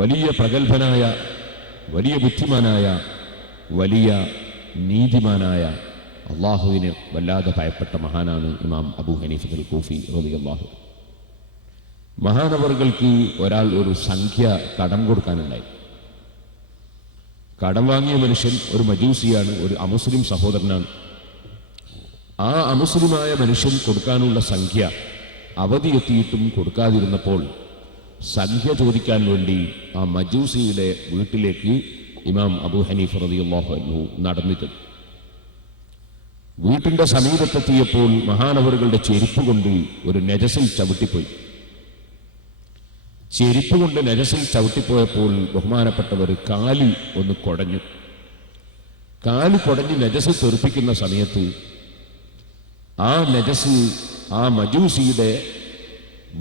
വലിയ പ്രഗത്ഭനായ, വലിയ ബുദ്ധിമാനായ, വലിയ നീതിമാനായ, അള്ളാഹുവിനെ വല്ലാതെ ഭയപ്പെട്ട മഹാനാണ് ഇമാം അബൂ ഹനീഫത്തുൽ കൂഫി റളിയല്ലാഹു. മഹാനവറുകൾക്ക് ഒരാൾ ഒരു സംഖ്യ കടം കൊടുക്കാനുണ്ടായി. കടം വാങ്ങിയ മനുഷ്യൻ ഒരു മജൂസിയാണ്, ഒരു അമുസ്ലിം സഹോദരനാണ്. ആ അമുസ്ലിമായ മനുഷ്യൻ കൊടുക്കാനുള്ള സംഖ്യ അവധിയെത്തിയിട്ടും കൊടുക്കാതിരുന്നപ്പോൾ സംഖ്യ ചോദിക്കാൻ വേണ്ടി ആ മജൂസിയുടെ വീട്ടിലേക്ക് ഇമാം അബൂ ഹനീഫ റളിയല്ലാഹു അൻഹു നടന്നിട്ട് വീട്ടിന്റെ സമീപത്തെത്തിയപ്പോൾ മഹാനവറുകളുടെ ചെരുപ്പ് കൊണ്ട് ഒരു നജസിൽ ചവിട്ടിപ്പോയി. ചെരുപ്പ് കൊണ്ട് നജസിൽ ചവിട്ടിപ്പോയപ്പോൾ ബഹുമാനപ്പെട്ടവർ കാല് ഒന്ന് കുടഞ്ഞു. കാല് കുടഞ്ഞ് നജസ് തെറിപ്പിക്കുന്ന സമയത്ത് ആ നജസ് ആ മജൂസിയുടെ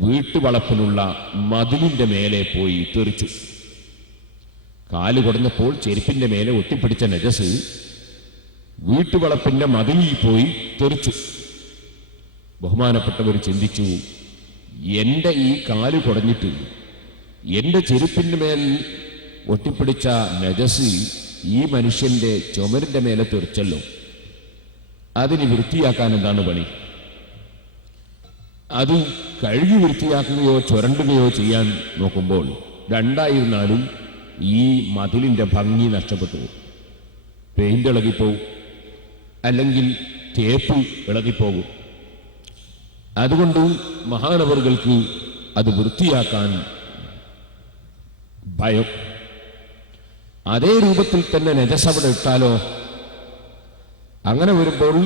വീട്ടുവളപ്പിലുള്ള മതിലിന്റെ മേലെ പോയി തെറിച്ചു. കാല് കുടഞ്ഞപ്പോൾ ചെരുപ്പിന്റെ മേലെ ഒട്ടിപ്പിടിച്ച നജസ് വീട്ടുവളപ്പിന്റെ മതിലിൽ പോയി തെറിച്ചു. ബഹുമാനപ്പെട്ടവർ ചിന്തിച്ചു, എൻ്റെ ഈ കാല് കുടഞ്ഞിട്ട് എൻ്റെ ചെരുപ്പിന്റെ മേൽ ഒട്ടിപ്പിടിച്ച നജസ് ഈ മനുഷ്യന്റെ ചുമരിന്റെ മേലെ തെറിച്ചല്ലോ, അതിന് വൃത്തിയാക്കാൻ എന്താണ് പണി? അത് കഴുകി വൃത്തിയാക്കുകയോ ചുരണ്ടുകയോ ചെയ്യാൻ നോക്കുമ്പോൾ രണ്ടായിരുന്നാലും ഈ മതിലിന്റെ ഭംഗി നഷ്ടപ്പെട്ടു. പെയിന്റ് ഇളകിപ്പോകും, അല്ലെങ്കിൽ തേപ്പ് ഇളകിപ്പോകും. അതുകൊണ്ട് മഹാനവറുകൾക്ക് അത് വൃത്തിയാക്കാൻ ഭയം. അതേ രൂപത്തിൽ തന്നെ നജസ് അവിടെ ഇട്ടാലോ? അങ്ങനെ വരുമ്പോൾ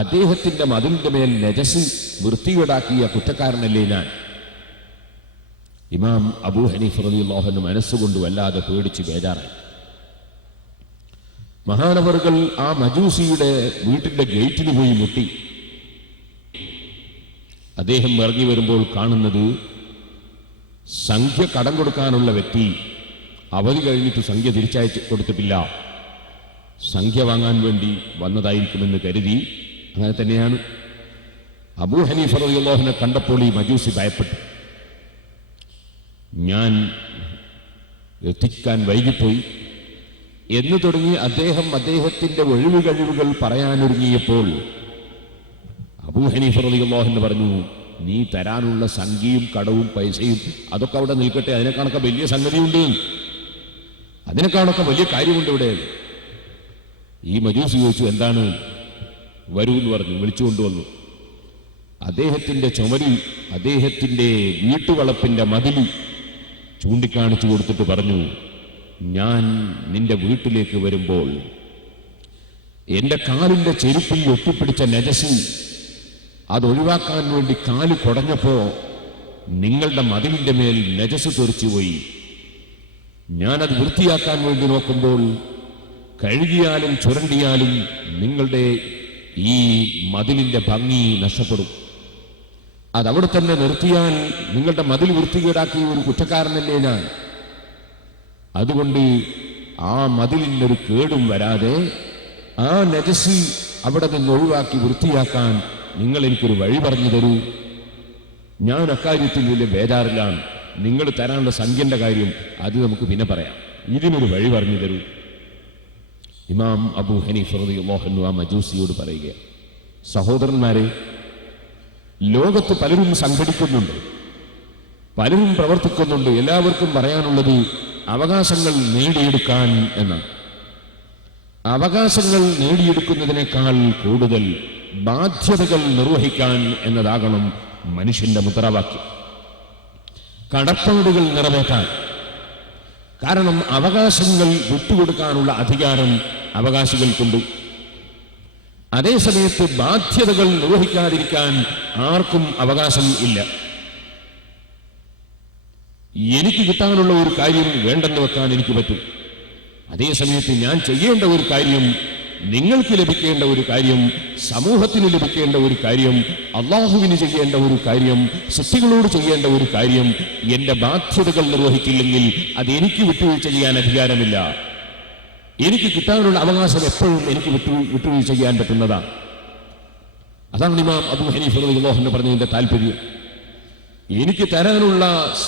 അദ്ദേഹത്തിന്റെ മതിലിന്റെ മേൽ നജസ് വൃത്തികേടാക്കിയ കുറ്റക്കാരനല്ലേ ഞാൻ? ഇമാം അബൂ ഹനീഫ റളിയല്ലാഹു അൻഹു മനസ്സുകൊണ്ട് വല്ലാതെ പേടിച്ച് ബേജാറായി. മഹാനവറുകൾ ആ മജൂസിയുടെ വീട്ടിന്റെ ഗേറ്റിന് പോയി മുട്ടി. അദ്ദേഹം ഇറങ്ങി വരുമ്പോൾ കാണുന്നത് സംഖ്യ കടം കൊടുക്കാനുള്ള വ്യക്തി അവധി കഴിഞ്ഞിട്ട് സംഖ്യ തിരിച്ചയച്ച് കൊടുത്തിട്ടില്ല, സംഖ്യ വാങ്ങാൻ വേണ്ടി വന്നതായിരിക്കുമെന്ന് കരുതി. അങ്ങനെ തന്നെയാണ്. അബൂ ഹനീഫ റളിയല്ലാഹു അൻഹു കണ്ടപ്പോൾ ഈ മജൂസി ഭയപ്പെട്ടു. ഞാൻ എത്തിക്കാൻ വൈകിപ്പോയി എന്ന് തുടങ്ങി അദ്ദേഹത്തിന്റെ ഒഴിവ് കഴിവുകൾ പറയാനൊരുങ്ങിയപ്പോൾ അബൂ ഹനീഫ റളിയല്ലാഹു അൻഹു പറഞ്ഞു, നീ തരാനുള്ള സംഖ്യയും കടവും പൈസയും അതൊക്കെ അവിടെ നിൽക്കട്ടെ, അതിനേക്കാളൊക്കെ വലിയ സംഗതിയുണ്ട്, അതിനേക്കാളൊക്കെ വലിയ കാര്യമുണ്ട് ഇവിടെ. ഈ മജൂസി ചോദിച്ചു, എന്താണ്? വരൂ എന്ന് പറഞ്ഞു. വിളിച്ചുകൊണ്ടുവന്നു. അദ്ദേഹത്തിന്റെ ചുമരിൽ അദ്ദേഹത്തിന്റെ വീട്ടുവളപ്പിന്റെ മതിൽ ചൂണ്ടിക്കാണിച്ചു കൊടുത്തിട്ട് പറഞ്ഞു, ഞാൻ നിന്റെ വീട്ടിലേക്ക് വരുമ്പോൾ എന്റെ കാലിന്റെ ചെരുപ്പിൽ ഒട്ടിപ്പിടിച്ച നജസ് അതൊഴിവാക്കാൻ വേണ്ടി കാല് കുടഞ്ഞപ്പോ നിങ്ങളുടെ മതിലിന്റെ മേൽ നജസ് തെറിച്ചുപോയി. ഞാനത് വൃത്തിയാക്കാൻ വേണ്ടി നോക്കുമ്പോൾ കഴുകിയാലും ചുരണ്ടിയാലും നിങ്ങളുടെ ഈ മതിലിന്റെ ഭംഗി നഷ്ടപ്പെടും. അതവിടെ തന്നെ നിർത്തിയാൽ നിങ്ങളുടെ മതിൽ വൃത്തികേടാക്കിയ ഒരു കുറ്റക്കാരനല്ലേ ഞാൻ? അതുകൊണ്ട് ആ മതിലിനൊരു കേടും വരാതെ ആ നജസ് അവിടെ നിന്ന് ഒഴിവാക്കി വൃത്തിയാക്കാൻ നിങ്ങൾ എനിക്കൊരു വഴി പറഞ്ഞു തരൂ. ഞാൻ അക്കാര്യത്തിൽ വലിയ ബേജാറിലാണ്. നിങ്ങൾ തരാനുള്ള സംഖ്യന്റെ കാര്യം അത് നമുക്ക് പിന്നെ പറയാം, ഇതിനൊരു വഴി പറഞ്ഞു തരൂ. ഇമാം അബൂ ഹനീഫ റളിയല്ലാഹു അൻഹു ആ മജൂസിയോട് പറയുക, സഹോദരന്മാരെ, ലോകത്ത് പലരും സംഘടിക്കുന്നുണ്ട്, പലരും പ്രവർത്തിക്കുന്നുണ്ട്. എല്ലാവർക്കും പറയാനുള്ളത് അവകാശങ്ങൾ നേടിയെടുക്കാൻ എന്നാണ്. അവകാശങ്ങൾ നേടിയെടുക്കുന്നതിനേക്കാൾ കൂടുതൽ ബാധ്യതകൾ നിർവഹിക്കാൻ എന്നതാകണം മനുഷ്യന്റെ മുദ്രാവാക്യം. കടപ്പാടുകൾ നിറവേറ്റാൻ. കാരണം അവകാശങ്ങൾ വിട്ടുകൊടുക്കാനുള്ള അധികാരം അവകാശികൾക്കുണ്ട്. അതേസമയത്ത് ബാധ്യതകൾ നിർവഹിക്കാതിരിക്കാൻ ആർക്കും അവകാശം ഇല്ല. എനിക്ക് കിട്ടാനുള്ള ഒരു കാര്യം വേണ്ടെന്ന് വെക്കാൻ എനിക്ക് പറ്റും. അതേസമയത്ത് ഞാൻ ചെയ്യേണ്ട ഒരു കാര്യം, നിങ്ങൾക്ക് ലഭിക്കേണ്ട ഒരു കാര്യം, സമൂഹത്തിന് ലഭിക്കേണ്ട ഒരു കാര്യം, അള്ളാഹുവിന് ചെയ്യേണ്ട ഒരു കാര്യം, സൃഷ്ടികളോട് ചെയ്യേണ്ട ഒരു കാര്യം, എന്റെ ബാധ്യതകൾ നിർവഹിച്ചില്ലെങ്കിൽ അത് എനിക്ക് വിട്ടുവീഴ്ച ചെയ്യാൻ അധികാരമില്ല. എനിക്ക് കിട്ടാനുള്ള അവകാശം എപ്പോഴും എനിക്ക് വിട്ടുവീഴ്ച ചെയ്യാൻ പറ്റുന്നതാണ്. അതാണ് ഇമാം അബൂ ഹനീഫ റളിയല്ലാഹു അൻഹു പറഞ്ഞതിന്റെ താല്പര്യം. എനിക്ക് തരാനുള്ള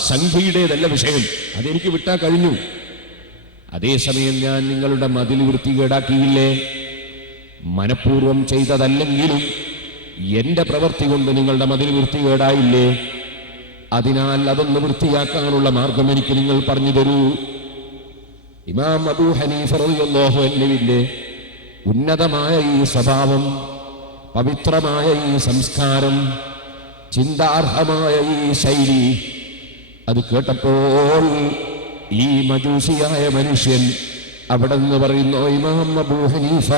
സംഖ്യയുടേതല്ല വിഷയം, അതെനിക്ക് വിട്ടാ കഴിഞ്ഞു. അതേസമയം ഞാൻ നിങ്ങളുടെ മതിൽ വൃത്തികേടാക്കിയില്ലേ? മനഃപൂർവം ചെയ്തതല്ലെങ്കിലും എന്റെ പ്രവൃത്തി കൊണ്ട് നിങ്ങളുടെ മതിൽ വൃത്തികേടായില്ലേ? അതിനാൽ അതൊന്ന് വൃത്തിയാക്കാനുള്ള മാർഗം എനിക്ക് നിങ്ങൾ പറഞ്ഞു തരൂ. ഇമാം അബൂ ഹനീഫ റളിയല്ലാഹു അൻഹുവിന്റെ ഉന്നതമായ ഈ സ്വഭാവം, പവിത്രമായ ഈ സംസ്കാരം, ചിന്താർഹമായ ഈ ശൈലി അത് കേട്ടപ്പോൾ ഈ മജൂസിയായ മനുഷ്യൻ അവിടെ നിന്ന് പറയുന്നു, ഇമാം അബൂ ഹനീഫ,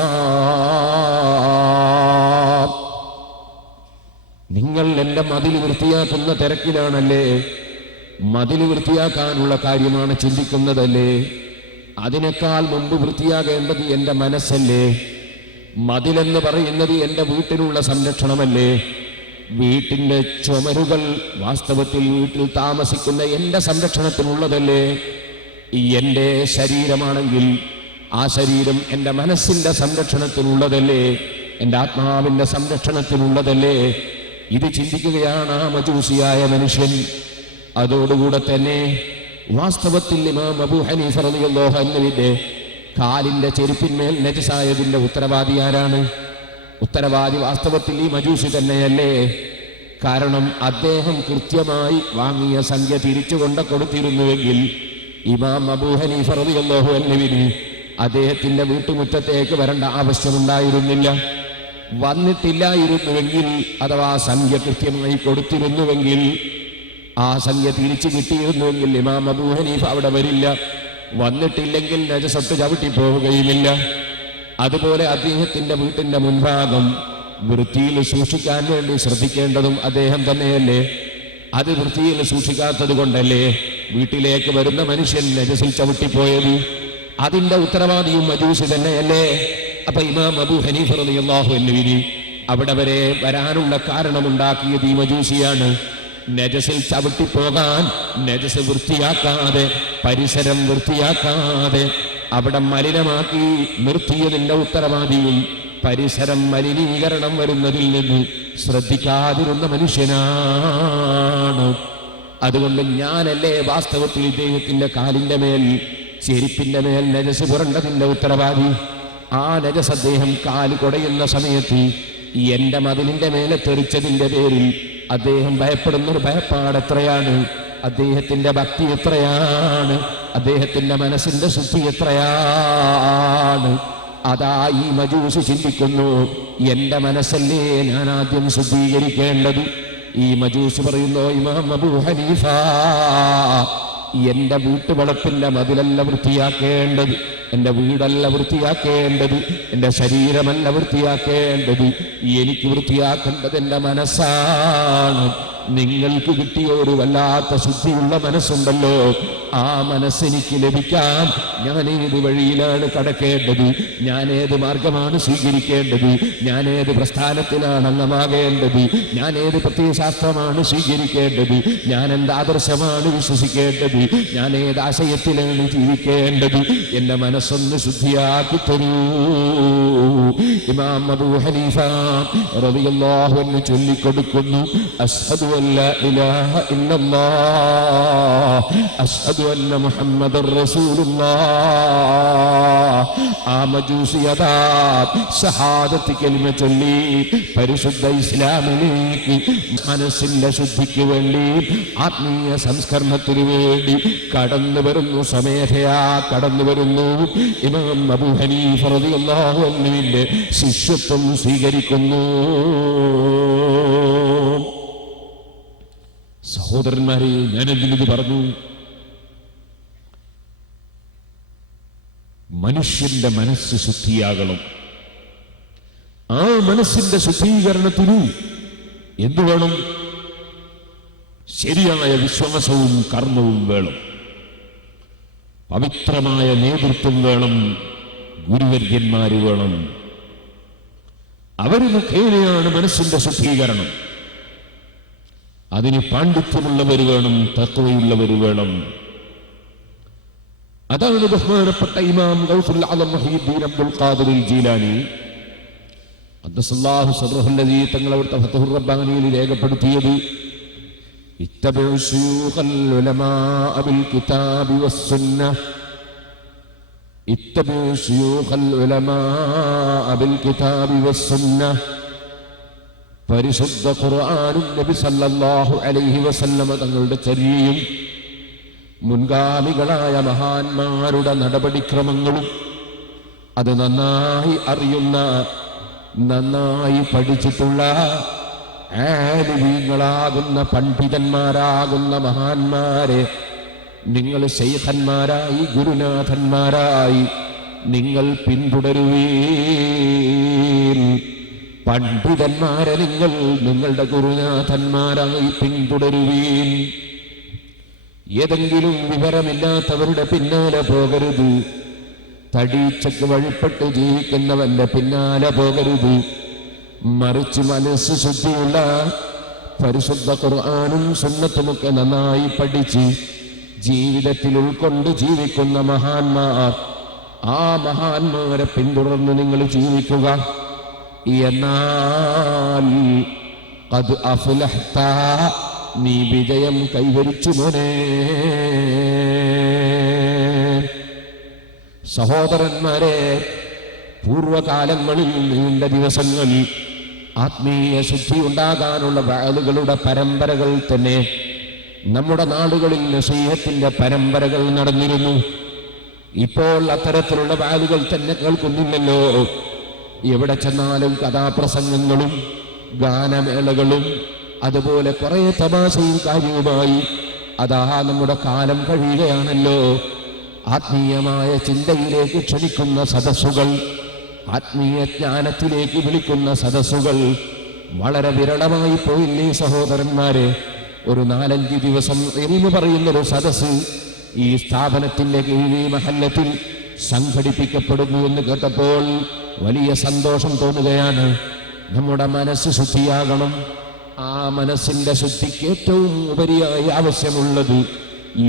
നിങ്ങൾ എന്റെ മതിൽ വൃത്തിയാക്കുന്ന തിരക്കിലാണല്ലേ? മതിൽ വൃത്തിയാക്കാനുള്ള കാര്യമാണ് ചിന്തിക്കുന്നതല്ലേ? അതിനേക്കാൾ മുമ്പ് വൃത്തിയാകേണ്ടത് എന്റെ മനസ്സല്ലേ? മതിലെന്ന് പറയുന്നത് എന്റെ വീട്ടിലുള്ള സംരക്ഷണമല്ലേ? വീട്ടിന്റെ ചുമരുകൾ വാസ്തവത്തിൽ വീട്ടിൽ താമസിക്കുന്ന എന്റെ സംരക്ഷണത്തിനുള്ളതല്ലേ? എന്റെ ശരീരമാണെങ്കിൽ ആ ശരീരം എന്റെ മനസ്സിന്റെ സംരക്ഷണത്തിനുള്ളതല്ലേ? എന്റെ ആത്മാവിന്റെ സംരക്ഷണത്തിനുള്ളതല്ലേ? ഇത് ചിന്തിക്കുകയാണ് ആ മജൂസിയായ മനുഷ്യൻ. അതോടുകൂടെ തന്നെ വാസ്തവത്തിൽ ഇമാം അബൂ ഹനീഫ റളിയല്ലാഹു അൻഹുവിന്റെ കാലിന്റെ ചെരുപ്പിന്മേൽ നജസായതിന്റെ ഉത്തരവാദി ആരാണ്? ഉത്തരവാദി വാസ്തവത്തിൽ ഈ മജൂസി തന്നെയല്ലേ? കാരണം അദ്ദേഹം കൃത്യമായി വാങ്ങിയ സംഖ്യ തിരിച്ചു കൊണ്ട് കൊടുത്തിരുന്നുവെങ്കിൽ ഇമാം അബൂ ഹനീഫ റളിയല്ലാഹു അൻഹുവിന് അദ്ദേഹത്തിന്റെ വീട്ടുമുറ്റത്തേക്ക് വരേണ്ട ആവശ്യമുണ്ടായിരുന്നില്ല. വന്നിട്ടില്ലായിരുന്നുവെങ്കിൽ, അഥവാ സംഖ്യ കൃത്യമായി കൊടുത്തിരുന്നുവെങ്കിൽ, ആ സംഖ്യ തിരിച്ചു കിട്ടിയിരുന്നുവെങ്കിൽ ഇമാം അബൂ ഹനീഫ അവിടെ വരില്ല. വന്നിട്ടില്ലെങ്കിൽ നജസത്ത് ചവിട്ടി പോവുകയുമില്ല. അതുപോലെ അദ്ദേഹത്തിന്റെ വീട്ടിന്റെ മുൻഭാഗം വൃത്തിയിൽ സൂക്ഷിക്കാൻ വേണ്ടി ശ്രദ്ധിക്കേണ്ടതും അദ്ദേഹം തന്നെയല്ലേ? അത് വൃത്തിയിൽ സൂക്ഷിക്കാത്തത് കൊണ്ടല്ലേ വീട്ടിലേക്ക് വരുന്ന മനുഷ്യൻ നജസിൽ ചവിട്ടിപ്പോയത്? അതിന്റെ ഉത്തരവാദിയും മജൂസി തന്നെയല്ലേ? അപ്പൊ ഇമാം അബൂ ഹനീഫ റളിയല്ലാഹു അൻഹുവിന് അവിടെ വരെ വരാനുള്ള കാരണമുണ്ടാക്കിയത് ഈ മജൂസിയാണ്. നജസിൽ ചവിട്ടിപ്പോകാൻ നജസ് വൃത്തിയാക്കാതെ, പരിസരം വൃത്തിയാക്കാതെ അവിടെ മലിനമാക്കി നിർത്തിയതിന്റെ ഉത്തരവാദിയും പരിസരം മലിനീകരണം വരുന്നതിൽ നിന്ന് ശ്രദ്ധിക്കാതിരുന്ന മനുഷ്യനാണ്. അതുകൊണ്ട് ഞാനല്ലേ വാസ്തവത്തിൽ ഇദ്ദേഹത്തിന്റെ കാലിന്റെ മേൽ, ചെരുപ്പിന്റെ മേൽ നജസ് പുരണ്ടതിന്റെ ഉത്തരവാദി. ആ നജസ് അദ്ദേഹം കാല് കുടയുന്ന സമയത്ത് എന്റെ മതിലിന്റെ മേലെ തെറിച്ചതിന്റെ പേരിൽ അദ്ദേഹം ഭയപ്പെടുന്നൊരു ഭയപ്പാട് എത്രയാണ്, അദ്ദേഹത്തിന്റെ ഭക്തി എത്രയാണ്, അദ്ദേഹത്തിന്റെ മനസ്സിന്റെ ശുദ്ധി എത്രയാണ്. അതാ ഈ മജൂസ് ചിന്തിക്കുന്നു, എന്റെ മനസ്സല്ലേ ഞാൻ ആദ്യം ശുദ്ധീകരിക്കേണ്ടത്. ഈ മജൂസ് പറയുന്നു, ഇമാം അബൂ ഹനീഫ, എന്റെ വീട്ടുവളപ്പിന്റെ മതിലല്ല വൃത്തിയാക്കേണ്ടത്, എന്റെ വീടല്ല വൃത്തിയാക്കേണ്ടത്, എന്റെ ശരീരമല്ല വൃത്തിയാക്കേണ്ടത്, എനിക്ക് വൃത്തിയാക്കേണ്ടത് എന്റെ മനസ്സാണ്. നിങ്ങൾക്ക് കിട്ടിയ ഒരു വല്ലാത്ത ശുദ്ധിയുള്ള മനസ്സുണ്ടല്ലോ, ആ മനസ്സെനിക്ക് ലഭിക്കാൻ ഞാൻ ഏത് വഴിയിലാണ് കടക്കേണ്ടത്, ഞാൻ ഏത് മാർഗമാണ് സ്വീകരിക്കേണ്ടത്, ഞാൻ ഏത് പ്രസ്ഥാനത്തിലാണ് അംഗമാകേണ്ടത്, ഞാൻ ഏത് പ്രത്യയശാസ്ത്രമാണ് സ്വീകരിക്കേണ്ടത്, ഞാൻ എന്ത് ആദർശമാണ് വിശ്വസിക്കേണ്ടത്, ഞാൻ ഏത് ആശയത്തിലാണ് ജീവിക്കേണ്ടത്, എന്റെ മനസ്സൊന്ന് ശുദ്ധിയാക്കി തരൂ. ഇമാം അബൂ ഹനീഫ റളിയല്ലാഹു അൻഹു ചൊല്ലിക്കൊടുക്കുന്നു, അശ്ഹദു അല്ലാ ഇലാഹ ഇല്ലല്ലാഹ് അശ്ഹദു അന്ന മുഹമ്മദർ റസൂലുള്ളാഹ്. ആ മജൂസിയതാ ഷഹാദത്ത് കലിമ ചൊല്ലി പരിശുദ്ധ ഇസ്ലാമിലേക്ക് മനസ്സിന്റെ ശുദ്ധിക്ക് വേണ്ടി, ആത്മീയ സംസ്കരണത്തിന് വേണ്ടി കടന്നു വരുന്നു, സ്വമേധയാ കടന്നു വരുന്നു. ഇമാം അബൂ ഹനീഫ റളിയല്ലാഹു അൻഹുവിന്റെ ശിഷ്യത്വം സ്വീകരിക്കുന്നു. സഹോദരന്മാരെ, ഞാനെന്തിനിത് പറഞ്ഞു? മനുഷ്യന്റെ മനസ്സ് ശുദ്ധിയാകണം. ആ മനസ്സിന്റെ ശുദ്ധീകരണത്തിന് എന്തു വേണം? ശരിയായ വിശ്വാസവും കർമ്മവും വേണം, പവിത്രമായ നേതൃത്വം വേണം, ഗുരുവര്യന്മാര് വേണം. അവർ മുഖേനയാണ് മനസ്സിന്റെ ശുദ്ധീകരണം. അതിന് പാണ്ഡിത്യമുള്ളവർ വേണം, തഖ്വയുള്ളവർ വേണം. അതാണ് ബഹുമാനപ്പെട്ട ഇമാം ഗൗസുൽ ആലം മുഹ്യിദ്ദീൻ അബ്ദുൽ ഖാദിർ ജീലാനി ഖദ്ദസല്ലാഹു സദ്റഹുൽ ലദീ തങ്ങൾ അവിടുത്തെ ഫത്ഹുർ റബ്ബാനിയിൽ രേഖപ്പെടുത്തിയത്, ഇത്തബിഉ ശുയൂഖൽ ഉലമാഅ ബിൽ കിതാബി വസ്സുന്നഹ് ഇത്തബിഉ ശുയൂഖൽ ഉലമാഅ ബിൽ കിതാബി വസ്സുന്നഹ്. പരിശുദ്ധ ഖുർആനും നബി സല്ലല്ലാഹു അലൈഹി വസല്ലമ തങ്ങളുടെ ചര്യയും മുൻഗാമികളായ മഹാന്മാരുടെ നടപടിക്രമങ്ങളും അത് നന്നായി അറിയുന്ന, നന്നായി പഠിച്ചിട്ടുള്ള ആലിമീങ്ങളാകുന്ന, പണ്ഡിതന്മാരാകുന്ന മഹാന്മാരെ നിങ്ങൾ ശൈഖന്മാരായി, ഗുരുനാഥന്മാരായി നിങ്ങൾ പിന്തുടരുവീൻ. പണ്ഡിതന്മാരെ നിങ്ങൾ നിങ്ങളുടെ ഗുരുനാഥന്മാരായി പിന്തുടരുവീൻ. ഏതെങ്കിലും വിവരമില്ലാത്തവരുടെ പിന്നാലെ പോകരുത്. തടീച്ചക്ക് വഴിപ്പെട്ട് ജീവിക്കുന്നവന്റെ പിന്നാലെ പോകരുത്. മറിച്ച് മനസ്സ് ശുദ്ധിയുള്ള, പരിശുദ്ധ ഖുർആനും സുന്നത്തുമൊക്കെ നന്നായി പഠിച്ച് ജീവിതത്തിൽ ഉൾക്കൊണ്ട് ജീവിക്കുന്ന മഹാന്മാർ, ആ മഹാന്മാരെ പിന്തുടർന്ന് നിങ്ങൾ ജീവിക്കുക. എന്നാൽ ഖദ് അഫ്ലഹ്ത, നീ വിജയം കൈവരിച്ചു മോനെ. സഹോദരന്മാരെ, പൂർവകാലങ്ങളിൽ നീണ്ട ദിവസങ്ങൾ ആത്മീയ ശുദ്ധി ഉണ്ടാകാനുള്ള വഅലുകളുടെ പരമ്പരകൾ തന്നെ നമ്മുടെ നാടുകളിൽ നസീഹത്തിന്റെ പരമ്പരകൾ നടന്നിരുന്നു. ഇപ്പോൾ അത്തരത്തിലുള്ള വഅലുകൾ തന്നെ കേൾക്കുന്നില്ലല്ലോ. എവിടെ ചെന്നാലും കഥാപ്രസംഗങ്ങളും ഗാനമേളകളും അതുപോലെ കുറെ തമാശയും കാര്യവുമായി അതാ നമ്മുടെ കാലം കഴിയുകയാണല്ലോ. ആത്മീയമായ ചിന്തയിലേക്ക് ക്ഷണിക്കുന്ന സദസ്സുകൾ, ആത്മീയ ജ്ഞാനത്തിലേക്ക് വിളിക്കുന്ന സദസ്സുകൾ വളരെ വിരളമായി പോയില്ലേ സഹോദരന്മാരെ? ഒരു 4-5 ദിവസം എന്ന് പറയുന്നൊരു സദസ്സ് ഈ സ്ഥാപനത്തിന്റെ കീഴിൽ, ഈ മഹല്ലത്തിൽ സംഘടിപ്പിക്കപ്പെടുന്നു എന്ന് കേട്ടപ്പോൾ വലിയ സന്തോഷം തോന്നുകയാണ്. നമ്മുടെ മനസ്സ് ശുദ്ധിയാകണം. ആ മനസ്സിന്റെ ശുദ്ധിക്ക് ഏറ്റവും ഉപരിയായി ആവശ്യമുള്ളത്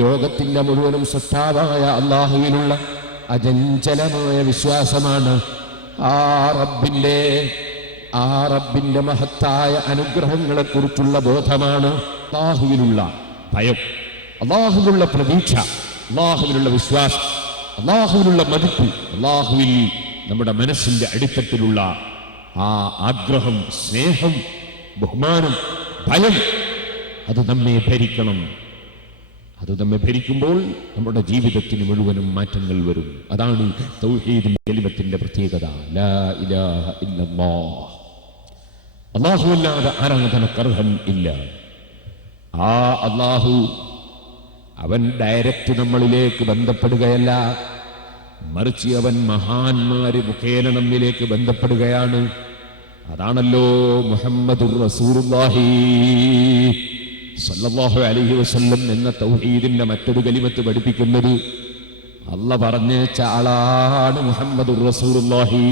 ലോകത്തിന്റെ മുഴുവനും സൃഷ്ടാവായ അല്ലാഹുവിനുള്ള അചഞ്ചലമായ വിശ്വാസമാണ്. ആ റബ്ബിന്റെ മഹത്തായ അനുഗ്രഹങ്ങളെ കുറിച്ചുള്ള ബോധമാണ്. അല്ലാഹുവിലുള്ള ഭയം, അല്ലാഹുവിലുള്ള പ്രതീക്ഷ, അല്ലാഹുവിലുള്ള വിശ്വാസം, അല്ലാഹുവിലുള്ള മതിപ്പ്, അല്ലാഹുവിൽ നമ്മുടെ മനസ്സിന്റെ അടിത്തട്ടിലുള്ള ആ ആഗ്രഹം, സ്നേഹം, ബഹുമാനം, ഭയം, അത് നമ്മെ ഭരിക്കണം. അത് നമ്മെ ഭരിക്കുമ്പോൾ നമ്മുടെ ജീവിതത്തിന് മുഴുവനും മാറ്റങ്ങൾ വരും. അതാണ് തൗഹീദിന്റെ കലിമത്തിന്റെ പ്രത്യേകത. ലാ ഇലാഹ ഇല്ലല്ലാഹ്, അല്ലാഹുവല്ലാതെ ആരാധനക്കർഹൻ ഇല്ല. ആ അല്ലാഹു അവൻ ഡയറക്റ്റ് നമ്മളിലേക്ക് ബന്ധപ്പെടുകയല്ല, മറിച്ച് അവൻ മഹാന്മാര് മുഖേന നമ്മിലേക്ക് ബന്ധപ്പെടുകയാണ്. അതാണല്ലോ മുഹമ്മദുർ റസൂലുള്ളാഹി സല്ലല്ലാഹു അലൈഹി വസല്ലം എന്ന തൗഹീദിന്റെ മറ്റൊരു കലിമത്ത് പഠിപ്പിക്കുന്നത്. അല്ലാഹ് പറഞ്ഞേച്ച ആളാണ് മുഹമ്മദുർ റസൂലുള്ളാഹി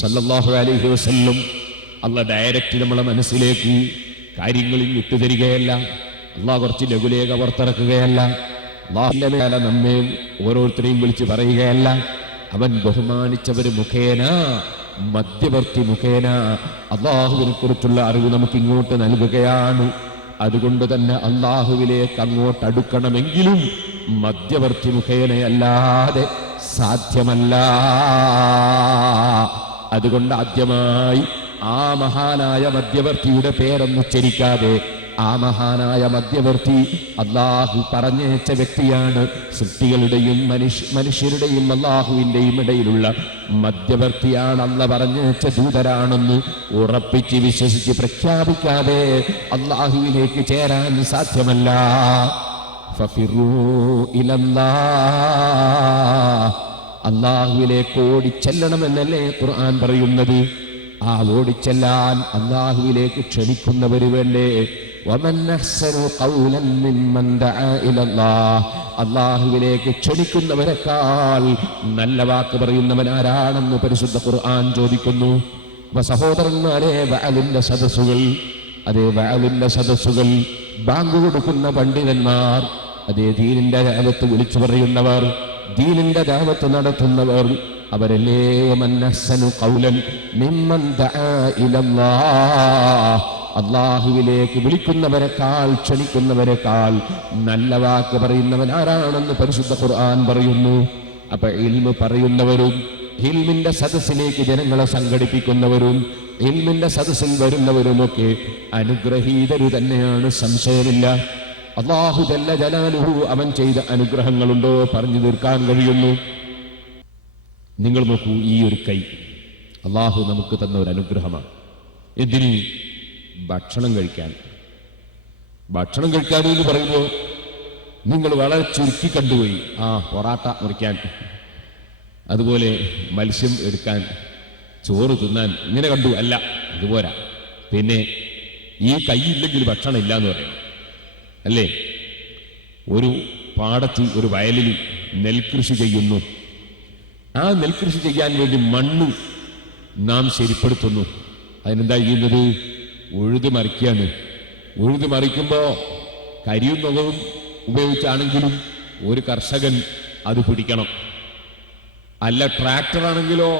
സല്ലല്ലാഹു അലൈഹി വസല്ലം. അല്ലാഹ് ഡയറക്റ്റ് നമ്മളെ മനസ്സിലേക്ക് കാര്യങ്ങളിൽ വിട്ടുതരികയല്ല. അല്ലാഹ് കുറച്ച് ലഘുലേഖ പുറത്തിറക്കുകയല്ല. അല്ലാഹുവിന്റെ മേലെ നമ്മെ ഓരോരുത്തരെയും വിളിച്ച് പറയുകയല്ല. അവൻ ബഹുമാനിച്ചവര് മുഖേന, മധ്യവർത്തി മുഖേന അല്ലാഹുവിനെ കുറിച്ചുള്ള അറിവ് നമുക്ക് ഇങ്ങോട്ട് നൽകുകയാണ്. അതുകൊണ്ട് തന്നെ അല്ലാഹുവിലേക്ക് അങ്ങോട്ട് അടുക്കണമെങ്കിലും മധ്യവർത്തി മുഖേനയല്ലാതെ സാധ്യമല്ല. അതുകൊണ്ട് ആദ്യമായി ആ മഹാനായ മധ്യവർത്തിയുടെ പേരൊന്നും ഉച്ചരിക്കാതെ, ആ മഹാനായ മധ്യവർത്തി അല്ലാഹു പറഞ്ഞേച്ച വ്യക്തിയാണ്. സൃഷ്ടികളുടെയും മനുഷ്യരുടെയും അല്ലാഹുവിന്റെയും ഇടയിലുള്ള മധ്യവർത്തിയാണ്. അല്ലാഹു പറഞ്ഞേച്ച ദൂതരാണെന്ന് ഉറപ്പിച്ച് വിശ്വസിച്ച് പ്രഖ്യാപിക്കാതെ അല്ലാഹുവിലേക്ക് ചേരാൻ സാധ്യമല്ല. ഫഫിറൂ ഇലല്ലാഹ്, അല്ലാഹുവിലേക്ക് ഓടിച്ചെല്ലണമെന്നല്ലേ ഖുർആൻ പറയുന്നത്. ആ ഓടിച്ചെല്ലാൻ അല്ലാഹുവിലേക്ക് ക്ഷണിക്കുന്നവര് വേണ്ടേ? വമൻ അഹ്സനു ഖൗലൻ മിമ്മൻ ദഅ ഇലല്ലാഹ്, അല്ലാഹുവിലേക്ക് ക്ഷണിക്കുന്നവരെക്കാൾ നല്ല വാക്ക് പറയുന്നവൻ ആരാണെന്ന് പരിശുദ്ധ ഖുർആൻ ചോദിക്കുന്നു. അപ്പൊ സഹോദരന്മാരെ, വഅലിന്റെ സദസ്സുകൾ, അതേ വഅലിന്റെ സദസ്സുകൾ, ബാങ്ക് കൊടുക്കുന്ന പണ്ഡിതന്മാർ, അതേ ദീനിന്റെ ദഅവത്ത് വിളിച്ചു പറയുന്നവർ, ദീനിന്റെ ദഅവത്ത് നടത്തുന്നവർ, അവരല്ലേ വമൻ അഹ്സനു ഖൗലൻ മിമ്മൻ ദഅ ഇലല്ലാഹ്, അള്ളാഹുവിലേക്ക് വിളിക്കുന്നവരെക്കാൾ ക്ഷണിക്കുന്നവരെക്കാൾ നല്ല വാക്ക് പറയുന്നവൻ ആരാണെന്ന് പരിശുദ്ധ ഖുർആൻ പറയുന്നു. അപ്പൊ ഇൽമ് പറയുന്നവരും ഇൽമിന്റെ സദസ്സിലേക്ക് ജനങ്ങളെ സംഘടിപ്പിക്കുന്നവരും ഇൽമിന്റെ സദസ്സിൽ വരുന്നവരുമൊക്കെ അനുഗ്രഹീതരു തന്നെയാണ്, സംശയമില്ല. അല്ലാഹു ജല്ല ജലാലുഹു അവൻ ചെയ്ത അനുഗ്രഹങ്ങളുണ്ടോ പറഞ്ഞു തീർക്കാൻ കഴിയുന്നു? നിങ്ങൾ നോക്കൂ, ഈ ഒരു കൈ അല്ലാഹു നമുക്ക് തന്ന ഒരു അനുഗ്രഹമാണ്. എന്തിന്? ഭക്ഷണം കഴിക്കാൻ. ഭക്ഷണം കഴിക്കാൻ എന്ന് പറയുമ്പോൾ നിങ്ങൾ വളരെ ചുരുക്കി കണ്ടുപോയി. പൊറാട്ട മുറിക്കാൻ, അതുപോലെ മത്സ്യം എടുക്കാൻ, ചോറ് തിന്നാൻ, ഇങ്ങനെ കണ്ടു. അല്ല, അതുപോരാ. പിന്നെ ഈ കൈയില്ലെങ്കിൽ ഭക്ഷണം ഇല്ല എന്ന് പറയണം, അല്ലേ? ഒരു പാടത്ത്, ഒരു വയലിൽ നെൽകൃഷി ചെയ്യുന്നു. ആ നെൽകൃഷി ചെയ്യാൻ വേണ്ടി മണ്ണ് നാം ശരിപ്പെടുത്തുന്നു. അതിനെന്താ ചെയ്യുന്നത്? ഉഴുത് മറിക്കുകയാണ്. ഉഴുത് മറിക്കുമ്പോൾ കരിയും നുകവും ഉപയോഗിച്ചാണെങ്കിലും ഒരു കർഷകൻ അത് പിടിക്കണം. അല്ല, ട്രാക്ടറാണെങ്കിലോ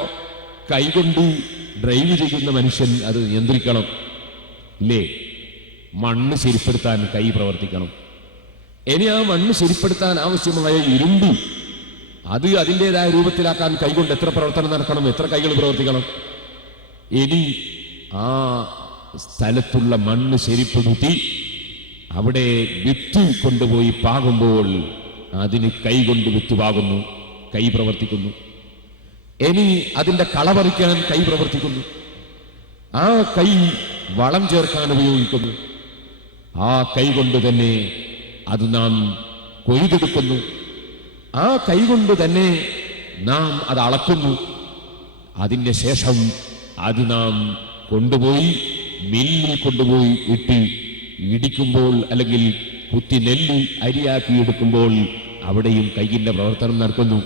കൈകൊണ്ട് ഡ്രൈവ് ചെയ്യുന്ന മനുഷ്യൻ അത് നിയന്ത്രിക്കണം, ഇല്ലേ? മണ്ണ് ശരിപ്പെടുത്താൻ കൈ പ്രവർത്തിക്കണം. ഇനി ആ മണ്ണ് ശരിപ്പെടുത്താൻ ആവശ്യമായ ഇരുമ്പ് അത് അതിൻ്റെതായ രൂപത്തിലാക്കാൻ കൈകൊണ്ട് എത്ര പ്രവർത്തനം നടക്കണം, എത്ര കൈകൾ പ്രവർത്തിക്കണം? ഇനി ആ സ്ഥലത്തുള്ള മണ്ണ് ശരിപ്പെടുത്തി അവിടെ വിത്ത് കൊണ്ടുപോയി പാകുമ്പോൾ അതിന് കൈ കൊണ്ട് വിത്ത് പാകുന്നു, കൈ പ്രവർത്തിക്കുന്നു. ഇനി അതിൻ്റെ കള പറിക്കാൻ കൈ പ്രവർത്തിക്കുന്നു. ആ കൈ വളം ചേർക്കാൻ ഉപയോഗിക്കുന്നു. ആ കൈ കൊണ്ട് തന്നെ അത് നാം കൊയ്തെടുക്കുന്നു. ആ കൈ കൊണ്ട് തന്നെ നാം അത് അളക്കുന്നു. അതിൻ്റെ ശേഷം അത് നാം കൊണ്ടുപോയി മില്ലിൽ കൊണ്ടുപോയി ഇട്ട് ഇടിക്കുമ്പോൾ, അല്ലെങ്കിൽ കുത്തി നെല്ല് അരിയാക്കി എടുക്കുമ്പോൾ അവിടെയും കൈയിൻ്റെ പ്രവർത്തനം നടക്കുന്നു.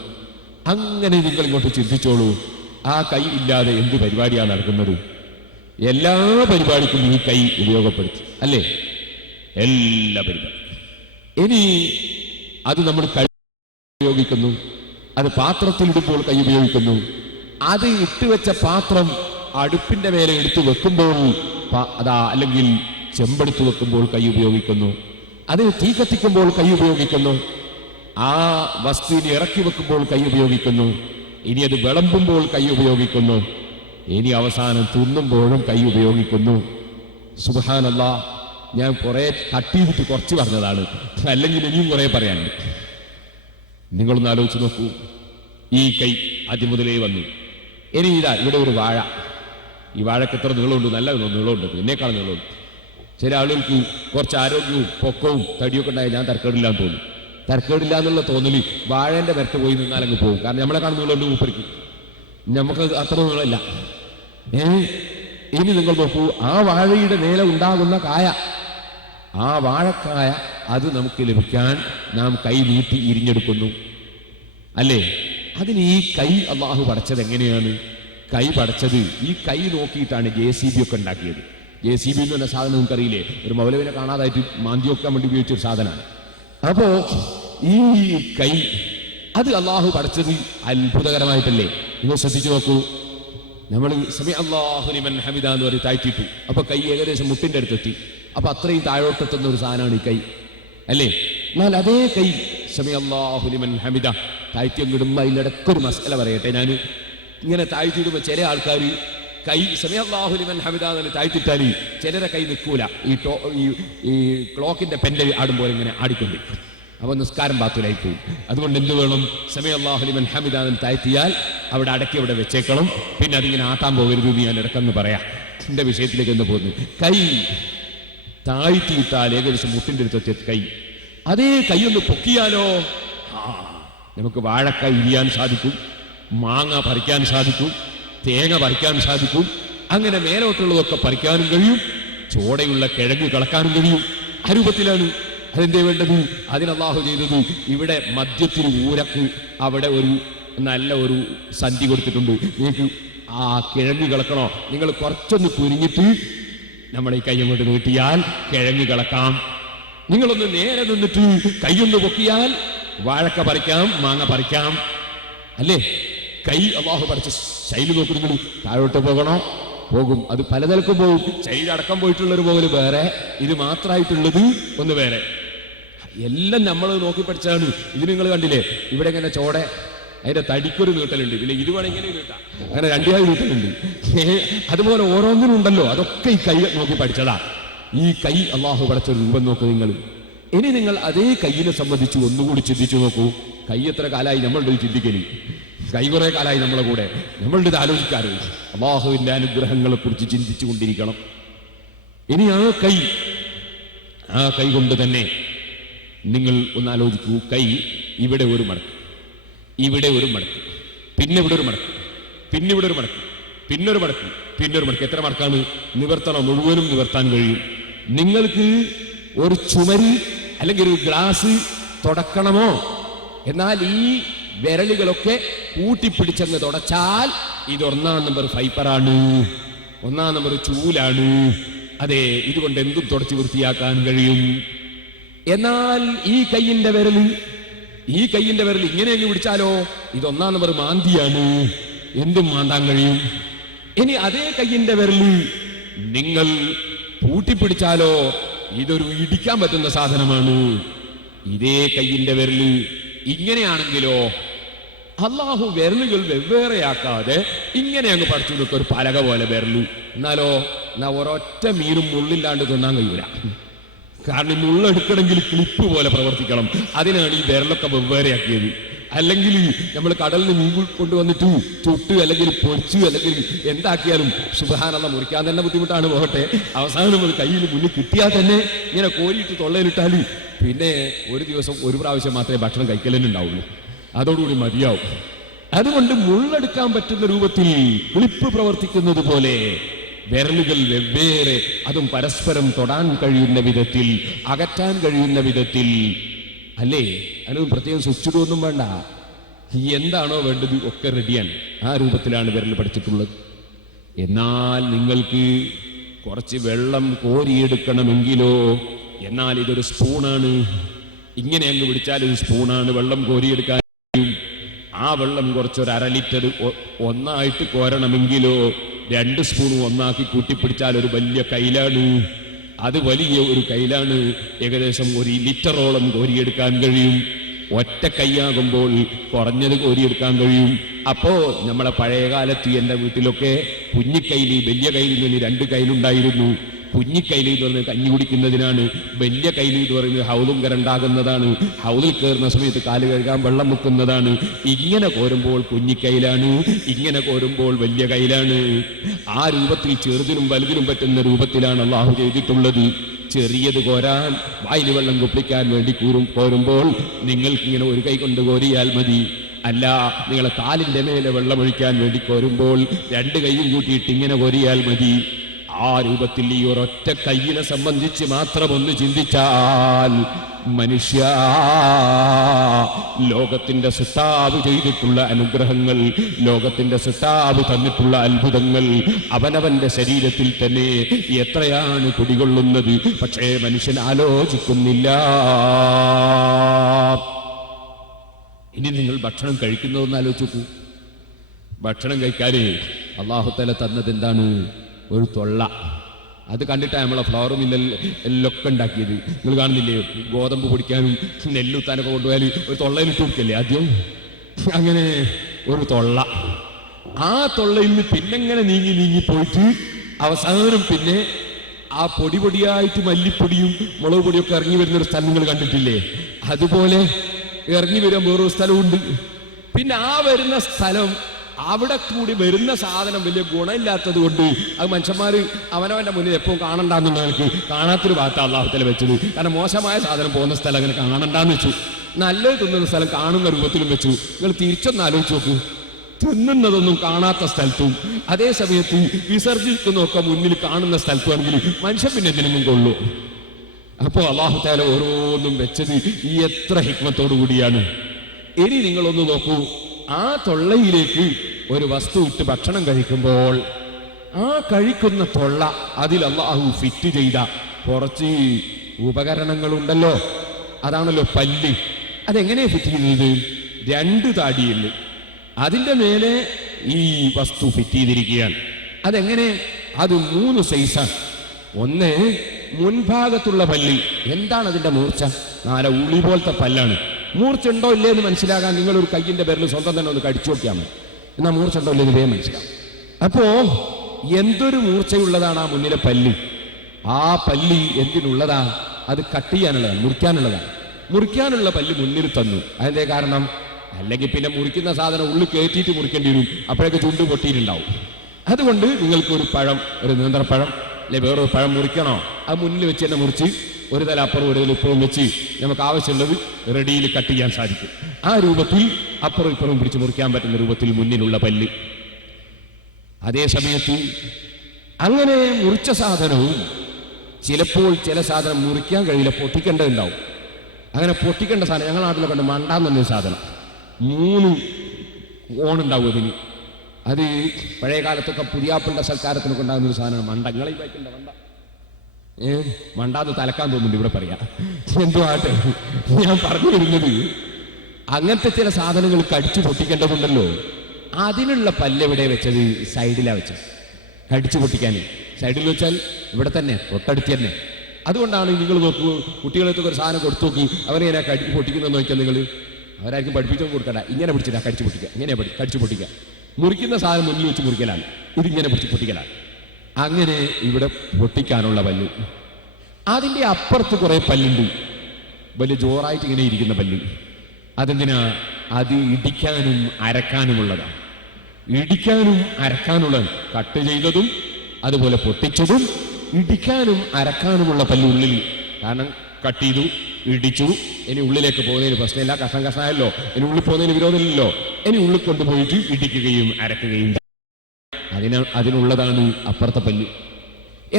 അങ്ങനെ നിങ്ങൾ ഇങ്ങോട്ട് ചിന്തിച്ചോളൂ, ആ കൈ ഇല്ലാതെ എന്ത് പരിപാടിയാണ് നടക്കുന്നത്? എല്ലാ പരിപാടിക്കും ഈ കൈ ഉപയോഗപ്പെടുത്തി, അല്ലേ? എല്ലാ പരിപാടി. ഇനി അത് നമ്മൾ കൈ ഉപയോഗിക്കുന്നു, അത് പാത്രത്തിലിടുമ്പോൾ കൈ ഉപയോഗിക്കുന്നു. അത് ഇട്ടുവെച്ച പാത്രം അടുപ്പിന്റെ മേലെ എടുത്തു വെക്കുമ്പോൾ അല്ലെങ്കിൽ ചെമ്പെടുത്ത് വെക്കുമ്പോൾ കൈ ഉപയോഗിക്കുന്നു. അതിന് തീ കത്തിക്കുമ്പോൾ കൈ ഉപയോഗിക്കുന്നു. ആ വസ്തുവിനെ ഇറക്കി വെക്കുമ്പോൾ കൈ ഉപയോഗിക്കുന്നു. ഇനി അത് വിളമ്പുമ്പോൾ കൈ ഉപയോഗിക്കുന്നു. ഇനി അവസാനം തിന്നുമ്പോഴും കൈ ഉപയോഗിക്കുന്നു. സുബ്ഹാനല്ലാഹ്, ഞാൻ കുറെ കട്ട് ചെയ്തിട്ട് കുറച്ച് പറഞ്ഞതാണ്, അല്ലെങ്കിൽ ഇനിയും കുറെ പറയാനുണ്ട്. നിങ്ങളൊന്ന് ആലോചിച്ച് നോക്കൂ, ഈ കൈ ആദ്യം മുതലേ വന്നു. ഇനി ഇതാ ഇവിടെ ഒരു വാഴ. ഈ വാഴക്ക് എത്ര നീളമുണ്ട്? നല്ല നീളമുണ്ട്, എന്നേക്കാൾ നീളമുണ്ട്. ചില ആളുകൾക്ക് കുറച്ച് ആരോഗ്യവും പൊക്കവും തടിയൊക്കെ ഉണ്ടായാൽ ഞാൻ തരക്കേടില്ലാന്ന് തോന്നും. തരക്കേടില്ല എന്നുള്ള തോന്നല് വാഴേൻ്റെ വരത്ത് പോയി നിന്നാൽ അങ്ങ് പോകും. കാരണം നമ്മളെക്കാൾ നീളമുണ്ട് മൂപ്പർക്ക്, നമുക്ക് അത്ര നീളമില്ല. ഇനി നിങ്ങൾ നോക്കൂ, ആ വാഴയുടെ മേലെ ഉണ്ടാകുന്ന കായ, ആ വാഴക്കായ അത് നമുക്ക് ലഭിക്കാൻ നാം കൈ നീട്ടി ഇരിഞ്ഞെടുക്കുന്നു, അല്ലേ? അതിന് ഈ കൈ അല്ലാഹു പടച്ചത് എങ്ങനെയാണ്? കൈ പടച്ചത് ഈ കൈ നോക്കിയിട്ടാണ് JCB ഒക്കെ ഉണ്ടാക്കിയത്. JCB എന്ന് പറഞ്ഞ സാധനം നിങ്ങൾക്കറിയില്ലേ? ഒരു മൗലവിനെ കാണാതായിട്ട് മാന്തി വെക്കാൻ വേണ്ടി ഉപയോഗിച്ചൊരു സാധനമാണ്. അപ്പോ ഈ കൈ അത് അല്ലാഹു പടച്ചത് അത്ഭുതകരമായിട്ടല്ലേ? നിങ്ങൾ ശ്രദ്ധിച്ചു നോക്കൂ. നമ്മൾ സമി അല്ലാഹു ലിമൻ ഹമിദ എന്ന് പറയും, താഴ്ത്തിയിട്ടു. അപ്പൊ കൈ ഏകദേശം മുട്ടിന്റെ അടുത്തെത്തി. അപ്പൊ അത്രയും താഴോട്ടെത്തുന്ന ഒരു സാധനമാണ് ഈ കൈ, അല്ലേ? എന്നാൽ അതേ കൈ സമി അല്ലാഹു ലിമൻ ഹമിദ താഴ്ത്തിയിടുമ്പോൾ അതിലിടക്കൊരു മസല പറയട്ടെ. ഞാൻ ഇങ്ങനെ താഴ്ത്തിയിടുമ്പോൾ ചില ആൾക്കാർ കൈ സമി അല്ലാഹു ലിമൻ ഹമിദ എന്ന് താഴ്ത്തിട്ടാൽ ചിലരെ കൈ നിൽക്കൂല. ഈ ക്ലോക്കിന്റെ പെൻഡ് ആടുമ്പോൾ ഇങ്ങനെ ആടിക്കൊണ്ടിരിക്കും. അപ്പൊ നിസ്കാരം ബാത്തുലായി പോകും. അതുകൊണ്ട് എന്ത് വേണം? സമി അല്ലാഹു ലിമൻ ഹമിദ എന്ന് താഴ്ത്തിയാൽ അവിടെ അടക്കി അവിടെ വെച്ചേക്കണം. പിന്നെ അതിങ്ങനെ ആട്ടാൻ പോകരുത് എന്ന് ഞാൻ ഇടക്കെന്ന് പറയാം. എന്റെ വിഷയത്തിലേക്ക് എന്ന് പോകുന്നു. കൈ താഴ്ത്തിയിട്ടാൽ ഏകദേശം മുട്ടിന്റെ അടുത്ത് കൈ, അതേ കൈയൊന്ന് പൊക്കിയാലോ നമുക്ക് വാഴക്കായ ഇരിയാൻ സാധിക്കും, മാങ്ങ പറിക്കാൻ സാധിക്കും, തേങ്ങ പറിക്കാൻ സാധിക്കും. അങ്ങനെ മേലോട്ടുള്ളതൊക്കെ പറിക്കാനും കഴിയും, ചോടയുള്ള കിഴങ്ങ് കളക്കാനും കഴിയും. ആ രൂപത്തിലാണ് അതെന്തേ വേണ്ടത്? അതിന് അല്ലാഹു ചെയ്തത് ഇവിടെ മധ്യത്തിന് ഊരക്ക് അവിടെ ഒരു നല്ല ഒരു സന്ധി കൊടുത്തിട്ടുണ്ട്. നിങ്ങൾക്ക് ആ കിഴങ്ങ് കളക്കണോ? നിങ്ങൾ കുറച്ചൊന്ന് കുനിഞ്ഞിട്ട് നമ്മുടെ ഈ കൈ അങ്ങോട്ട് നീട്ടിയാൽ കിഴങ്ങ് കളക്കാം. നിങ്ങളൊന്ന് നേരെ നിന്നിട്ട് കൈയൊന്ന് പൊക്കിയാൽ വാഴക്ക പറിക്കാം, മാങ്ങ പറിക്കാം, അല്ലേ? കൈ അല്ലാഹു പറിച്ച ശൈലി നോക്കി. നിങ്ങൾ താഴോട്ട് പോകണോ? പോകും. അത് പലതരക്കും പോകും. ശരീരം അടക്കം പോയിട്ടുള്ളൊരു പോകല് വേറെ, ഇത് മാത്രമായിട്ടുള്ളത് ഒന്ന് വേറെ. എല്ലാം നമ്മൾ നോക്കി പഠിച്ചാണ്. ഇത് നിങ്ങൾ കണ്ടില്ലേ, ഇവിടെ ഇങ്ങനെ ചോടെ അതിന്റെ തടിക്കൊരു നീട്ടലുണ്ട്, പിന്നെ ഇത് വേണമെങ്കിൽ നീട്ടാം, അങ്ങനെ രണ്ടായി നീട്ടലുണ്ട്. അതുപോലെ ഓരോന്നിനും ഉണ്ടല്ലോ, അതൊക്കെ ഈ കൈ നോക്കി പഠിച്ചതാ. ഈ കൈ അള്ളാഹു പടച്ചൊരു രൂപം നോക്ക് നിങ്ങൾ. ഇനി നിങ്ങൾ അതേ കയ്യിനെ സംബന്ധിച്ച് ഒന്നുകൂടി ചിന്തിച്ചു നോക്കൂ. കൈ എത്ര കാലമായി നമ്മളുടെ ചിന്തിക്കല്? കൈ കുറെ കാലമായി നമ്മളെ കൂടെ, നമ്മളുടെ ഇത് ആലോചിക്കാറ്. അള്ളാഹുവിന്റെ അനുഗ്രഹങ്ങളെ കുറിച്ച് ചിന്തിച്ചു കൊണ്ടിരിക്കണം. ഇനി ആ കൈ കൊണ്ട് തന്നെ നിങ്ങൾ ഒന്ന് ആലോചിക്കൂ. കൈ ഇവിടെ ഒരു മടക്ക്, ഇവിടെ ഒരു മടക്ക്, പിന്നെ ഇവിടെ ഒരു മടക്ക്, പിന്നെ ഇവിടെ ഒരു മടക്ക്, പിന്നൊരു മടക്ക്, പിന്നൊരു മടക്ക്. എത്ര മടക്കാണ്? നിവർത്തണം, മുഴുവനും നിവർത്താൻ കഴിയും. നിങ്ങൾക്ക് ഒരു ചുമര് അല്ലെങ്കിൽ ഒരു ഗ്ലാസ് തുടക്കണമോ? എന്നാൽ ഈ വിരലുകളൊക്കെ കൂട്ടിപ്പിടിച്ചെന്ന് തുടച്ചാൽ ഇത് 1-ാം നമ്പർ ഫൈബറാണ്, 1-ാം നമ്പർ ചൂലാണ്. അതെ, ഇതുകൊണ്ട് എന്തും തുടച്ച് വൃത്തിയാക്കാൻ കഴിയും. എന്നാൽ ഈ കയ്യിന്റെ വിരൽ ഇങ്ങനെ അങ്ങ് പിടിച്ചാലോ ഇത് 1-ാം നമ്പർ മാന്തിയാണ്, എന്തും മാന്താൻ കഴിയും. ഇനി അതേ കയ്യിന്റെ വിരൽ നിങ്ങൾ പൂട്ടിപ്പിടിച്ചാലോ ഇതൊരു ഇടിക്കാൻ പറ്റുന്ന സാധനമാണ്. ഇതേ കയ്യിന്റെ വിരൽ ഇങ്ങനെയാണെങ്കിലോ അള്ളാഹു വിരലുകൾ വെവ്വേറെയാക്കാതെ ഇങ്ങനെ അങ്ങ് പഠിച്ചു കൊടുക്കുക, ഒരു പലക പോലെ വിരലു. എന്നാ ഒരൊറ്റ മീനും മുള്ളില്ലാണ്ട് തിന്നാൻ കഴിയൂല. കാരണം മുള്ളെടുക്കണമെങ്കിൽ ക്ലിപ്പ് പോലെ പ്രവർത്തിക്കണം. അതിനാണ് ഈ വിരലൊക്കെ വെവ്വേറെയാക്കിയത്. അല്ലെങ്കിൽ നമ്മൾ കടലിന് മീൻ കൊണ്ടുവന്നിട്ട് ചുട്ട് അല്ലെങ്കിൽ പൊരിച്ചു അല്ലെങ്കിൽ എന്താക്കിയാലും സുബ്ഹാനല്ലാഹ് മുറിക്കാൻ തന്നെ ബുദ്ധിമുട്ടാണ്. പോകട്ടെ, അവസാനം അത് കയ്യിൽ മുന്നിൽ കിട്ടിയാൽ തന്നെ ഇങ്ങനെ കോരിയിട്ട് തൊള്ളയിലിട്ടാൽ പിന്നെ ഒരു ദിവസം ഒരു പ്രാവശ്യം മാത്രമേ ഭക്ഷണം കഴിക്കലുണ്ടാവുള്ളൂ, അതോടുകൂടി മതിയാവും. അതുകൊണ്ട് മുള്ളെടുക്കാൻ പറ്റുന്ന രൂപത്തിൽ ക്ലിപ്പ് പ്രവർത്തിക്കുന്നത് പോലെ വിരലുകൾ വെവ്വേറെ, അതും പരസ്പരം തൊടാൻ കഴിയുന്ന വിധത്തിൽ, അകറ്റാൻ കഴിയുന്ന വിധത്തിൽ. അല്ലേ? അതിനൊന്നും പ്രത്യേകം സ്വിച്ചിടൊന്നും വേണ്ട. എന്താണോ വേണ്ടത് ഒക്കെ റെഡിയാണ്. ആ രൂപത്തിലാണ് വിരൽ പഠിച്ചിട്ടുള്ളത്. എന്നാൽ നിങ്ങൾക്ക് കുറച്ച് വെള്ളം കോരിയെടുക്കണമെങ്കിലോ, എന്നാൽ ഇതൊരു സ്പൂണാണ്. ഇങ്ങനെ അങ്ങ് പിടിച്ചാൽ ഒരു സ്പൂണാണ്. വെള്ളം കോരിയെടുക്കാൻ ആ വെള്ളം കുറച്ചൊരു 1/2 ലിറ്റർ ഒന്നായിട്ട് കോരണമെങ്കിലോ 2 സ്പൂൺ ഒന്നാക്കി കൂട്ടിപ്പിടിച്ചാൽ ഒരു വലിയ കയ്യിലാണ്. അത് വലിയ ഒരു കയ്യിലാണ്. ഏകദേശം 1 ലിറ്ററോളം കോരിയെടുക്കാൻ കഴിയും. ഒറ്റ കൈയാകുമ്പോൾ കുറഞ്ഞത് കോരിയെടുക്കാൻ കഴിയും. അപ്പോ നമ്മളെ പഴയകാലത്ത് എൻ്റെ വീട്ടിലൊക്കെ കുഞ്ഞിക്കൈലി, വലിയ കയ്യിൽ നിന്ന് 2 കയ്യിലുണ്ടായിരുന്നു. കുഞ്ഞിക്കൈലി എന്ന് പറയുന്നത് കഞ്ഞി കുടിക്കുന്നതിനാണ്. വലിയ കൈലി എന്ന് പറയുന്നത് ഹൗലും കരണ്ടാകുന്നതാണ്. ഹൗലിൽ കയറുന്ന സമയത്ത് കാല് കഴുകാൻ വെള്ളം മുക്കുന്നതാണ്. ഇങ്ങനെ കോരുമ്പോൾ കുഞ്ഞിക്കൈലാണ്, ഇങ്ങനെ കോരുമ്പോൾ വലിയ കൈലാണ്. ആ രൂപത്തിൽ ചെറുതിനും വലുതിനും പറ്റുന്ന രൂപത്തിലാണ് അള്ളാഹു ചെയ്തിട്ടുള്ളത്. ചെറിയത് കോരാൻ, വായിൽ വെള്ളം കുപ്പിക്കാൻ വേണ്ടി കോരുമ്പോൾ നിങ്ങൾക്കിങ്ങനെ ഒരു കൈ കൊണ്ട് കോരിയാൽ മതി. അല്ല, നിങ്ങളെ കാലിന്റെ മേലെ വെള്ളമൊഴിക്കാൻ വേണ്ടി കോരുമ്പോൾ 2 കൈയും കൂട്ടിയിട്ട് ഇങ്ങനെ കോരിയാൽ മതി. ആ രൂപത്തിൽ ഈ ഒരൊറ്റ കയ്യിനെ സംബന്ധിച്ച് മാത്രം ഒന്ന് ചിന്തിച്ചാൽ മനുഷ്യ, ലോകത്തിന്റെ സൃഷ്ടാവ് ചെയ്തിട്ടുള്ള അനുഗ്രഹങ്ങൾ, ലോകത്തിന്റെ സൃഷ്ടാവ് തന്നിട്ടുള്ള അത്ഭുതങ്ങൾ അവനവന്റെ ശരീരത്തിൽ തന്നെ എത്രയാണ് കുടികൊള്ളുന്നത്. പക്ഷേ മനുഷ്യൻ ആലോചിക്കുന്നില്ല. ഇനി നിങ്ങൾ ഭക്ഷണം കഴിക്കുന്നതെന്ന് ആലോചിക്കൂ. ഭക്ഷണം കഴിക്കാനേ അല്ലാഹു തആല തന്നത് എന്താണ്? ഒരു തൊള്ള. അത് കണ്ടിട്ടാണ് നമ്മളെ ഫ്ലവർ മില്ലിൽ എല്ലൊക്കെ ഉണ്ടാക്കിയത്. നിങ്ങൾ കാണുന്നില്ലേ? ഗോതമ്പ് പൊടിക്കാനും നെല്ലുത്താനൊക്കെ കൊണ്ടുപോയാൽ ഒരു തൊള്ളയിലിട്ട് കൊടുക്കല്ലേ ആദ്യം. അങ്ങനെ ഒരു തൊള്ള. ആ തൊള്ളയിൽ നിന്ന് പിന്നെങ്ങനെ നീങ്ങി പോയിട്ട് അവസാനം പിന്നെ ആ പൊടിയായിട്ട് മല്ലിപ്പൊടിയും മുളക് പൊടിയൊക്കെ ഇറങ്ങി വരുന്നൊരു സ്ഥലം നിങ്ങൾ കണ്ടിട്ടില്ലേ? അതുപോലെ ഇറങ്ങി വരാൻ വേറൊരു സ്ഥലമുണ്ട്. പിന്നെ ആ വരുന്ന സ്ഥലം, അവിടെ കൂടി വരുന്ന സാധനം വലിയ ഗുണമില്ലാത്തത് കൊണ്ട് അത് മനുഷ്യന്മാര് അവനവന്റെ മുന്നിൽ എപ്പോഴും കാണണ്ടെന്നുള്ള എനിക്ക് കാണാത്തൊരു ഭാഗത്ത് അല്ലാഹു തആല വെച്ചത്. കാരണം മോശമായ സാധനം പോകുന്ന സ്ഥലം അങ്ങനെ കാണണ്ടെന്ന് വെച്ചു. നല്ലത് തിന്നുന്ന സ്ഥലം കാണുന്ന രൂപത്തിലും വെച്ചു. നിങ്ങൾ തിരിച്ചൊന്ന് ആലോചിച്ച് നോക്കൂ. തിന്നുന്നതൊന്നും കാണാത്ത സ്ഥലത്തും അതേ സമയത്ത് വിസർജിക്കുന്നതൊക്കെ മുന്നിൽ കാണുന്ന സ്ഥലത്തുമാണെങ്കിൽ മനുഷ്യൻ പിന്നെ എന്തിനും കൊള്ളൂ. അപ്പോ അല്ലാഹു തആല ഓരോന്നും വെച്ചത് ഈ എത്ര ഹിക്മത്തോടു കൂടിയാണ്. ഇനി നിങ്ങളൊന്ന് നോക്കൂ. ആ തൊള്ളയിലേക്ക് ഒരു വസ്തു ഇട്ട് ഭക്ഷണം കഴിക്കുമ്പോൾ ആ കഴിക്കുന്ന തൊള്ള, അതിൽ അല്ലാഹു ഫിറ്റ് ചെയ്ത കുറച്ച് ഉപകരണങ്ങളുണ്ടല്ലോ. അതാണല്ലോ പല്ല്. അതെങ്ങനെ ഫിറ്റ് ചെയ്യുന്നത്? 2 താടിയല്ല്, അതിൻ്റെ മേലെ ഈ വസ്തു ഫിറ്റ് ചെയ്തിരിക്കുകയാണ്. അതെങ്ങനെ? അത് 3 സൈസാണ്. ഒന്ന്, മുൻഭാഗത്തുള്ള പല്ല്. എന്താണ് അതിന്റെ മൂർച്ച? നാല ഉളി പോലത്തെ പല്ലാണ്. മൂർച്ച ഉണ്ടോ ഇല്ലേ എന്ന് മനസ്സിലാകാൻ നിങ്ങളൊരു കയ്യിന്റെ പേരിൽ സ്വന്തം തന്നെ ഒന്ന് കടിച്ചു നോക്കിയാൽ മതി. എന്നാൽ മൂർച്ച ഉണ്ടോ ഇല്ലേ എന്ന് വേഗം മനസ്സിലാവും. അപ്പോ എന്തൊരു മൂർച്ചയുള്ളതാണ് ആ മുന്നിലെ പല്ല്. ആ പല്ല് എന്തിനുള്ളതാ? അത് കട്ട് ചെയ്യാനുള്ളതാണ്, മുറിക്കാനുള്ളതാണ്. മുറിക്കാനുള്ള പല്ല് മുന്നിൽ തന്നു. അതിന്റെ കാരണം, അല്ലെങ്കിൽ പിന്നെ മുറിക്കുന്ന സാധനം ഉള്ളിൽ കയറ്റിയിട്ട് മുറിക്കേണ്ടി വരും. അപ്പോഴേക്ക് ചുണ്ട് പൊട്ടിയിട്ടുണ്ടാവും. അതുകൊണ്ട് നിങ്ങൾക്ക് ഒരു പഴം, ഒരു നേന്ത്രപ്പഴം അല്ലെ വേറൊരു പഴം മുറിക്കണോ, അത് മുന്നിൽ വെച്ച് തന്നെ മുറിച്ച് ഒരു തല അപ്പുറം ഒരു തല ഇപ്പുറവും വെച്ച് നമുക്ക് ആവശ്യമുള്ളത് റെഡിയിൽ കട്ട് ചെയ്യാൻ സാധിക്കും. ആ രൂപത്തിൽ അപ്പുറം ഇപ്പുറവും പിടിച്ച് മുറിക്കാൻ പറ്റുന്ന രൂപത്തിൽ മുന്നിലുള്ള പല്ല്. അതേ സമയത്ത് അങ്ങനെ മുറിച്ച സാധനവും ചിലപ്പോൾ ചില സാധനം മുറിക്കാൻ കഴിയില്ല, പൊട്ടിക്കേണ്ടതുണ്ടാവും. അങ്ങനെ പൊട്ടിക്കേണ്ട സാധനം ഞങ്ങളുടെ നാട്ടിലൊക്കെ ഉണ്ട്, മണ്ടാന്നൊരു സാധനം. 3 ഓണുണ്ടാവും അതിന്. അത് പഴയ കാലത്തൊക്കെ പുതിയാപ്പിളുടെ സൽക്കാരത്തിനൊക്കെ ഉണ്ടാകുന്ന ഒരു സാധനമാണ് മണ്ട. നിങ്ങളെ വായിക്കണ്ട മണ്ട, മണ്ടാന്ന് തലക്കാൻ തോന്നുന്നുണ്ട് ഇവിടെ പറയാ. എന്തോ ആട്ടെ, ഞാൻ പറഞ്ഞു വരുന്നത് അങ്ങനത്തെ ചില സാധനങ്ങൾ കടിച്ചു പൊട്ടിക്കേണ്ടതുണ്ടല്ലോ. അതിനുള്ള പല്ലെവിടെ വെച്ചത്? സൈഡിലാണ് വെച്ചത്. കടിച്ചു പൊട്ടിക്കാൻ സൈഡിൽ വെച്ചാൽ ഇവിടെ തന്നെ തൊട്ടടുത്ത് തന്നെ. അതുകൊണ്ടാണ് നിങ്ങൾ നോക്കൂ, കുട്ടികളെത്തൊക്കെ ഒരു സാധനം കൊടുത്തു നോക്കി അവരെങ്ങനെ കടിച്ചു പൊട്ടിക്കുന്നതെന്ന് നോക്കിയാൽ നിങ്ങൾ അവരായിരിക്കും പഠിപ്പിച്ചോ കൊടുക്കണ്ട. ഇങ്ങനെ പിടിച്ചിട്ടാ കടിച്ചു പൊട്ടിക്കുക, ഇങ്ങനെ കടിച്ചു പൊട്ടിക്കുക. മുറിക്കുന്ന സാധനം മുന്നിൽ വെച്ച് മുറിക്കലാണ്, ഇതിങ്ങനെ പിടിച്ച് പൊട്ടിക്കലാണ്. അങ്ങനെ ഇവിടെ പൊട്ടിക്കാനുള്ള പല്ല്. അതിൻ്റെ അപ്പുറത്ത് കുറെ പല്ലുണ്ട്, വലിയ ജോറായിട്ട് ഇങ്ങനെ ഇരിക്കുന്ന പല്ല്. അതെന്തിനാ? അത് ഇടിക്കാനും അരക്കാനുമുള്ളതാണ്. ഇടിക്കാനും അരക്കാനുള്ളത്, കട്ട് ചെയ്തതും അതുപോലെ പൊട്ടിച്ചതും ഇടിക്കാനും അരക്കാനുമുള്ള പല്ലുള്ളിൽ. കാരണം കട്ട് ചെയ്തു, ഇടിച്ചു, ഇനി ഉള്ളിലേക്ക് പോകുന്നതിന് പ്രശ്നമില്ല, കഷ്ണം കഷ്ണമായല്ലോ, ഇനി ഉള്ളിൽ പോകുന്നതിന് വിരോധമില്ലല്ലോ. ഇനി ഉള്ളിൽ കൊണ്ടുപോയിട്ട് ഇടിക്കുകയും അരക്കുകയും അതിനുള്ളതാണ് അപ്പുറത്തെ പല്ല്.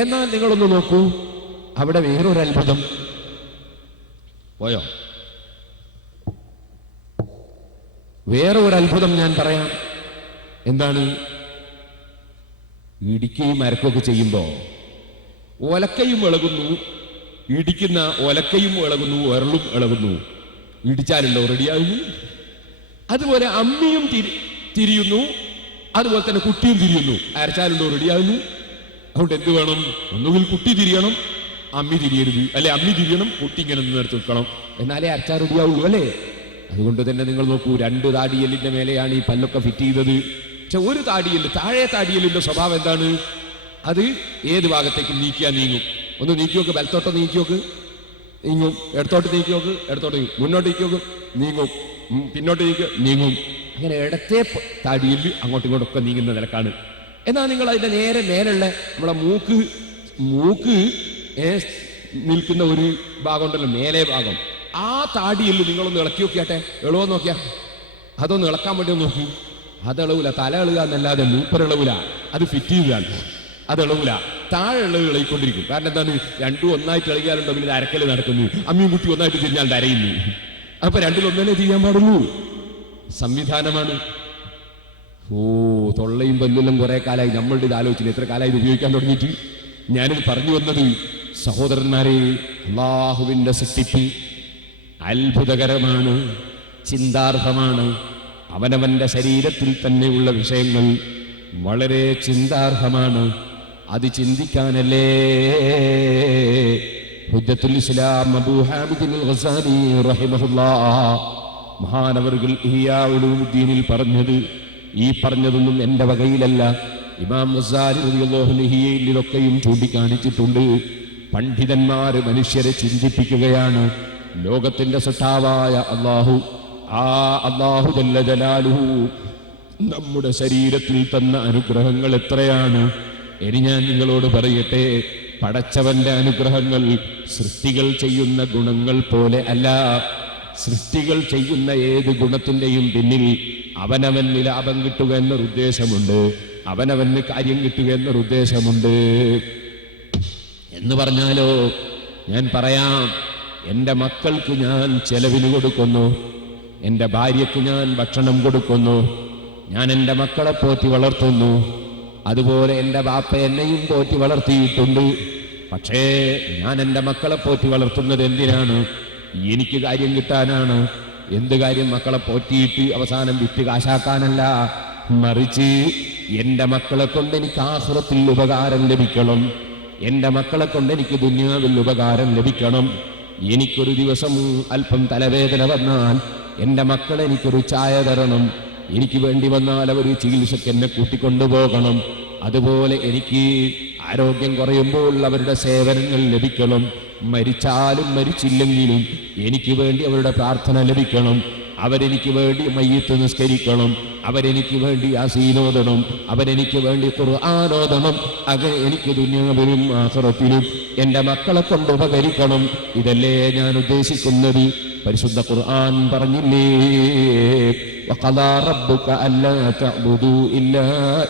എന്നാൽ നിങ്ങളൊന്ന് നോക്കൂ, അവിടെ വേറൊരു അത്ഭുതം. പോയോ? വേറെ ഒരു അത്ഭുതം ഞാൻ പറയാം. എന്താണ്? ഇടിക്കുകയും അരക്കുകയൊക്കെ ചെയ്യുമ്പോൾ ഒലക്കയും ഇളകുന്നു, ഇടിക്കുന്ന ഒലക്കയും ഇളകുന്നു, ഉരളും ഇളകുന്നു. ഇടിച്ചാലുണ്ടോ? റെഡിയാകുന്നു. അതുപോലെ അമ്മിയും തിരിയുന്നു, അതുപോലെ തന്നെ കുട്ടിയും തിരിയുന്നു. അരച്ചാലുണ്ടോ? റെഡിയാകുന്നു. അതുകൊണ്ട് എന്ത് വേണം? ഒന്നുകിൽ കുട്ടി തിരിയണം, അമ്മി തിരിയരുത്. അല്ലെ അമ്മി തിരിയണം, കുട്ടി ഇങ്ങനെ നിന്നെടുത്ത് നിൽക്കണം, എന്നാലേ അരച്ചാൽ റെഡിയാവുള്ളൂ അല്ലേ? അതുകൊണ്ട് തന്നെ നിങ്ങൾ നോക്കൂ, 2 താടിയല്ലിന്റെ മേലെയാണ് ഈ പല്ലൊക്കെ ഫിറ്റ് ചെയ്തത്. പക്ഷെ ഒരു താടിയല്ല്, താഴെ താടിയല്ലിന്റെ സ്വഭാവം എന്താണ്? അത് ഏത് ഭാഗത്തേക്കും നീക്കിയാൽ നീങ്ങും. ഒന്ന് നീക്കി നോക്ക്, വലത്തോട്ട് നീക്കി നോക്ക്, നീങ്ങും. ഇടത്തോട്ട് നീക്കി നോക്ക്, ഇടത്തോട്ട് നീങ്ങും. മുന്നോട്ട് നീക്കി നോക്ക്, നീങ്ങും. പിന്നോട്ട് നീക്കുക, നീങ്ങും. അങ്ങനെ ഇടത്തെ താടിയല്ല് അങ്ങോട്ടും ഇങ്ങോട്ടൊക്കെ നീങ്ങുന്ന നിലക്കാണ്. എന്നാൽ നിങ്ങൾ അതിന്റെ നേരെ മേലുള്ള നമ്മളെ മൂക്ക് നിൽക്കുന്ന ഒരു ഭാഗം ഉണ്ടല്ലോ, മേലെ ഭാഗം, ആ താടിയല്ല് നിങ്ങളൊന്ന് ഇളക്കി നോക്കിയാട്ടെ. എളുവോ നോക്കിയാ? അതൊന്ന് ഇളക്കാൻ വേണ്ടി നോക്കി. അതെളവില്ല. തല എളുക എന്നല്ലാതെ മൂപ്പരെളവില്ല. അത് ഫിറ്റ് ചെയ്യുകയാണ്, അതെളവില്ല. താഴെ ഉള്ളത് ഇളകിക്കൊണ്ടിരിക്കും. കാരണം എന്താണ്? 2 ഒന്നായിട്ട് ഇളകിയാലുണ്ടോ പിന്നെ അരക്കല് നടക്കുന്നു. അമ്മിയും കുട്ടി ഒന്നായിട്ട് തിരിഞ്ഞാൽ അരയുന്നു. അപ്പൊ 2-ൽ ഒന്നേ ചെയ്യാൻ പാടുള്ളൂ. സംവിധാനമാണ്. തൊള്ളയും പല്ലും കുറെ കാലമായി നമ്മളുടെ ഇത് ആലോചിച്ചില്ല, എത്ര കാലമായി ഇത് ഉപയോഗിക്കാൻ തുടങ്ങിയിട്ട്. ഞാനിത് പറഞ്ഞു വന്നത് സഹോദരന്മാരെ, അല്ലാഹുവിന്റെ സൃഷ്ടിപ്പ് അത്ഭുതകരമാണ്, ചിന്താർഹമാണ്. അവനവന്റെ ശരീരത്തിൽ തന്നെയുള്ള വിഷയങ്ങൾ വളരെ ചിന്താർഹമാണ്. അത് ചിന്തിക്കാനല്ലേ ഹുജ്ജത്തുൽ ഇസ്ലാം അബൂ ഹാമിദ് അൽ ഗസാലി റഹിമഹുല്ലാഹ് മഹാനവറുകൾ ഇഹ്യാ ഉലൂമുദ്ദീനിൽ പറഞ്ഞത്. ഈ പറഞ്ഞതൊന്നും എന്റെ വകയിലല്ല. ഇമാം ഗസാലി റളിയല്ലാഹു അൻഹു ഇതൊക്കെയും ചൂണ്ടിക്കാണിച്ചിട്ടുണ്ട്. പണ്ഡിതന്മാര് മനുഷ്യരെ ചിന്തിപ്പിക്കുകയാണ്. ലോകത്തിന്റെ സൃഷ്ടാവായ അല്ലാഹു, ആ അല്ലാഹു ജല്ല ജലാലുഹു നമ്മുടെ ശരീരത്തിൽ തന്ന അനുഗ്രഹങ്ങൾ എത്രയാണ്. ഇനി ഞാൻ നിങ്ങളോട് പറയട്ടെ, പടച്ചവന്റെ അനുഗ്രഹങ്ങൾ സൃഷ്ടികൾ ചെയ്യുന്ന ഗുണങ്ങൾ പോലെ അല്ല. സൃഷ്ടികൾ ചെയ്യുന്ന ഏത് ഗുണത്തിന്റെയും പിന്നിൽ അവനവന് ലാഭം കിട്ടുക എന്നൊരു ഉദ്ദേശമുണ്ട്, അവനവന് കാര്യം കിട്ടുക എന്നൊരു ഉദ്ദേശമുണ്ട്. എന്ന് പറഞ്ഞാലോ, ഞാൻ പറയാം, എൻ്റെ മക്കൾക്ക് ഞാൻ ചെലവിന് കൊടുക്കുന്നു, എൻ്റെ ഭാര്യയ്ക്ക് ഞാൻ ഭക്ഷണം കൊടുക്കുന്നു, ഞാൻ എൻ്റെ മക്കളെ പോറ്റി വളർത്തുന്നു, അതുപോലെ എൻ്റെ ബാപ്പ എന്നെയും പോറ്റി വളർത്തിയിട്ടുണ്ട്. പക്ഷേ ഞാൻ എൻ്റെ മക്കളെ പോറ്റി വളർത്തുന്നത് എന്തിനാണ്? എനിക്ക് കാര്യം കിട്ടാനാണ്. എന്ത് കാര്യം? മക്കളെ പോറ്റിയിട്ട് അവസാനം വിറ്റ് കാശാക്കാനല്ല, മറിച്ച് എൻ്റെ മക്കളെ കൊണ്ട് എനിക്ക് ആഖിറത്തിൽ ഉപകാരം ലഭിക്കണം, എൻ്റെ മക്കളെ കൊണ്ട് എനിക്ക് ദുനിയാവിൽ ഉപകാരം ലഭിക്കണം. എനിക്കൊരു ദിവസം അല്പം തലവേദന വന്നാൽ എൻ്റെ മക്കളെ എനിക്കൊരു ചായ തരണം, എനിക്ക് വേണ്ടി വന്നാൽ അവർ ചികിത്സയ്ക്ക് എന്നെ കൂട്ടിക്കൊണ്ടുപോകണം. അതുപോലെ എനിക്ക് ആരോഗ്യം കുറയുമ്പോൾ അവരുടെ സേവനങ്ങൾ ലഭിക്കണം. മരിച്ചാലും മരിച്ചില്ലെങ്കിലും എനിക്ക് വേണ്ടി അവരുടെ പ്രാർത്ഥന ലഭിക്കണം. അവരെനിക്ക് വേണ്ടി മയ്യിത്ത് നിസ്കരിക്കണം, അവരെനിക്ക് വേണ്ടി യാസീനോദണം, അവരെനിക്ക് വേണ്ടി ഖുർആനോദണം. അങ്ങനെ എനിക്ക് ദുനിയാവിലും ആഖിറത്തിലും എൻ്റെ മക്കളെ കൊണ്ട് ഉപകരിക്കണം. ഇതല്ലേ ഞാൻ ഉദ്ദേശിക്കുന്നത്. പരിശുദ്ധ ഖുർആൻ പറഞ്ഞില്ലേ, وقضى ربك ألا تعبدوا إلا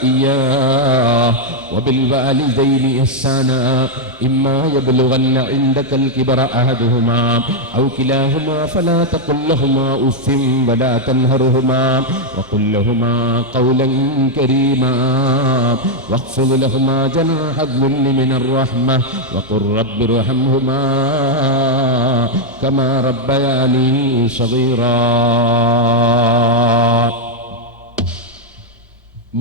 إياه وبالوالدين إحسانا إما يبلغن عندك الكبر أحدهما أو كلاهما فلا تقل لهما أف ولا تنهرهما وقل لهما قولا كريما واخفض لهما جناح الذل من الرحمة وقل رب ارحمهما كما ربياني صغيرا.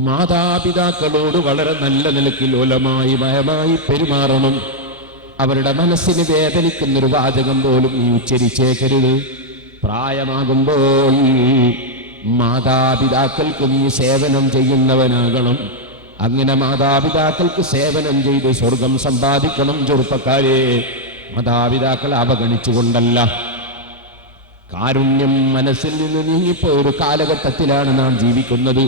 മാതാപിതാക്കളോട് വളരെ നല്ല നിലയ്ക്ക് ലോലമായി ഭയമായി പെരുമാറണം. അവരുടെ മനസ്സിന് വേദനിക്കുന്നൊരു വാചകം പോലും നീ ഉച്ചരിച്ചേക്കരുത്. പ്രായമാകുമ്പോൾ മാതാപിതാക്കൾക്ക് നീ സേവനം ചെയ്യുന്നവനാകണം. അങ്ങനെ മാതാപിതാക്കൾക്ക് സേവനം ചെയ്ത് സ്വർഗം സമ്പാദിക്കണം. ചെറുപ്പക്കാരെ, മാതാപിതാക്കളെ അവഗണിച്ചുകൊണ്ടല്ല. കാരുണ്യം മനസ്സിൽ നിന്ന് നീങ്ങിപ്പോ ഒരു കാലഘട്ടത്തിലാണ് നാം ജീവിക്കുന്നത്.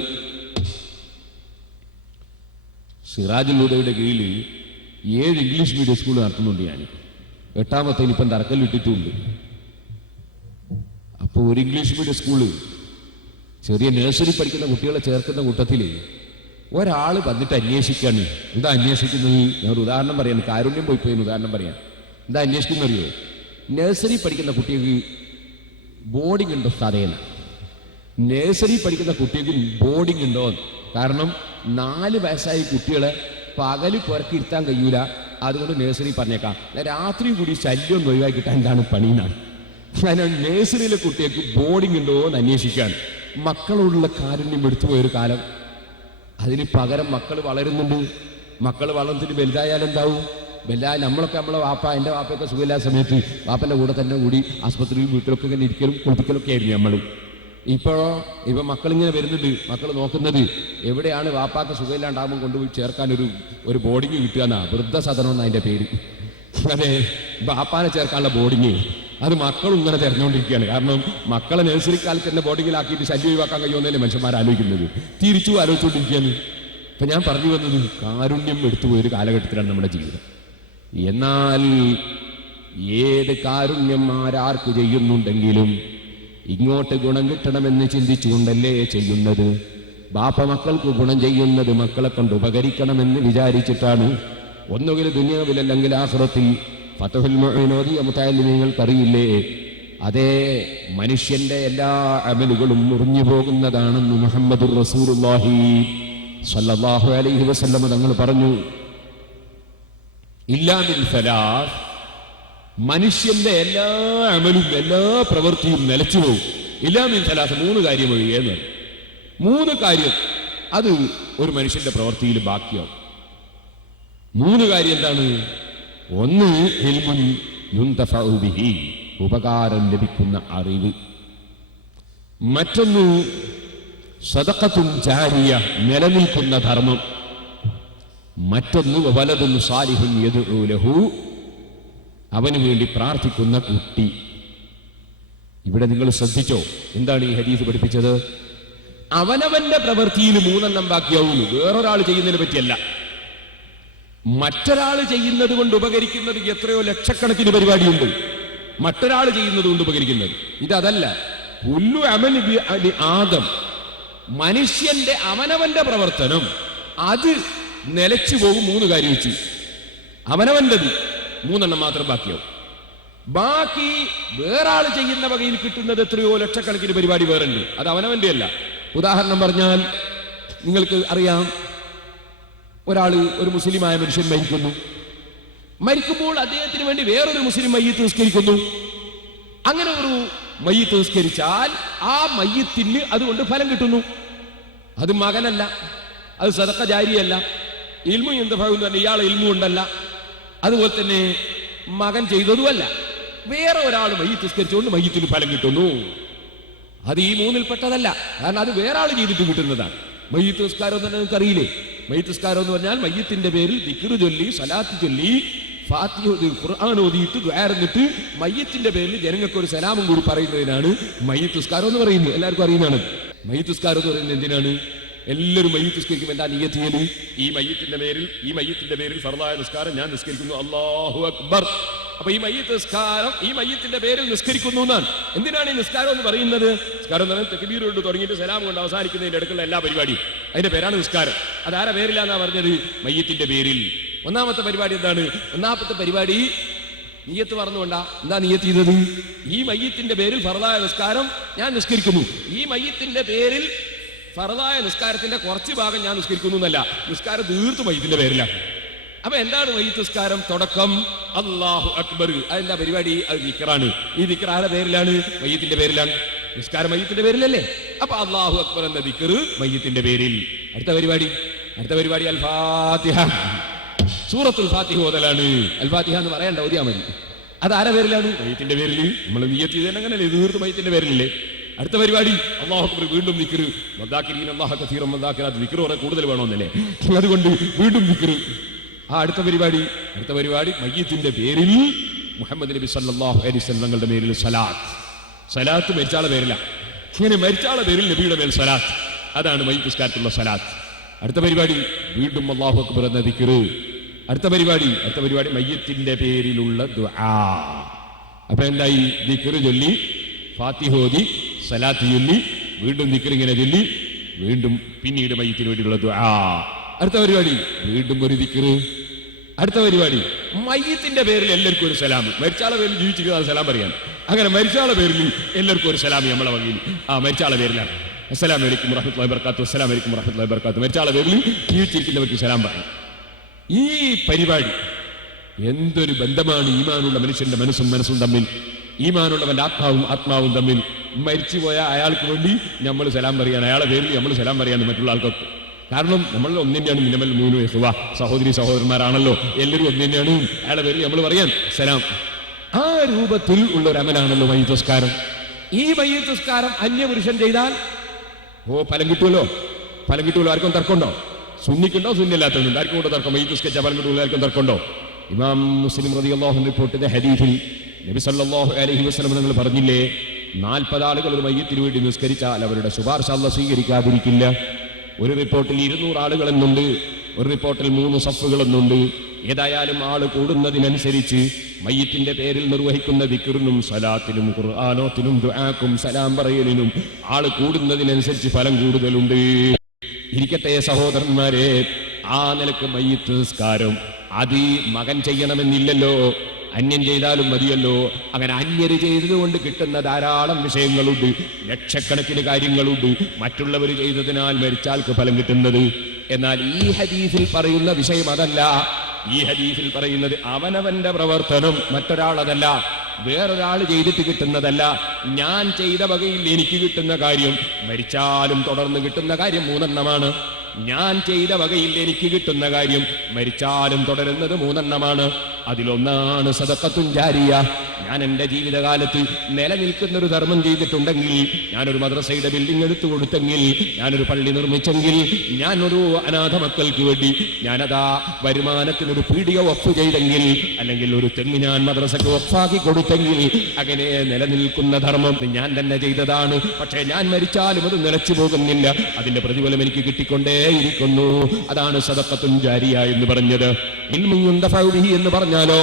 സിറാജുൽ ഹുദയുടെ കീഴിൽ 7 ഇംഗ്ലീഷ് മീഡിയം സ്കൂൾ നടത്തുന്നുണ്ട്. ഞാൻ 8ാമത്തെ ഇപ്പം തറക്കല്ലിട്ടിട്ടുണ്ട്. അപ്പോൾ ഒരു ഇംഗ്ലീഷ് മീഡിയം സ്കൂള് ചെറിയ നഴ്സറി പഠിക്കുന്ന കുട്ടികളെ ചേർക്കുന്ന കൂട്ടത്തിൽ ഒരാൾ വന്നിട്ട് അന്വേഷിക്കാണ്. എന്താ അന്വേഷിക്കുന്നത്? ഞാൻ ഒരു ഉദാഹരണം പറയാൻ, കാരുണ്യം പോയി ഉദാഹരണം പറയാൻ. എന്താ അന്വേഷിക്കുന്ന അറിയോ? നഴ്സറി പഠിക്കുന്ന കുട്ടികൾക്ക് ബോർഡിംഗ് ഉണ്ടോ? സാധേന നഴ്സറി പഠിക്കുന്ന കുട്ടികൾക്ക് ബോർഡിംഗ് ഉണ്ടോ? കാരണം 4 വയസ്സായ കുട്ടികളെ പകല് പുറക്കി ഇരുത്താൻ കഴിയൂല. അതുകൊണ്ട് നഴ്സറി പറഞ്ഞേക്കാം, രാത്രി കൂടി ശല്യം ഒഴിവാക്കിയിട്ട് എന്താണ് പണിയെന്നാണ്. അതിനാണ് നഴ്സറിയിലെ കുട്ടികൾക്ക് ബോർഡിംഗ് ഉണ്ടോ എന്ന് അന്വേഷിക്കാൻ. മക്കളോടുള്ള കാരുണ്യം എടുത്തുപോയൊരു കാലം. അതിന് പകരം മക്കൾ വളരുന്നുണ്ട്. മക്കൾ വളർന്നിട്ട് വലുതായാലെന്താവും? വലുതായ നമ്മളൊക്കെ നമ്മളെ വാപ്പ, എൻ്റെ വാപ്പയൊക്കെ സുഖമില്ലാത്ത സമയത്ത് വാപ്പൻ്റെ കൂടെ തന്നെ കൂടി ആസ്പത്രിയിൽ വീട്ടിലൊക്കെ ഇങ്ങനെ ഇരിക്കലും കുളിപ്പിക്കലൊക്കെ ആയിരുന്നു നമ്മൾ. ഇപ്പം മക്കളിങ്ങനെ വരുന്നുണ്ട്. മക്കൾ നോക്കുന്നത് എവിടെയാണ് വാപ്പാക്ക് സുഖമില്ലാണ്ടാകുമ്പോൾ കൊണ്ടുപോയി ചേർക്കാൻ ഒരു ബോർഡിങ് കിട്ടുക എന്നാ. വൃദ്ധസദനം എന്നാ അതിൻ്റെ പേര്. അതെ, വാപ്പാനെ ചേർക്കാനുള്ള ബോർഡിങ് അത് മക്കളും ഇങ്ങനെ തിരഞ്ഞുകൊണ്ടിരിക്കുകയാണ്. കാരണം മക്കളെ നഴ്സറി കാലത്ത് തന്നെ ബോർഡിങ്ങിലാക്കിയിട്ട് ശല്യം ഒഴിവാക്കാൻ കഴിയുമെന്നല്ലേ മനുഷ്യന്മാർ ആലോചിക്കുന്നത്. തിരിച്ചു ആലോചിച്ചുകൊണ്ടിരിക്കുകയാണ്. ഇപ്പം ഞാൻ പറഞ്ഞു വന്നത്, കാരുണ്യം എടുത്തുപോയൊരു കാലഘട്ടത്തിലാണ് നമ്മുടെ ജീവിതം. എന്നാൽ ഏത് കാരുണ്യം ആരാർക്ക് ചെയ്യുന്നുണ്ടെങ്കിലും ഇങ്ങോട്ട് ഗുണം കിട്ടണമെന്ന് ചിന്തിച്ചുകൊണ്ടല്ലേ ചെയ്യുന്നത്. ബാപ്പ മക്കൾക്ക് ഗുണം ചെയ്യുന്നത് മക്കളെ കൊണ്ട് ഉപകരിക്കണമെന്ന് വിചാരിച്ചിട്ടാണ്. ഒന്നുകിൽ ദുനിയാവിലല്ലെങ്കിൽ ആഖിറത്തിൽ. ഫതഹുൽ മുഈൻ ഓതിയ മുതഅല്ലിമീങ്ങൾക്കറിയില്ലേ, അതേ മനുഷ്യന്റെ എല്ലാ അമലുകളും മുറിഞ്ഞു പോകുന്നതാണെന്ന് മുഹമ്മദുർ റസൂലുള്ളാഹി സ്വല്ലല്ലാഹു അലൈഹി വസല്ലം തങ്ങൾ പറഞ്ഞു. ഇല്ലാ മിൻ സലാസ്, മനുഷ്യന്റെ എല്ലാ അമലും എല്ലാ പ്രവൃത്തിയും നിലച്ചു പോകും. ഇല്ലാ മിൻ സലാസ്, 3 കാര്യം ഒഴികെന്ന്. 3 കാര്യം അത് ഒരു മനുഷ്യന്റെ പ്രവൃത്തിയിൽ ബാക്കിയാവും. 3 കാര്യം എന്താണ്? ഒന്ന്, ഇൽമുൻ യുന്തഫഉ ബിഹി, ഉപകാരം ലഭിക്കുന്ന അറിവ്. മറ്റൊന്ന് സദഖത്തുൻ ജാരിയ, നിലനിൽക്കുന്ന ധർമ്മം. മറ്റൊന്ന് വലദുൻ സാലിഹുൻ യദ്ഉ ലഹു, അവന് വേണ്ടി പ്രാർത്ഥിക്കുന്ന കുട്ടി. ഇവിടെ നിങ്ങൾ ശ്രദ്ധിച്ചോ, എന്താണ് ഈ ഹദീസ് പഠിപ്പിച്ചത്? അവനവന്റെ പ്രവൃത്തിയിൽ 3 ബാക്കിയാവുന്നു. വേറൊരാൾ ചെയ്യുന്നതിനെ പറ്റിയല്ല. മറ്റൊരാൾ ചെയ്യുന്നത് കൊണ്ട് ഉപകരിക്കുന്നത് എത്രയോ ലക്ഷക്കണക്കിന് പരിപാടിയുണ്ട്. മറ്റൊരാൾ ചെയ്യുന്നത് കൊണ്ട് ഉപകരിക്കുന്നത് ഇതല്ല. കുല്ലു അമലി ബി ആദം, മനുഷ്യന്റെ അവനവന്റെ പ്രവർത്തനം അത് നിലച്ചു പോകും. 3 കാര്യം വെച്ച് അവനവൻ്റെത് 3 മാത്രം ബാക്കിയാവും. ബാക്കി വേറാൾ ചെയ്യുന്ന വകയിൽ കിട്ടുന്നത് എത്രയോ ലക്ഷക്കണക്കിന് പരിപാടി വേറുണ്ട്. അത് അവനവന്റെ അല്ല. ഉദാഹരണം പറഞ്ഞാൽ നിങ്ങൾക്ക് അറിയാം, ഒരു മുസ്ലിമായ മനുഷ്യൻ മരിക്കുന്നു. മരിക്കുമ്പോൾ അദ്ദേഹത്തിന് വേണ്ടി വേറൊരു മുസ്ലിം മയ്യിത്ത് നിസ്കരിക്കുന്നു. അങ്ങനെ ഒരു മയ്യിത്ത് നിസ്കരിച്ചാൽ ആ മയ്യിത്തിന് അതുകൊണ്ട് ഫലം കിട്ടുന്നു. അത് മകനല്ല, അത് സദഖ ജാരിയല്ല. ഇൽമു യന്തഫഉ എന്ന് പറഞ്ഞാൽ ഇയാളെ ഇൽമു ഉണ്ടല്ല, അതുപോലെ തന്നെ മകൻ ചെയ്തതുമല്ല. വേറെ ഒരാൾ മയ്യിത്ത് നിസ്കരിച്ചുകൊണ്ട് മയ്യിത്തിന് ഫലം കിട്ടുന്നു. അത് ഈ മൂന്നിൽപ്പെട്ടതല്ല. കാരണം അത് വേറെ ആൾ ചെയ്തിട്ട് കിട്ടുന്നതാണ്. മയ്യിത്ത് നിസ്കാരം എന്ന് പറഞ്ഞാൽ നിങ്ങൾക്ക് അറിയില്ലേ? മയ്യിത്ത് നിസ്കാരം എന്ന് പറഞ്ഞാൽ മയ്യിത്തിന്റെ പേരിൽ ദിക്ർ ചൊല്ലി സലാത്ത് ചൊല്ലി ഫാത്തിഹ ഖുർആൻ ഓതിയിട്ട് ദുആ എന്നിട്ട് മയ്യിത്തിന്റെ പേരിൽ ജനങ്ങൾക്ക് ഒരു സലാമും കൂടി പറയുന്നതിനാണ് മയ്യിത്ത് നിസ്കാരം എന്ന് പറയുന്നത്. എല്ലാവർക്കും അറിയുന്നതാണ്. മയ്യിത്ത് നിസ്കാരം എന്ന് പറയുന്നത് എന്തിനാണ്? എല്ലാവരും മയ്യിത്ത് നിസ്കരിക്കും. എന്താ നിയ്യത്ത് ചെയ്യല്? ഈ മയ്യിത്തിന്റെ പേരിൽ ഫർദായ നിസ്കാരം ഞാൻ നിസ്കരിക്കുന്നു, അല്ലാഹു അക്ബർ. അപ്പൊ ഈ മയ്യിത്ത് നിസ്കാരം ഈ മയ്യിത്തിന്റെ പേരിൽ നിസ്കരിക്കുന്നു എന്നാണ്. എന്തിനാണ് ഈ നിസ്കാരം എന്ന് പറയുന്നത്? നിസ്കാരം എന്ന് പറഞ്ഞാൽ തക്ബീർ കൊണ്ട് തുടങ്ങിയിട്ട് സലാം കൊണ്ട് അവസാനിക്കുന്നതിന്റെ അടുക്കുള്ള എല്ലാ പരിപാടിയും അതിന്റെ പേരാണ് നിസ്കാരം. അതാരെ പേരിലാന്നാ പറഞ്ഞത്? മയ്യിത്തിന്റെ പേരിൽ. ഒന്നാമത്തെ പരിപാടി എന്താണ്? ഒന്നാമത്തെ പരിപാടി നിയ്യത്ത് പറഞ്ഞുകൊണ്ടാ. എന്താ നിയ്യത്ത് ചെയ്തത്? ഈ മയ്യിത്തിന്റെ പേരിൽ ഫർദായ നിസ്കാരം ഞാൻ നിസ്കരിക്കുന്നു. ഈ മയ്യിത്തിന്റെ പേരിൽ ഫർദായ നിസ്കാരത്തിന്റെ കുറച്ച് ഭാഗം ഞാൻ നിസ്കരിക്കുന്നു എന്നല്ല, നിസ്കാരം തീർത്തും മയ്യിത്തിന്റെ പേരിലാണ്. അപ്പൊ എന്താണ് മയ്യിത്ത് നിസ്കാരം? തുടക്കം അല്ലാഹു അക്ബർ. അതെന്താ പരിപാടി? അത് ദിക്റാണ്. ഈ ദിക്ർ ആരുടെ പേരിലാണ്? മയ്യിത്തിന്റെ പേരിലാണ്. നിസ്കാരം മയ്യിത്തിന്റെ പേരിലല്ലേ? അപ്പൊ അല്ലാഹു അക്ബർ എന്ന ദിക്ർ മയ്യിത്തിന്റെ പേരിൽ. അടുത്ത പരിപാടി അൽ ഫാത്തിഹ, സൂറത്തുൽ ഫാത്തിഹ ഓതലാണ്. അൽ ഫാത്തിഹ എന്ന് പറയണ്ട, ഓതിയാ മതി. അത് ആരുടെ പേരിലാണ്? മയ്യിത്തിന്റെ പേരിൽ. നമ്മൾ നിയ്യത്ത് ചെയ്തത് അങ്ങനെയല്ലേ? തീർത്തും മയ്യിത്തിന്റെ പേരിലല്ലേ? അടുത്ത പരിപാടി അല്ലാഹു അക്ബർ, വീണ്ടും ദിക്ർ. വദാകിരീന അല്ലാഹ കസീറൻ വദാകിറാത്ത്, ദിക്ർ കുറെ കൂടുതൽ വേണമെന്നല്ലേ, അതുകൊണ്ട് വീണ്ടും ദിക്ർ. അടുത്ത പരിപാടി മയ്യിത്തിന്റെ പേരിൽ മുഹമ്മദ് നബി സല്ലല്ലാഹു അലൈഹി വസല്ലം തങ്ങളുടെ പേരിൽ സലാത്ത് മരിച്ചാളെ പേരില്ല. ഇങ്ങനെ മരിച്ചാളെ പേരിൽ നബിയുടെ മേൽ സലാത്ത്, അതാണ് മയ്യിത്ത് നിസ്കാരത്തിലുള്ള സലാത്ത്. അടുത്ത പരിപാടി വീണ്ടും അല്ലാഹു അക്ബർ എന്ന ദിക്ർ. അടുത്ത പരിപാടി മയ്യിത്തിന്റെ പേരിലുള്ള ദുആ. അപ്പൊ എന്തായി? ദിക്ർ ചൊല്ലി, ഫാത്തിഹ ഓതി, സലാത്ത് ചൊല്ലി, വീണ്ടും ദിക്ർ ഇങ്ങനെ ചൊല്ലി, വീണ്ടും പിന്നീട് മയ്യിത്തിന് വേണ്ടിയുള്ള ദുആ. അടുത്ത പരിപാടി വീണ്ടും ഒരു ദിക്ർ. അടുത്ത പരിപാടി മയ്യിത്തിന്റെ പേരിൽ എല്ലാവർക്കും ഒരു സലാം. മരിച്ചാളെ പേരിൽ ജീവിച്ചിരിക്കുന്ന സലാം പറയാൻ, അങ്ങനെ മരിച്ചാളെ പേരിൽ എല്ലാവർക്കും ഒരു സലാം നമ്മളെ വകയിൽ. മരിച്ചാളെ പേരിലാണ് അസ്സലാമു അലൈക്കും വറഹ്മത്തുള്ളാഹി വബറകാതുഹു, അസ്സലാമു അലൈക്കും വറഹ്മത്തുള്ളാഹി വബറകാതുഹു. മരിച്ചാളെ പേരിൽ ജീവിച്ചിരിക്കുന്നവർക്ക് സലാം പറയും. ഈ പരിപാടി എന്തൊരു ബന്ധമാണ് ഈമാനുള്ള മനുഷ്യന്റെ മനസ്സും തമ്മിൽ, ഈമാനുള്ളവന്റെ ആത്മാവും തമ്മിൽ. മരിച്ചുപോയ അയാൾക്ക് വേണ്ടി നമ്മൾ സലാം പറയാൻ, അയാളെ പേരിൽ നമ്മൾ സലാം പറയാൻ മറ്റുള്ള ആൾക്കൊക്കെ. കാരണം നമ്മൾ ഒന്നിനെയാണ് മിനിമൽ മൂന്ന് വയസ്സുവ സഹോദരന്മാരാണല്ലോ, എല്ലാവരും ഒന്നിനെയാണ്. അയാളെ പേരിൽ നമ്മൾ പറയാൻ സലാം. ആ രൂപത്തിൽ ഉള്ള ഒരു അമലാണല്ലോ മയ്യിത്ത് നിസ്കാരം. ഈ മയ്യിത്ത് നിസ്കാരം അന്യപുരുഷൻ ചെയ്താൽ ഫലം കിട്ടുമല്ലോ. ആർക്കും തർക്കമുണ്ടോ? സുന്നിക്കുണ്ടോ? സുന്നില്ലാത്തവരുണ്ട്. ആർക്കും കൂടെ തർക്കം? മയ്യിത്ത് നിസ്കരിച്ച ഫലം കിട്ടുമല്ലോ, ആർക്കും തർക്കമുണ്ടോ? ഇമാം മുസ്ലിം റളിയല്ലാഹു അൻഹു റിപ്പോർട്ട് ചെയ്ത ഹദീസിൽ നബി സല്ലല്ലാഹു അലൈഹി വസല്ലം നിങ്ങൾ പറഞ്ഞില്ലേ, 40 ആളുകൾ ഒരു മയ്യിത്തിന് വേണ്ടി നിസ്കരിച്ചാൽ അവരുടെ ശുപാർശ അല്ലാഹു സ്വീകരിക്കാതിരിക്കില്ല. ഒരു റിപ്പോർട്ടിൽ 200 ആളുകൾ എന്നുണ്ട്, ഒരു റിപ്പോർട്ടിൽ 3 സഫുകൾ എന്നുണ്ട്. ഏതായാലും ആള് കൂടുന്നതിനനുസരിച്ച് മയ്യിത്തിന്റെ പേരിൽ നിർവഹിക്കുന്ന ദിക്റിനും സലാത്തിനും ഖുർആനോത്തിനും ദുആക്കും സലാം പറയലിനും ആള് കൂടുന്നതിനനുസരിച്ച് ഫലം കൂടുതലുണ്ട്. ഇരിക്കട്ടെ സഹോദരന്മാരെ, ആ നിലക്ക് മയ്യിത്ത് നിസ്കാരം അത് മകൻ ചെയ്യണമെന്നില്ലല്ലോ, അന്യൻ ചെയ്താലും മതിയല്ലോ. അങ്ങനെ അന്യര് ചെയ്തതുകൊണ്ട് കിട്ടുന്ന ധാരാളം വിഷയങ്ങളുണ്ട്, ലക്ഷക്കണക്കിന് കാര്യങ്ങളുണ്ട് മറ്റുള്ളവർ ചെയ്തതിനാൽ മരിച്ചാൾക്ക് ഫലം കിട്ടുന്നത്. എന്നാൽ ഈ ഹദീസിൽ പറയുന്ന വിഷയം അതല്ല. ഈ ഹദീസിൽ പറയുന്നത് അവനവന്റെ പ്രവർത്തനം, മറ്റൊരാളതല്ല, വേറൊരാൾ ചെയ്തിട്ട് കിട്ടുന്നതല്ല. ഞാൻ ചെയ്ത വകയിൽ എനിക്ക് കിട്ടുന്ന കാര്യം മരിച്ചാലും തുടർന്ന് കിട്ടുന്ന കാര്യം 3 എണ്ണമാണ്. ഞാൻ ചെയ്ത വകയിൽ എനിക്ക് കിട്ടുന്ന കാര്യം മരിച്ചാലും തുടരുന്നത് 3 എണ്ണമാണ്. അതിലൊന്നാണ് സദഖത്തുൻ ജാരിയ. ഞാൻ എൻ്റെ ജീവിതകാലത്ത് നിലനിൽക്കുന്ന ഒരു ധർമ്മം ചെയ്തിട്ടുണ്ടെങ്കിൽ, ഞാനൊരു മദ്രസയുടെ ബിൽഡിംഗ് എടുത്തു കൊടുത്തെങ്കിൽ, ഞാനൊരു പള്ളി നിർമ്മിച്ചെങ്കിൽ, ഞാനൊരു അനാഥ മക്കൾക്ക് വേണ്ടി ഞാനതാ വരുമാനത്തിനൊരു പീടിക വഖഫ് ചെയ്തെങ്കിൽ, അല്ലെങ്കിൽ ഒരു തെങ്ങ് ഞാൻ മദ്രസക്ക് വഖഫാക്കി കൊടുത്തെങ്കിൽ, അങ്ങനെ നിലനിൽക്കുന്ന ധർമ്മം ഞാൻ തന്നെ ചെയ്തതാണ്. പക്ഷേ ഞാൻ മരിച്ചാലും അത് നിലച്ചു പോകുന്നില്ല, അതിന്റെ പ്രതിഫലം എനിക്ക് കിട്ടിക്കൊണ്ടേയിരിക്കുന്നു. അതാണ് സദഖത്തുൻ ജാരിയ എന്ന് പറഞ്ഞത്. ഇൽമുൻ യുന്തഫഉ ബിഹി എന്ന് പറഞ്ഞാലോ,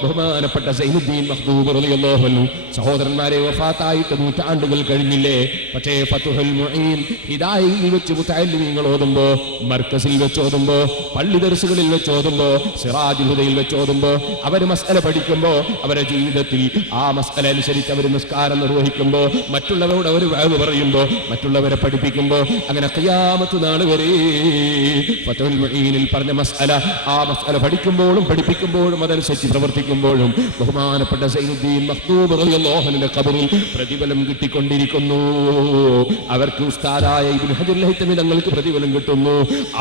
ബഹുമാനപ്പെട്ട സൈനുദ്ദീൻ മഖ്ദൂബ് റളിയല്ലാഹു അൻഹു സഹോദരന്മാരെ വഫാത്തായിട്ട് 100 ആണ്ടുകൾ കഴിഞ്ഞില്ലേ. പക്ഷേ ഫതുഹുൽ മുഈൻ ഹിദായയിൽ വെച്ച് മുതഅല്ലിമീങ്ങൾ ഓതുമ്പോ, മർക്കസിൽ വെച്ച് ഓതുമ്പോ, പള്ളി ദർസുകളിൽ വെച്ച് ഓതുമ്പോ, സിറാജുൽ ഹുദയിൽ വെച്ച് ഓതുമ്പോ, അവർ മസ്അല പഠിക്കുമ്പോ, അവരുടെ ജീവിതത്തിൽ ആ മസ്അല അനുസരിച്ച് അവർ നിസ്കാരം നിർവഹിക്കുമ്പോ, മറ്റുള്ളവരോട് അവർ വഅദ് പറയുമ്പോ, മറ്റുള്ളവരെ പഠിപ്പിക്കുമ്പോ, അങ്ങനെ ഖിയാമത്ത് നാൾ വരെ ഫതുഹുൽ മുഈനിൽ പറഞ്ഞ മസ്അല, ആ മസ്അല പഠിക്കുമ്പോഴും പഠിപ്പിക്കുമ്പോഴും അതനുസരിച്ച് പ്രവർത്തിക്കും പ്രവർത്തിക്കുമ്പോഴും ബഹുമാനപ്പെട്ട സൈനുദ്ദീൻ മഖ്ദൂം റളിയല്ലാഹു അൻഹുവിന്റെ ഖബറിൽ പ്രതിഫലം കിട്ടിക്കൊണ്ടിരിക്കുന്നു. അവർക്ക് ഉസ്താദായ ഇബ്നു ഹജർ ഹൈതമി തങ്ങൾക്ക് പ്രതിഫലം കിട്ടുന്നു.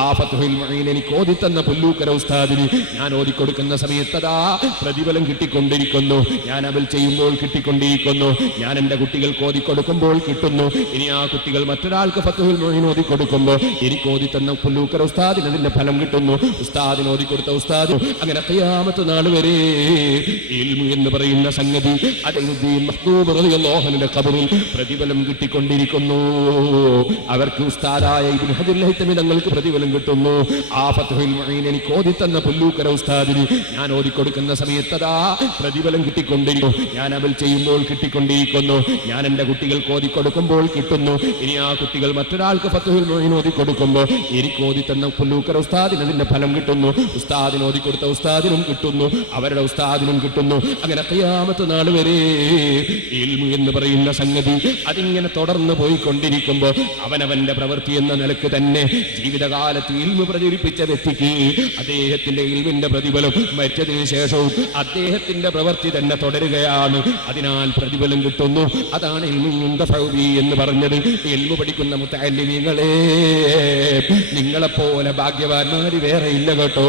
ആ ഫത്ഹുൽ മുഈൻ എനിക്ക് ഓതിത്തന്ന പുല്ലൂക്കര ഉസ്താദിന് ഞാൻ ഓതിക്കൊടുക്കുന്ന സമയത്ത് അതാ പ്രതിഫലം കിട്ടിക്കൊണ്ടിരിക്കുന്നു. ഞാൻ അമൽ ചെയ്യുമ്പോൾ കിട്ടിക്കൊണ്ടിരിക്കുന്നു. ഞാൻ എൻ്റെ കുട്ടികൾക്ക് ഓതിക്കൊടുക്കുമ്പോൾ കിട്ടുന്നു. ഇനി ആ കുട്ടികൾ മറ്റൊരാൾക്ക് ഫത്ഹുൽ മുഈൻ ഓതിക്കൊടുക്കുമ്പോൾ എനിക്ക് ഓതിത്തന്ന പുല്ലൂക്കര ഉസ്താദിന് അതിന്റെ ഫലം കിട്ടുന്നു. ഉസ്താദിന് ഓതിക്കൊടുത്ത ഉസ്താദ് അങ്ങനെ ഖിയാമത്ത് നാൾ വരെ ഇൽമു എന്ന് പറയുന്ന സംഗതി സൈനുദ്ദീൻ മഖ്ദൂം റളിയല്ലാഹു അൻഹുവിന്റെ ഖബറിൽ പ്രതിഫലം കിട്ടിക്കൊണ്ടിരിക്കുന്നു. അവർക്ക് ഉസ്താദായ ഇബ്നു ഹജർ ഹൈതമി തങ്ങൾക്ക് പ്രതിഫലം കിട്ടുന്നു. ആ ഫത്ഹുൽ മുഈൻ എനിക്ക് ഓതിത്തന്ന പുല്ലൂക്കര ഉസ്താദിന് ഞാൻ ഓതിക്കൊടുക്കുന്ന സമയത്ത് അതാ പ്രതിഫലം കിട്ടിക്കൊണ്ടിരിക്കുന്നു. ഞാൻ അമൽ ചെയ്യുമ്പോൾ കിട്ടിക്കൊണ്ടിരിക്കുന്നു. ഞാൻ എൻ്റെ കുട്ടികൾക്ക് ഓതിക്കൊടുക്കുമ്പോൾ കിട്ടുന്നു. ഇനി ആ കുട്ടികൾ മറ്റൊരാൾക്ക് ഫത്ഹുൽ മുഈൻ ഓതിക്കൊടുക്കുമ്പോൾ എനിക്ക് ഓതിത്തന്ന പുല്ലൂക്കര ഉസ്താദിന് അതിന്റെ ഫലം കിട്ടുന്നു. ഉസ്താദിന് ഓതിക്കൊടുത്ത ഉസ്താദിനും കിട്ടുന്നു. അവരുടെ ഉസ്താദിനും കിട്ടുന്നു. അങ്ങനെ ഖിയാമത്ത് നാൾ വരെ ഇൽമു എന്ന് പറയുന്ന സംഗതി അതിങ്ങനെ തുടർന്ന് പോയിക്കൊണ്ടിരിക്കുമ്പോൾ അവനവന്റെ പ്രവൃത്തി എന്ന നിലക്ക് തന്നെ ജീവിതകാലത്ത് ഇൽമു പ്രചരിപ്പിച്ച വ്യക്തിക്ക് അദ്ദേഹത്തിന്റെ ഇൽമിന്റെ പ്രതിഫലം മരിച്ചതിന് ശേഷവും അദ്ദേഹത്തിന്റെ പ്രവൃത്തി തന്നെ തുടരുകയാണ്. അതിനാൽ പ്രതിഫലം കിട്ടുന്നു. അതാണ് ഇൽമു യുന്തഫഉ എന്ന് പറഞ്ഞത്. ഇൽമു പഠിക്കുന്ന മുതഅല്ലിമീങ്ങളെ, നിങ്ങളെപ്പോലെ ഭാഗ്യവാന്മാര് വേറെ ഇല്ല കേട്ടോ.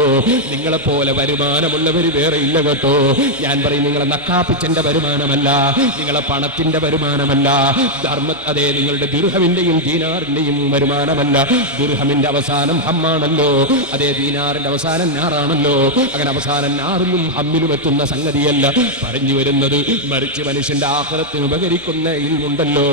നിങ്ങളെപ്പോലെ വരുമാനമുള്ളവര് വേറെ ഇല്ല കേട്ടോ. ഞാൻ പറയും, നിങ്ങളെ നക്കാപ്പിച്ചന്റെ വരുമാനമല്ല, നിങ്ങളെ പണത്തിന്റെ വരുമാനമല്ല, അതേ നിങ്ങളുടെ ദിർഹമിന്റെയും ദീനാറിന്റെയും വരുമാനമല്ല. ദിർഹമിന്റെ അവസാനം ഹമ്മാണല്ലോ, അതേ ദീനാറിന്റെ അവസാനം നാറാണല്ലോ. അങ്ങനെ അവസാനം നാറിലും ഹമ്മിലും എത്തുന്ന സംഗതിയല്ല പറഞ്ഞു വരുന്നത്. മറിച്ച് മനുഷ്യന്റെ ആഖിറത്തിന് ഉപകരിക്കുന്ന ഇൽമുണ്ടല്ലോ,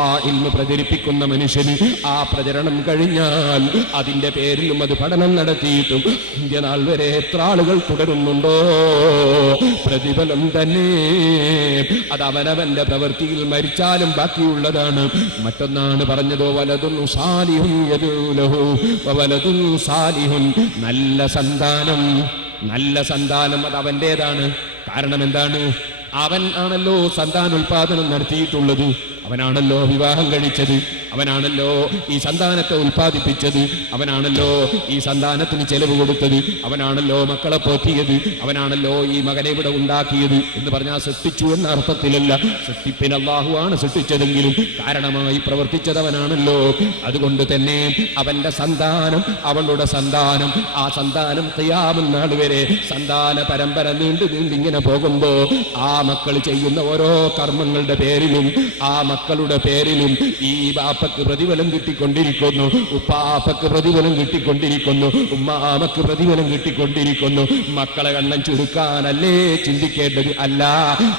ആ ഇൽമു പ്രചരിപ്പിക്കുന്ന മനുഷ്യന് ആ പ്രചരണം കഴിഞ്ഞാൽ അതിന്റെ പേരിലും അത് പഠനം നടത്തിയിട്ടും ഇന്ത്യനാൾ വരെ എത്ര ആളുകൾ തുടരുന്നുണ്ടോ പ്രതിഫലം തന്നെ അത് അവനവന്റെ പ്രവൃത്തിയിൽ മരിച്ചാലും ബാക്കിയുള്ളതാണ്. മറ്റൊന്നാണ് പറഞ്ഞതോ വലതുൻ സാലിഹുൻ യദൂലഹു വലതുൻ സാലിഹുൻ, നല്ല സന്താനം. നല്ല സന്താനം അത് അവന്റേതാണ്. കാരണം എന്താണ്? അവൻ ആണല്ലോ സന്താനോൽപാദനം നടത്തിയിട്ടുള്ളത്, അവനാണല്ലോ വിവാഹം കഴിച്ചത്, അവനാണല്ലോ ഈ സന്താനത്തെ ഉൽപ്പാദിപ്പിച്ചത്, അവനാണല്ലോ ഈ സന്താനത്തിന് ചെലവ് കൊടുത്തത്, അവനാണല്ലോ മക്കളെ പോറ്റിയത്, അവനാണല്ലോ ഈ മകനെ ഇവിടെ ഉണ്ടാക്കിയത് എന്ന് പറഞ്ഞാൽ സൃഷ്ടിച്ചു എന്ന അർത്ഥത്തിലല്ല. സൃഷ്ടിപ്പിന് അല്ലാഹുവാണ് സൃഷ്ടിച്ചതെങ്കിലും കാരണമായി പ്രവർത്തിച്ചത് അവനാണല്ലോ. അതുകൊണ്ട് തന്നെ അവന്റെ സന്താനം, അവളുടെ സന്താനം, ആ സന്താനം ഖിയാമത്ത് നാൾ വരെ സന്താന പരമ്പര നീണ്ടിങ്ങനെ പോകുമ്പോ ആ മക്കൾ ചെയ്യുന്ന ഓരോ കർമ്മങ്ങളുടെ പേരിലും ആ മക്കളുടെ പേരിലും ഈ ബാപ്പക്ക് പ്രതിഫലം കിട്ടിക്കൊണ്ടിരിക്കുന്നു, ഉപ്പാപ്പക്ക് പ്രതിഫലം കിട്ടിക്കൊണ്ടിരിക്കുന്നു, ഉമ്മാമക്ക് പ്രതിഫലം കിട്ടിക്കൊണ്ടിരിക്കുന്നു. മക്കളെ കണ്ണം ചുരുക്കാനല്ലേ ചിന്തിക്കേണ്ടത്? അല്ല,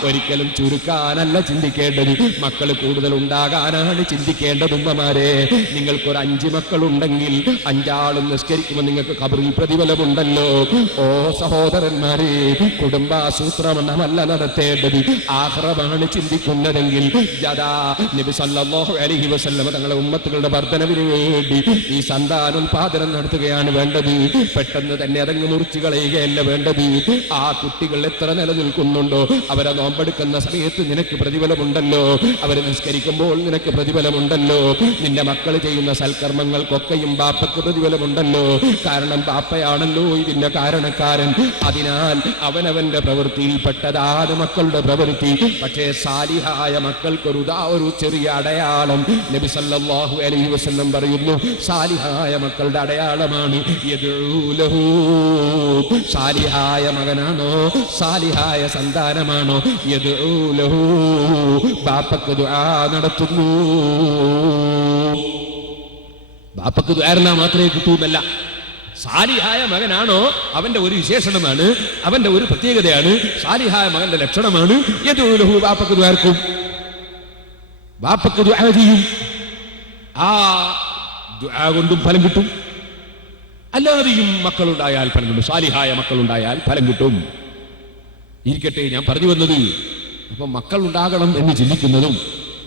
ഒരിക്കലും ചുരുക്കാനല്ല ചിന്തിക്കേണ്ടത്. മക്കൾ കൂടുതൽ ഉണ്ടാകാനാണ് ചിന്തിക്കേണ്ടത്. ഉമ്മമാരെ, നിങ്ങൾക്കൊരു 5 മക്കളുണ്ടെങ്കിൽ 5 ആളും നിസ്കരിക്കുമ്പോൾ നിങ്ങൾക്ക് ഖബറിൽ പ്രതിഫലമുണ്ടല്ലോ. ഓ സഹോദരന്മാരെ, കുടുംബാസൂത്രണമല്ല നടത്തേണ്ടത്, ആഖിറമാണ് ചിന്തിക്കുന്നതെങ്കിൽ നബി സല്ലല്ലാഹു അലൈഹി വസല്ലം തങ്ങളുടെ ഉമ്മത്തുകളുടെ വർദ്ധനവിന് വേണ്ടി ഈ സന്താനോൽപാദനം നടത്തുകയാണ് വേണ്ടത്. പെട്ടെന്ന് തന്നെ അതങ്ങ് മുറിച്ചു കളയുകയല്ല വേണ്ടത്. ആ കുട്ടികൾ എത്ര നിലനിൽക്കുന്നുണ്ടോ അവരെ നോമ്പെടുക്കുന്ന സമയത്ത് നിനക്ക് പ്രതിഫലമുണ്ടല്ലോ, അവരെ നിസ്കരിക്കുമ്പോൾ നിനക്ക് പ്രതിഫലമുണ്ടല്ലോ, നിന്റെ മക്കൾ ചെയ്യുന്ന സൽക്കർമ്മങ്ങൾക്കൊക്കെയും ബാപ്പക്ക് പ്രതിഫലമുണ്ടല്ലോ. കാരണം ബാപ്പയാണല്ലോ ഇതിന്റെ കാരണക്കാരൻ. അതിനാൽ അവനവന്റെ പ്രവൃത്തിയിൽപ്പെട്ടതാണ് മക്കളുടെ പ്രവൃത്തി. പക്ഷേ സാലിഹായ മക്കൾക്കൊരു ചെറിയ അടയാളം നബി സല്ലല്ലാഹു അലൈഹി വസല്ലം പറയുന്നു, സാലിഹായ മക്കളുടെ അടയാളമാണ് യദൂലഹു. സാലിഹായ മകനാണോ, സാലിഹായ സന്താനമാണോ, യദൂലഹു, ബാപ്പക്ക് ദുആ നടത്തുന്നു. ബാപ്പക്ക് ദുആ മാത്രമേ കിട്ടൂന്നല്ല, സാലിഹായ മകനാണോ അവന്റെ ഒരു വിശേഷണമാണ്, അവന്റെ ഒരു പ്രത്യേകതയാണ്, സാലിഹായ മകന്റെ ലക്ഷണമാണ് യദൂലഹു. ബാപ്പക്ക് ദുആർക്കും, ബാപ്പക്ക് ദുആ ചെയ്യും, ആ ദുആ കൊണ്ടും ഫലം കിട്ടും. അല്ലാതെയും മക്കളുണ്ടായാൽ ഫലം കിട്ടും, സാലിഹായ മക്കളുണ്ടായാൽ ഫലം കിട്ടും. ഇരിക്കട്ടെ, ഞാൻ പറഞ്ഞു വന്നത് അപ്പൊ മക്കൾ ഉണ്ടാകണം എന്ന് ചിന്തിക്കുന്നതും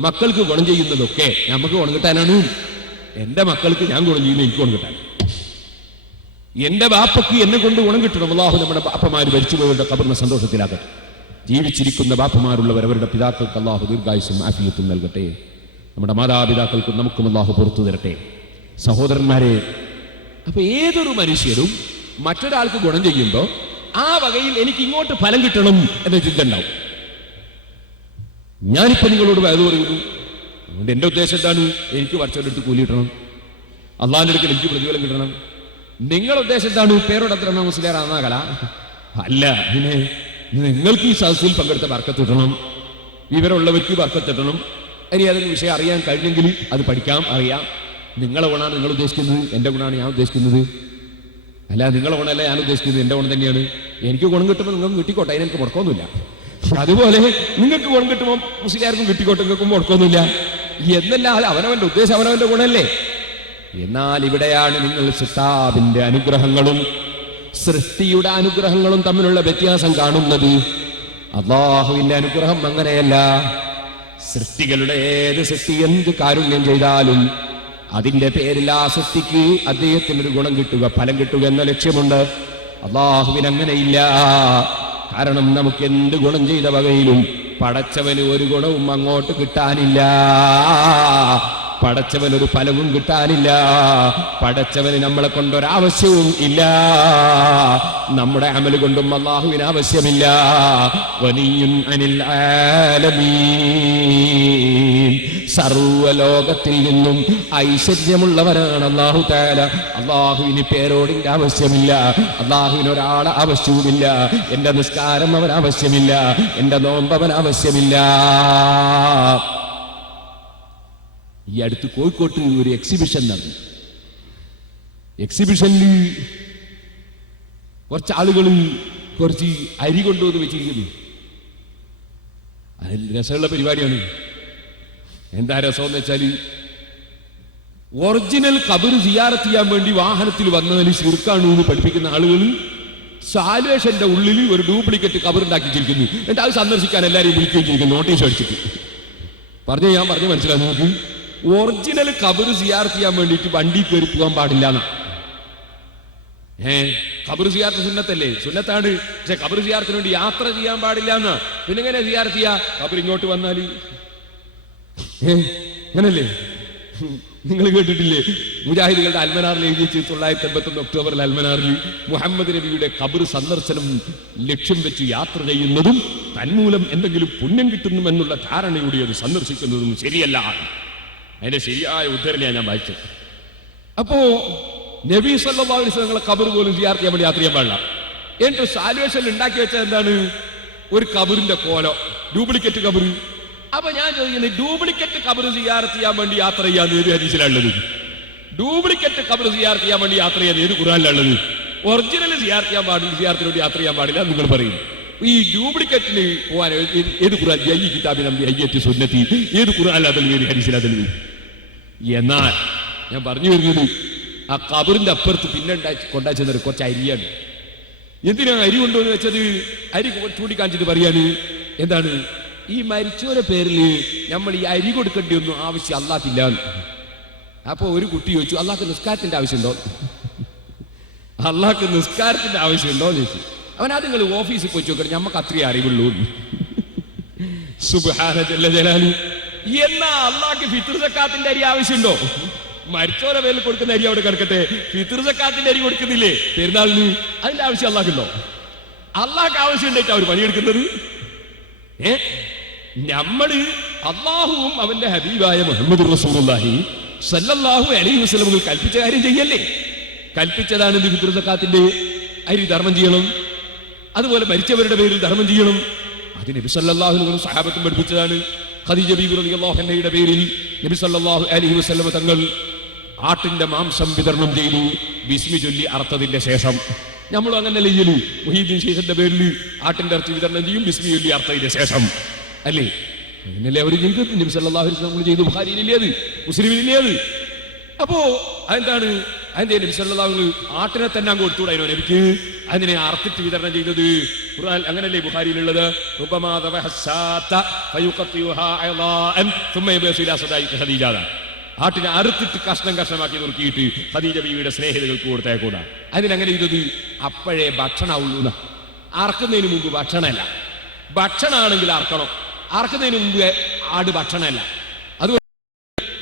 മക്കൾക്ക് ഗുണം ചെയ്യുന്നതൊക്കെ നമുക്ക് ഗുണം കിട്ടാനാണ്. എന്റെ മക്കൾക്ക് ഞാൻ ഗുണം ചെയ്യുന്നത് എനിക്ക് ഗുണം കിട്ടാൻ, എന്റെ ബാപ്പക്ക് എന്നെ കൊണ്ട് ഗുണം കിട്ടണം. അല്ലാഹു നമ്മുടെ ബാപ്പമാര് മരിച്ചുപോയവരുടെ ഖബറിനെ സന്തോഷത്തിലാക്കട്ടെ. ജീവിച്ചിരിക്കുന്ന ബാപ്പമാരുള്ളവർ അവരുടെ പിതാക്കൾക്ക് അല്ലാഹു ദീർഘായുസ്സും ആഫിയത്തും നൽകട്ടെ. നമ്മുടെ മാതാപിതാക്കൾക്കും നമുക്കും അല്ലാഹു പുറത്തു തരട്ടെ. സഹോദരന്മാരെ, അപ്പൊ ഏതൊരു മനുഷ്യരും മറ്റൊരാൾക്ക് ഗുണം ചെയ്യുമ്പോൾ ആ വകയിൽ എനിക്ക് ഇങ്ങോട്ട് ഫലം കിട്ടണം എന്ന ചിന്ത ഉണ്ടാവും. ഞാനിപ്പോ നിങ്ങളോട് വയത് പറയുന്നു, അതുകൊണ്ട് എന്റെ ഉദ്ദേശം എന്താണ്? എനിക്ക് വർഷങ്ങളുടെ അടുത്ത് കൂലി കിട്ടണം, അള്ളാഹിന്റെ അടുക്കൽ എനിക്ക് പ്രതിഫലം കിട്ടണം. നിങ്ങളുടെ ഉദ്ദേശം എന്താണ്? പേരോടത്ര മുസ്ലിയാറാന്നാകല അല്ല. പിന്നെ നിങ്ങൾക്ക് ഈ സദസ്സിൽ പങ്കെടുത്ത ബർക്കത്ത് കിട്ടണം, വിവരമുള്ളവർക്ക് ബർക്കത്ത് കിട്ടണം. ഇനി ഏതെങ്കിലും വിഷയം അറിയാൻ കഴിഞ്ഞെങ്കിൽ അത് പഠിക്കാം, അറിയാം. നിങ്ങളെ ഗുണമാണ് നിങ്ങൾ ഉദ്ദേശിക്കുന്നത്, എൻ്റെ ഗുണമാണ് ഞാൻ ഉദ്ദേശിക്കുന്നത്. അല്ല, നിങ്ങളെ ഗുണമല്ല ഞാൻ ഉദ്ദേശിക്കുന്നത്, എൻ്റെ ഗുണം തന്നെയാണ്. എനിക്ക് ഗുണം കിട്ടുമ്പോൾ നിങ്ങൾക്ക് കിട്ടിക്കോട്ടെ, അതിനെനിക്ക് മുടക്കമൊന്നുമില്ല. അതുപോലെ നിങ്ങൾക്ക് ഗുണം കിട്ടുമ്പോൾ മുസ്ലിയാർക്കും കിട്ടിക്കോട്ടെ, നിങ്ങൾക്കും മുടക്കമൊന്നുമില്ല എന്നല്ലാതെ അവനവന്റെ ഉദ്ദേശം അവനവന്റെ ഗുണമല്ലേ. എന്നാൽ ഇവിടെയാണ് നിങ്ങൾ സിത്താബിന്റെ അനുഗ്രഹങ്ങളും സൃഷ്ടിയുടെ അനുഗ്രഹങ്ങളും തമ്മിലുള്ള വ്യത്യാസം കാണുന്നത്. അല്ലാഹുവിന്റെ അനുഗ്രഹം അങ്ങനെയല്ല. സൃഷ്ടികളുടെ ഏത് സൃഷ്ടി എന്ത് കാരുണ്യം ചെയ്താലും അതിന്റെ പേരിൽ ആ സൃഷ്ടിക്ക് അദ്ദേഹത്തിനൊരു ഗുണം കിട്ടുക, ഫലം കിട്ടുക എന്ന ലക്ഷ്യമുണ്ട്. അല്ലാഹുവിന് അങ്ങനെയില്ല. കാരണം നമുക്ക് എന്ത് ഗുണം ചെയ്ത വകയിലും പടച്ചവന് ഒരു ഗുണവും അങ്ങോട്ട് കിട്ടാനില്ല, പടച്ചവനൊരു ഫലവും കിട്ടാനില്ല, പടച്ചവന് നമ്മളെ കൊണ്ടൊരാവശ്യവും ഇല്ല, നമ്മുടെ അമല് കൊണ്ടും അല്ലാഹുവിന് ആവശ്യമില്ല. വനിയുൻ അനിൽ ആലമീൻ, സർവ്വലോകത്തിൽ നിന്നും ഐശ്വര്യമുള്ളവരാണ് അല്ലാഹു തആല. അല്ലാഹുവിന് പേരോടിന്റെ ആവശ്യമില്ല, അല്ലാഹുവിന് ഒരാളെ ആവശ്യവുമില്ല. എന്റെ നിസ്കാരം അവൻ ആവശ്യമില്ല, എന്റെ നോമ്പ് അവൻ ആവശ്യമില്ല. ഈ അടുത്ത് കോഴിക്കോട്ട് ഒരു എക്സിബിഷൻ നടന്നു. എക്സിബിഷനിൽ കുറച്ച് ആളുകൾ കുറച്ച് അരി കൊണ്ടുവന്ന് വെച്ചിരിക്കുന്നു. അതിൽ രസമുള്ള പരിപാടിയാണ്. എന്താ രസം എന്ന് വെച്ചാൽ, ഒറിജിനൽ ഖബർ സിയാറത്ത് ചെയ്യാൻ വേണ്ടി വാഹനത്തിൽ വന്നതിൽ ശിർക്കാണ് എന്ന് പഠിപ്പിക്കുന്ന ആളുകൾ സാലുവേഷന്റെ ഉള്ളിൽ ഒരു ഡ്യൂപ്ലിക്കേറ്റ് ഖബർ ഉണ്ടാക്കിച്ചിരിക്കുന്നു. എന്നിട്ട് അത് സന്ദർശിക്കാൻ എല്ലാവരെയും വിളിക്കുകയും നോട്ടീസ് അടിച്ചിട്ട് ഞാൻ പറഞ്ഞു മനസ്സിലായി. നോക്ക്, ഒറിജിനൽ ഖബർ സിയാറത്ത് ചെയ്യാൻ വേണ്ടിയിട്ട് വണ്ടി കയറി പോകാൻ പാടില്ല എന്നാ. ഖബർ സിയാറത്ത് സുന്നത്തല്ലേ? സുന്നത്താണ്. പക്ഷെ ഖബർ സിയാറത്തിന് വേണ്ടി യാത്ര ചെയ്യാൻ പാടില്ല എന്നാ. പിന്നെ എങ്ങനെ സിയാറത്ത് ചെയ്യാ? ഖബർ ഇങ്ങോട്ട് വന്നാല് അങ്ങനല്ലേ? നിങ്ങൾ കേട്ടിട്ടില്ലേ, മുജാഹിദുകളുടെ അൽമനാറിൽ എഴുതി 1981 ഒക്ടോബറിൽ അൽമനാറിൽ മുഹമ്മദ് നബിയുടെ ഖബർ സന്ദർശനം ലക്ഷ്യം വെച്ച് യാത്ര ചെയ്യുന്നതും തന്മൂലം എന്തെങ്കിലും പുണ്യം കിട്ടുന്നുമെന്നുള്ള ധാരണയോടെ അത് സന്ദർശിക്കുന്നതും ശരിയല്ല. അതിന്റെ ശരിയായ ഉദ്ധരണിയാണ് ഞാൻ വായിച്ചത്. അപ്പോ നബി സല്ലല്ലാഹു അലൈഹി വസല്ലം ഖബർ പോലും സിയാറത്ത് ചെയ്യാൻ വേണ്ടി യാത്ര ചെയ്യാൻ പാടില്ല. എന്നിട്ട് സാലുവേഷനിൽ ഉണ്ടാക്കി വെച്ചത് എന്താണ്? ഒരു ഖബറിന്റെ കോലോ, ഡ്യൂപ്ലിക്കേറ്റ് ഖബർ. അപ്പൊ ഞാൻ ചോദിക്കുന്നത്, ഡ്യൂപ്ലിക്കേറ്റ് ഖബർ സിയാറത്ത് ചെയ്യാൻ വേണ്ടി യാത്ര ചെയ്യാന്ന് ഏത് ഹദീസിലുള്ളത്? ഡ്യൂപ്ലിക്കേറ്റ് ഖബർ സിയാറത്ത് ചെയ്യാൻ വേണ്ടി യാത്ര ചെയ്യാൻ ഏത് ഖുർആനിലുള്ളത്? ഒറിജിനൽ സിയാറത്ത് ചെയ്യാൻ പാടില്ല, സിയാറത്തിന് വേണ്ടി യാത്ര ചെയ്യാൻ പാടില്ല നിങ്ങൾ പറയും. ഈ ഡ്യൂപ്ലിക്കേറ്റിന് പോകാൻ ഏത് ഖുർആൻ? ഈ കിതാബിൽ അയ്യത്തി സുന്നത്തി ഏത് ഖുർആനിൽ ഏത് ഹദീസിൽ? എന്നാൽ ഞാൻ പറഞ്ഞു വരുന്നത്, ആ ഖബറിന്റെ അപ്പുറത്ത് പിന്നെ കൊണ്ടാച്ചെന്നത് കുറച്ച് അരിയാണ്. എന്തിനാണ് അരി കൊണ്ടുവന്ന് വെച്ചത്? അരി ചൂണ്ടിക്കാണിച്ചിട്ട് പറയാണ്, എന്താണ് ഈ മരിച്ചവരുടെ പേരിൽ നമ്മൾ ഈ അരി കൊടുക്കേണ്ടി ഒന്നും ആവശ്യം അല്ലാത്തില്ല. അപ്പൊ ഒരു കുട്ടി ചോദിച്ചു, അള്ളാഹ്ക്ക് നിസ്കാരത്തിന്റെ ആവശ്യമുണ്ടോ? അള്ളാഹ്ക്ക് നിസ്കാരത്തിന്റെ ആവശ്യമുണ്ടോ എന്ന് ചോദിച്ചു. അവനാദ്യം നിങ്ങൾ ഓഫീസിൽ പോയി ചോദിക്കണം, നമുക്ക് അത്രയും അറിവുള്ളൂ. സുബ്ഹാന ജല്ല ജലാലു. എന്നാ അള്ളാഹ്ക്ക് ഫിത്ർ സക്കാത്തിന്റെ അരി ആവശ്യമുണ്ടോ? മരിച്ചവരുടെ പേരിൽ കൊടുക്കുന്ന അരി അവിടെ കിടക്കട്ടെ, ഫിത്ർ സക്കാത്തിന്റെ അരി കൊടുക്കുന്നില്ലേ പെരുന്നാളിന്? അതിന്റെ ആവശ്യം അള്ളാഹ്ക്കുണ്ടോ? അള്ളാഹ്ക്ക് ആവശ്യം ഉണ്ടായിട്ട് അവർ പണിയെടുക്കുന്നത്. നമ്മള് അള്ളാഹുവും അവന്റെ ഹബീബായ മുഹമ്മദ് റസൂലുള്ളാഹി സല്ലല്ലാഹു അലൈഹി വസല്ലം കൽപ്പിച്ച കാര്യം ചെയ്യല്ലേ? കൽപ്പിച്ചതാണ് ഇത്. ഫിത്ർ സക്കാത്തിന്റെ അരി ധർമ്മം ചെയ്യണം, അതുപോലെ മരിച്ചവരുടെ പേരിൽ ധർമ്മം ചെയ്യണം. അത് നബി സല്ലല്ലാഹു അലൈഹി വസല്ലം സഹാബത്തും പഠിപ്പിച്ചതാണ്. ഖദീജ ബീബി റളിയല്ലാഹു അൻഹയുടെ പേരിൽ നബി സല്ലല്ലാഹു അലൈഹി വസല്ലം തങ്ങൾ ആട്ടിന്റെ മാംസം വിതരണം ചെയ്തു, ബിസ്മി ചൊല്ലി അർത്ഥത്തിന്റെ ശേഷം. നമ്മളും അങ്ങനല്ലേ ചെയ്യല്? മുഹീദ്ദീൻ ശൈഖിന്റെ പേരിൽ ആട്ടിന്റെ ഇറച്ചി വിതരണം ചെയ്യും, ബിസ്മി ചൊല്ലി അർത്ഥത്തിന്റെ ശേഷം, അല്ലേ? അങ്ങനല്ലേ അവർ ചെയ്തത്? നബി സല്ലല്ലാഹു അലൈഹി വസല്ലം ചെയ്തു. ബുഖാരിയിലില്ലേ അത്? മുസ്ലിമിലില്ലേ അത്? അപ്പോ അതെന്താണ്? അതിന്റെ നബി സല്ലല്ലാഹു അലൈഹി വസല്ലം ആട്ടിനെ തന്നെ അങ്ങ് കൊടുത്തുകൂടായിരുന്നോ നബിക്ക്? അതിനെ അർത്ഥിട്ട് വിതരണം ചെയ്തത് ഖുർആൻ അങ്ങനല്ലേ ബുഖാരിയിലുള്ളത്? ആട്ടിനെ അറുത്തിട്ട് കഷ്ണം കഷ്ണമാക്കി നുറുക്കിയിട്ട് ഖദീജ ബീവിയുടെ സ്നേഹിതകൾക്ക് കൊടുത്തേക്കൂടാ. അതിനങ്ങനെ ചെയ്തത് അപ്പോഴേ ഭക്ഷണമുള്ളൂ. അറക്കുന്നതിന് മുമ്പ് ഭക്ഷണമല്ല. ഭക്ഷണമാണെങ്കിൽ അറക്കണം, അറക്കുന്നതിന് മുമ്പ് ആട് ഭക്ഷണമല്ല. അതുകൊണ്ട്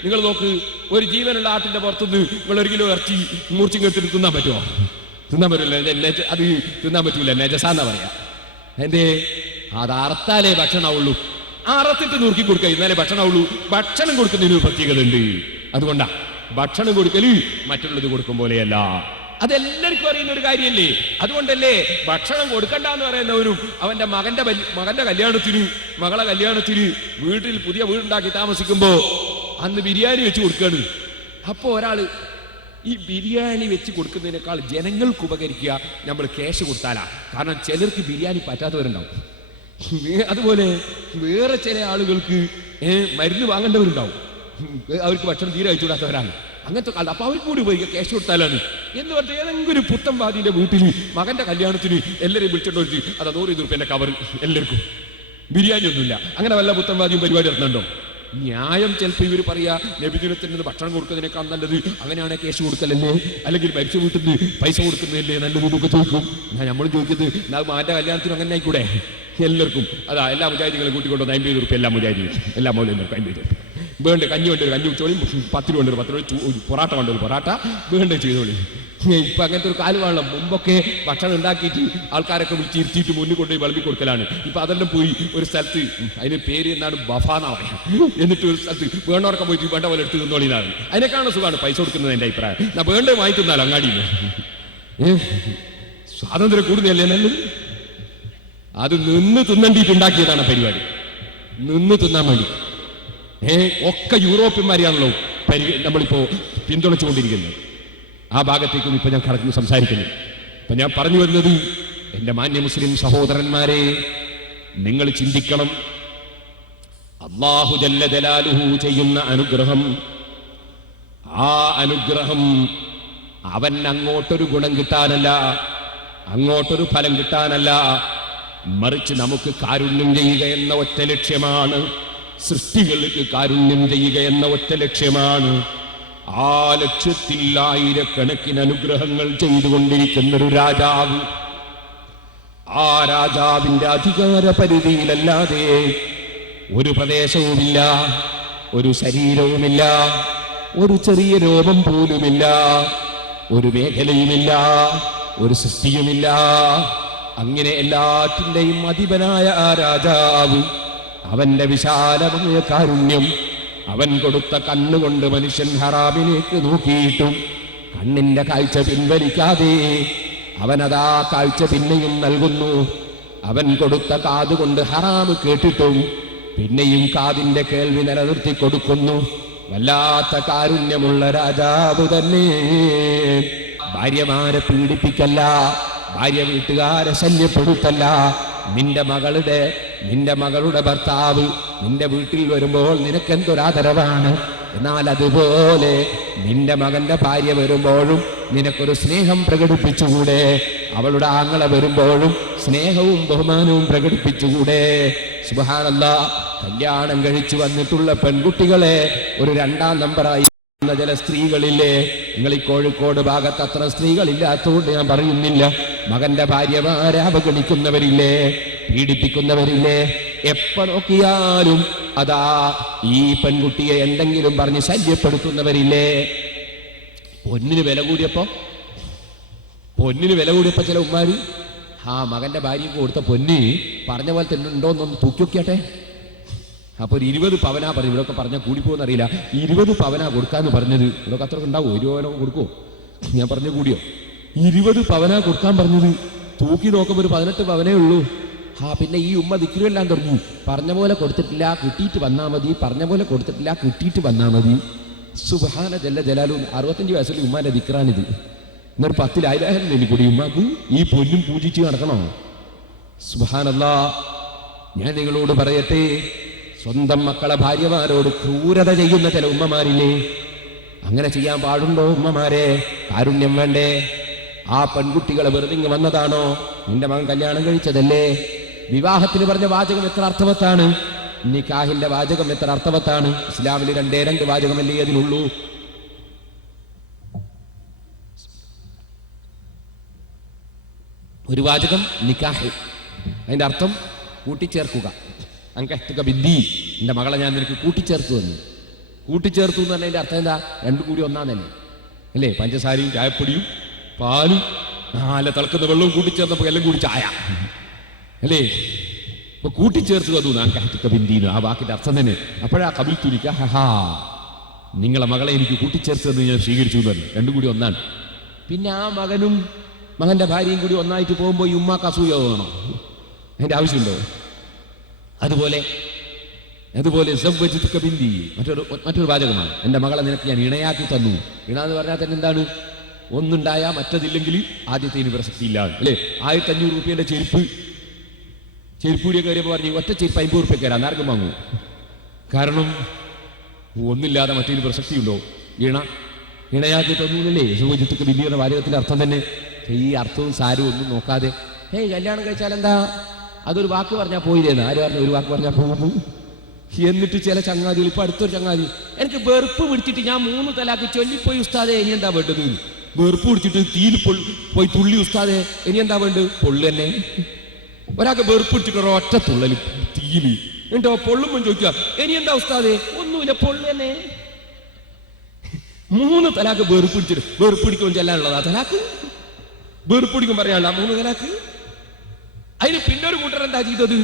നിങ്ങൾ നോക്ക്, ഒരു ജീവനുള്ള ആട്ടിന്റെ പുറത്തുനിന്ന് നിങ്ങൾ 1 കിലോ ഇറച്ചി മൂർച്ചിങ്ങെടുത്തിട്ട് തിന്നാൻ പറ്റുമോ? തിന്നാൻ പറ്റില്ല, അത് തിന്നാൻ പറ്റൂല, നജസാന്നാ പറയാ. എന്തേ? അത് അറുത്താലേ ഭക്ഷണമാവുള്ളൂ. അറുത്തിട്ട് നുറുക്കി കൊടുക്കുക, ഇന്നാലേ ഭക്ഷണമാവുള്ളൂ. ഭക്ഷണം കൊടുക്കുന്നതിന് ഒരു പ്രത്യേകത ഉണ്ട്. അതുകൊണ്ടാ ഭക്ഷണം കൊടുക്കല് മറ്റുള്ളത് കൊടുക്കും പോലെയല്ല. അതെല്ലാവർക്കും അറിയുന്ന ഒരു കാര്യമല്ലേ. അതുകൊണ്ടല്ലേ ഭക്ഷണം കൊടുക്കണ്ട എന്ന് പറയുന്നവരും അവന്റെ മകന്റെ കല്യാണത്തിന്, മകളെ കല്യാണത്തിന് വീട്ടിൽ പുതിയ വീടുണ്ടാക്കി താമസിക്കുമ്പോ അന്ന് ബിരിയാണി വെച്ച് കൊടുക്കാണ്. അപ്പോ ഒരാള് ഈ ബിരിയാണി വെച്ച് കൊടുക്കുന്നതിനേക്കാൾ ജനങ്ങൾക്ക് ഉപകരിക്കുക നമ്മൾ ക്യാഷ് കൊടുത്താലാ. കാരണം ചിലർക്ക് ബിരിയാണി പറ്റാത്തവരുണ്ടാവും. അതുപോലെ വേറെ ചില ആളുകൾക്ക് മരുന്ന് വാങ്ങേണ്ടവരുണ്ടാവും, അവർക്ക് ഭക്ഷണം തീരെ അയച്ചുകൂടാത്തവരാണ്. അങ്ങനത്തെ കാലം അപ്പൊ അവർക്ക് കൂടി ഉപയോഗിക്കുക ക്യാഷ് കൊടുത്താലാണ് എന്ന് പറഞ്ഞാൽ ഏതെങ്കിലും ഒരു പുത്തൻവാദിന്റെ വീട്ടിൽ മകന്റെ കല്യാണത്തിന് എല്ലാവരെയും വിളിച്ചോണ്ട് അത് 100 രൂപ കവർ എല്ലാവർക്കും, ബിരിയാണി ഒന്നുമില്ല. അങ്ങനെ വല്ല പുത്തൻവാദിയും പരിപാടി നടത്തുന്നുണ്ടോ? ന്യായം ചിലപ്പോൾ ഇവർ പറയാ നബിദിനത്തിൽ നിന്ന് ഭക്ഷണം കൊടുക്കുന്നതിനേക്കാൾ നല്ലത് അങ്ങനെയാണ് ക്യാഷ് കൊടുക്കലല്ലേ, അല്ലെങ്കിൽ മരിച്ച വീട്ടിൽ നിന്ന് പൈസ കൊടുക്കുന്നതല്ലേ നല്ലത് എന്നൊക്കെ ചോദിക്കും. നമ്മൾ ചോദിക്കുന്നത് മാന്റെ കല്യാണത്തിനും അങ്ങനെ ആയിക്കൂടെ എല്ലാവർക്കും? അതാ എല്ലാ മുജാഹിദികളും കൂട്ടിക്കൊണ്ടു 50 രൂപ എല്ലാ മുജാഹിദികളും എല്ലാ മൗലന്മാർക്കും 50 രൂപ വേണ്ട. കഞ്ഞി വേണ്ട ഒരു കഞ്ഞി ഉച്ചോളി, 10 രൂപ കൊണ്ട് 10 രൂപ, പൊറാട്ട വേണ്ട ഒരു പൊറാട്ട വേണ്ട ചെയ്തോളി. ഇപ്പൊ അങ്ങനത്തെ ഒരു കാലമാണല്ലോ. മുമ്പൊക്കെ ഭക്ഷണം ഉണ്ടാക്കിയിട്ട് ആൾക്കാരൊക്കെ വിളിച്ചിരുത്തിയിട്ട് മുന്നിൽ കൊണ്ടുപോയി വിളമ്പി കൊടുക്കലാണ്. ഇപ്പൊ അതെല്ലാം പോയി ഒരു സ്ഥലത്ത്, അതിന് പേര് എന്താണ്, ബഫാന്നാ പറയാം. എന്നിട്ട് ഒരു സ്ഥലത്ത് വേണ്ടവർക്ക് പോയിട്ട് വേണ്ട പോലെ എടുത്ത് തിന്നോളിനാണ്. അതിനേക്കാണ് സുഖമാണ് പൈസ കൊടുക്കുന്നത് എന്റെ അഭിപ്രായം. ഞാൻ വേണ്ട വാങ്ങി തിന്നാലോ അങ്ങാടിയിൽ. സ്വാതന്ത്ര്യം കൂടുതലല്ലേ നല്ലത്? അത് നിന്ന് തിന്നണ്ടിട്ടുണ്ടാക്കിയതാണ് പരിപാടി, നിന്ന് തിന്നാൻ വേണ്ടി. ഒക്കെ യൂറോപ്യന്മാരെയാണല്ലോ നമ്മളിപ്പോ പിന്തുണച്ചുകൊണ്ടിരിക്കുന്നത്. ആ ഭാഗത്തേക്കൊന്നും ഇപ്പൊ ഞാൻ കടന്നു സംസാരിക്കുന്നു. ഇപ്പൊ ഞാൻ പറഞ്ഞു വരുന്നത്, എന്റെ മാന്യ മുസ്ലിം സഹോദരന്മാരെ, നിങ്ങൾ ചിന്തിക്കണം. അല്ലാഹു ജല്ല ജലാലുഹു ചെയ്യുന്ന അനുഗ്രഹം, ആ അനുഗ്രഹം അവൻ അങ്ങോട്ടൊരു ഗുണം കിട്ടാനല്ല, അങ്ങോട്ടൊരു ഫലം കിട്ടാനല്ല, മറിച്ച് നമുക്ക് കാരുണ്യം ചെയ്യുക എന്ന ഒറ്റ ലക്ഷ്യമാണ്. സൃഷ്ടികൾക്ക് കാരുണ്യം ചെയ്യുക എന്ന ഒറ്റ ലക്ഷ്യമാണ്. ആ ലക്ഷ്യത്തിൽ ആയിരക്കണക്കിന് അനുഗ്രഹങ്ങൾ ചെയ്തുകൊണ്ടിരിക്കുന്ന ഒരു രാജാവ്, ആ രാജാവിന്റെ അധികാര പരിധിയിലല്ലാതെ ഒരു പ്രദേശവുമില്ല, ഒരു ശരീരവുമില്ല, ഒരു ചെറിയ രോഗം പോലുമില്ല, ഒരു മേഖലയുമില്ല, ഒരു സൃഷ്ടിയുമില്ല. അങ്ങനെ എല്ലാറ്റിന്റെയും അധിപനായ ആ രാജാവ്, അവന്റെ വിശാലമായ കാരുണ്യം, അവൻ കൊടുത്ത കണ്ണുകൊണ്ട് മനുഷ്യൻ ഹറാമിലേക്ക് നോക്കിയിട്ടും കണ്ണിന്റെ കാഴ്ച പിൻവലിക്കാതെ അവനതാ കാഴ്ച പിന്നെയും നൽകുന്നു. അവൻ കൊടുത്ത കാതുകൊണ്ട് ഹറാമ് കേട്ടിട്ടും പിന്നെയും കാതിന്റെ കേൾവി നിലനിർത്തി കൊടുക്കുന്നു. വല്ലാത്ത കാരുണ്യമുള്ള രാജാവ് തന്നെ. ഭാര്യമാരെ പീഡിപ്പിക്കല്ല, ഭാര്യ വീട്ടുകാരെ ശല്യപ്പെടുത്തല്ല. നിന്റെ മകളുടെ ഭർത്താവ് നിന്റെ വീട്ടിൽ വരുമ്പോൾ നിനക്കെന്തൊരാദരവാണ്. എന്നാൽ അതുപോലെ നിന്റെ മകന്റെ ഭാര്യ വരുമ്പോഴും നിനക്കൊരു സ്നേഹം പ്രകടിപ്പിച്ചുകൂടെ? അവളുടെ ആങ്ങള വരുമ്പോഴും സ്നേഹവും ബഹുമാനവും പ്രകടിപ്പിച്ചുകൂടെ? സുബ്ഹാനല്ലാഹ്. കല്യാണം കഴിച്ചു വന്നിട്ടുള്ള പെൺകുട്ടികളെ ഒരു 2ാം നമ്പറായി ചില സ്ത്രീകളില്ലേ? നിങ്ങൾ ഈ കോഴിക്കോട് ഭാഗത്ത് അത്ര സ്ത്രീകളില്ലാത്തതുകൊണ്ട് ഞാൻ പറയുന്നില്ല. മകന്റെ ഭാര്യമാരെ അവഗണിക്കുന്നവരില്ലേ, പീഡിപ്പിക്കുന്നവരില്ലേ? എപ്പോ നോക്കിയാലും അതാ ഈ പെൺകുട്ടിയെ എന്തെങ്കിലും പറഞ്ഞ് ശല്യപ്പെടുത്തുന്നവരില്ലേ? പൊന്നിന് വില കൂടിയപ്പോ ചില ഉമ്മാര് മകന്റെ ഭാര്യക്ക് കൊടുത്ത പൊന്ന് പറഞ്ഞ പോലെ തന്നെ ഉണ്ടോന്നൊന്ന് തൂക്കി നോക്കിയാട്ടെ. അപ്പൊ ഒരു 20 പവനാ പറഞ്ഞു. ഇവിടെയൊക്കെ പറഞ്ഞാൽ കൂടിപ്പോന്നറിയില്ല. 20 പവനാ കൊടുക്കാന്ന് പറഞ്ഞത്. ഇവിടെയൊക്കെ അത്ര ഉണ്ടാവോ? 1 പവനൊക്കെ കൊടുക്കുമോ? ഞാൻ പറഞ്ഞു കൂടിയോ? 20 പവനാ കൊടുക്കാൻ പറഞ്ഞത്. തൂക്കി നോക്കുമ്പോൾ ഒരു 18 പവനേ ഉള്ളൂ. പിന്നെ ഈ ഉമ്മ ദിക്റുമെല്ലാം തുടങ്ങി. പറഞ്ഞ പോലെ കൊടുത്തിട്ടില്ല, കിട്ടിയിട്ട് വന്നാ മതി. പറഞ്ഞ പോലെ കൊടുത്തിട്ടില്ല, കിട്ടിയിട്ട് വന്നാ മതി. സുബ്ഹാന ജല്ല ജലാലു. 65 വയസ്സിൽ ഉമ്മാന്റെ ദിക്റാണിത്. എന്നൊരു 10 ലാ ഇലാഹ ഇല്ലല്ലാഹ് കൂടി ഉമ്മാക്ക് ഈ പൊന്നും പൂജിച്ച് നടക്കണോ? സുബ്ഹാനല്ലാഹ്. ഞാൻ നിങ്ങളോട് പറയട്ടെ, സ്വന്തം മക്കളെ ഭാര്യമാരോട് ക്രൂരത ചെയ്യുന്ന ചില ഉമ്മമാരില്ലേ? അങ്ങനെ ചെയ്യാൻ പാടുണ്ടോ ഉമ്മമാരെ? കാരുണ്യം വേണ്ടേ? ആ പെൺകുട്ടികളെ വെറുതെ ഇങ്ങ് വന്നതാണോ? നിന്റെ മകൻ കല്യാണം കഴിച്ചതല്ലേ? വിവാഹത്തിന് പറഞ്ഞ വാചകം എത്ര അർത്ഥവത്താണ്, നിക്കാഹിന്റെ വാചകം എത്ര അർത്ഥവത്താണ്. ഇസ്ലാമിൽ 2 വാചകമല്ലേ അതിനുള്ളൂ. ഒരു വാചകം നിക്കാഹ്, അതിന്റെ അർത്ഥം കൂട്ടിച്ചേർക്കുക. അങ്കഹ്തുക ബിദ്ദീ, എൻ്റെ മകളെ ഞാൻ നിനക്ക് കൂട്ടിച്ചേർത്തു എന്ന്. കൂട്ടിച്ചേർത്തു എന്ന് പറഞ്ഞതിൻ്റെ അർത്ഥം എന്താ? 2 കൂടി ഒന്നാന്നല്ലേ അല്ലേ? പഞ്ചസാരയും ചായപ്പൊടിയും പാലും അല്ല തിളക്കുന്ന വെള്ളവും കൂട്ടിച്ചേർന്നപ്പോ എല്ലാം കൂടി ചായ അല്ലേ? അപ്പൊ കൂട്ടിച്ചേർത്ത് അത് നാൻകാഹിത്തുക്കബിന്ദീന് ആ വാക്കിന്റെ അർത്ഥം തന്നെ. അപ്പോഴാ കബിൽ തുനിക്ക ഹഹാ, നിങ്ങളെ മകളെ എനിക്ക് കൂട്ടിച്ചേർത്തതെന്ന് ഞാൻ സ്വീകരിച്ചു തന്നെ. രണ്ടും കൂടി ഒന്നാണ്. പിന്നെ ആ മകനും മകന്റെ ഭാര്യയും കൂടി ഒന്നായിട്ട് പോകുമ്പോൾ ഈ ഉമ്മാക്ക് അസൂയ തോന്നണം? അതിന്റെ ആവശ്യമുണ്ടോ? അതുപോലെ ബിന്ദി മറ്റൊരു വാചകമാണ്. എൻ്റെ മകളെ നിനക്ക് ഞാൻ ഇണയാക്കി തന്നു. ഇണ എന്ന് പറഞ്ഞാൽ തന്നെ എന്താണ്? ഒന്നുണ്ടായാ മറ്റതില്ലെങ്കിൽ ആദ്യത്തേന് പ്രസക്തി ഇല്ല അല്ലേ? 1500 രൂപയുടെ ചെരുപ്പൂടിയ കയറിയപ്പോൾ പറഞ്ഞു ഒറ്റ ചെരുപ്പ് 50 രൂപ കയറാം, ആർക്കും വാങ്ങൂ. കാരണം ഒന്നില്ലാതെ മറ്റേന് പ്രസക്തിയുണ്ടോ? ഇണയാക്കി തന്നൂല്ലേ സുഖജിത്തൊക്കെ ബിന്ദിയുടെ വാചകത്തിന്റെ അർത്ഥം തന്നെ. ഈ അർത്ഥവും സാരവും ഒന്നും നോക്കാതെ കല്യാണം കഴിച്ചാൽ എന്താ, അതൊരു വാക്ക് പറഞ്ഞാൽ പോയില്ലേന്ന്. ആര് പറഞ്ഞു ഒരു വാക്ക് പറഞ്ഞാൽ പോകും? എന്നിട്ട് ചില ചങ്ങാതികൾ, ഇപ്പൊ അടുത്തൊരു ചങ്ങാതി, എനിക്ക് വെറുപ്പ് പിടിച്ചിട്ട് ഞാൻ 3 തലാക്ക് ചൊല്ലിപ്പോയി ഉസ്താദെ, ഇനി എന്താ വേണ്ടത്? വെറുപ്പ് പിടിച്ചിട്ട് തീയിൽ പോയി തുള്ളി ഉസ്താദെ, ഇനി എന്താ വേണ്ടത്? പൊള്ളു തന്നെ. ഒരാൾക്ക് വെറുപ്പ് പിടിച്ചിട്ട് ഒറ്റ തുള്ളല് തീയില് എന്തോ പൊള്ളുമ്പോൾ ചോദിക്കുക ഇനി എന്താ ഉസ്താദെ? ഒന്നുമില്ല, പൊള്ളു തന്നെ. 3 തലാക്ക് വെറുപ്പ് പിടിക്കുമ്പോൾ ചെല്ലാനുള്ളതാ തലാക്ക്? വെറുപ്പ് പിടിക്കും പറയാനുള്ള 3 തലാക്ക്? അതിന് പിന്നെ ഒരു കൂട്ടർ എന്താ ചെയ്തത്?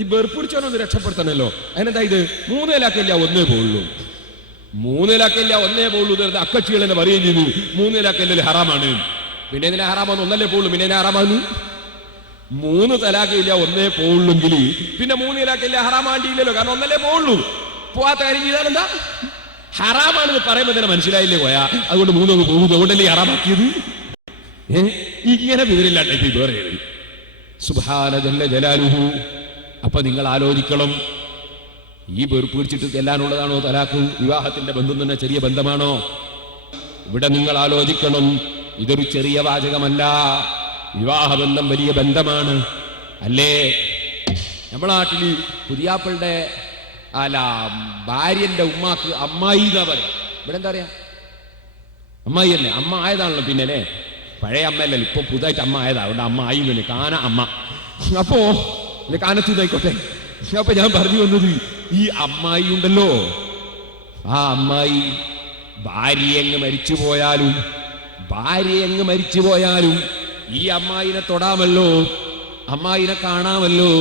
ഈ വെറുപ്പിടിച്ചോനൊന്ന് രക്ഷപ്പെടുത്തണല്ലോ. അതിനെന്താ ഇത്? 3 തലാക്കല്ല ഒന്നേ പോകുള്ളൂ. 3 തലാക്കല്ല ഒന്നേ പോകുള്ളൂ എന്ന് അക്കക്ഷികൾ തന്നെ പറയുകയും ചെയ്തു. 3 തലാക്കല്ലേ ഹറാമാണ്. പിന്നെ ഇതിനെ ഹറാമാന്ന് ഒന്നല്ലേ പോകുള്ളൂ, പിന്നെ ഇതിനെ ഹറാമാന്ന് 3 തലാക്കില്ല ഒന്നേ പോകുള്ളെങ്കിൽ പിന്നെ 3 തലാക്കല്ല ഹറാമാണ്ടിയില്ലല്ലോ. കാരണം ഒന്നല്ലേ പോകുള്ളൂ. പോവാത്ത കാര്യം ചെയ്താൽ എന്താ ഹറാമാണെന്ന് പറയുമ്പോൾ തന്നെ മനസ്സിലായില്ലേ പോയാ? അതുകൊണ്ട് 3 അങ്ങ് പോകുന്നു. അതുകൊണ്ടല്ലേ ഹറാമാക്കിയത്? ഇങ്ങനെ വിവരമില്ലാണ്ട് ഇപ്പൊ വേറെ സുബ്ഹാന ജല്ല ജലാലുഹു. അപ്പൊ നിങ്ങൾ ആലോചിക്കണം, ഈ വെറുപ്പ് പിടിച്ചിട്ട് ചെല്ലാനുള്ളതാണോ തലാഖ്? വിവാഹത്തിന്റെ ബന്ധം തന്നെ ചെറിയ ബന്ധമാണോ? ഇവിടെ നിങ്ങൾ ആലോചിക്കണം, ഇതൊരു ചെറിയ വാചകമല്ല. വിവാഹബന്ധം വലിയ ബന്ധമാണ് അല്ലേ? നമ്മുടെ നാട്ടിൽ പുതിയാപ്പിളുടെ ഭാര്യന്റെ ഉമ്മാക്ക് അമ്മായി എന്നാ പറയാം. ഇവിടെ എന്താ പറയാ? അമ്മായി തന്നെ. അമ്മ ആയതാണല്ലോ പിന്നെ അല്ലേ? പഴയ അമ്മയല്ലല്ലോ, ഇപ്പൊ പുതുതായിട്ട് അമ്മ ആയതാ. അവിടെ അമ്മ ആയി തന്നെ, കാന അമ്മ. അപ്പോ കാനത്തൂന്നായിക്കോട്ടെ. അപ്പൊ ഞാൻ പറഞ്ഞു വന്നത്, ഈ അമ്മായി ഉണ്ടല്ലോ, ആ അമ്മായി ഭാര്യയങ്ങ് മരിച്ചു പോയാലും ഈ അമ്മായിനെ തൊടാമല്ലോ, അമ്മായിനെ കാണാമല്ലോ.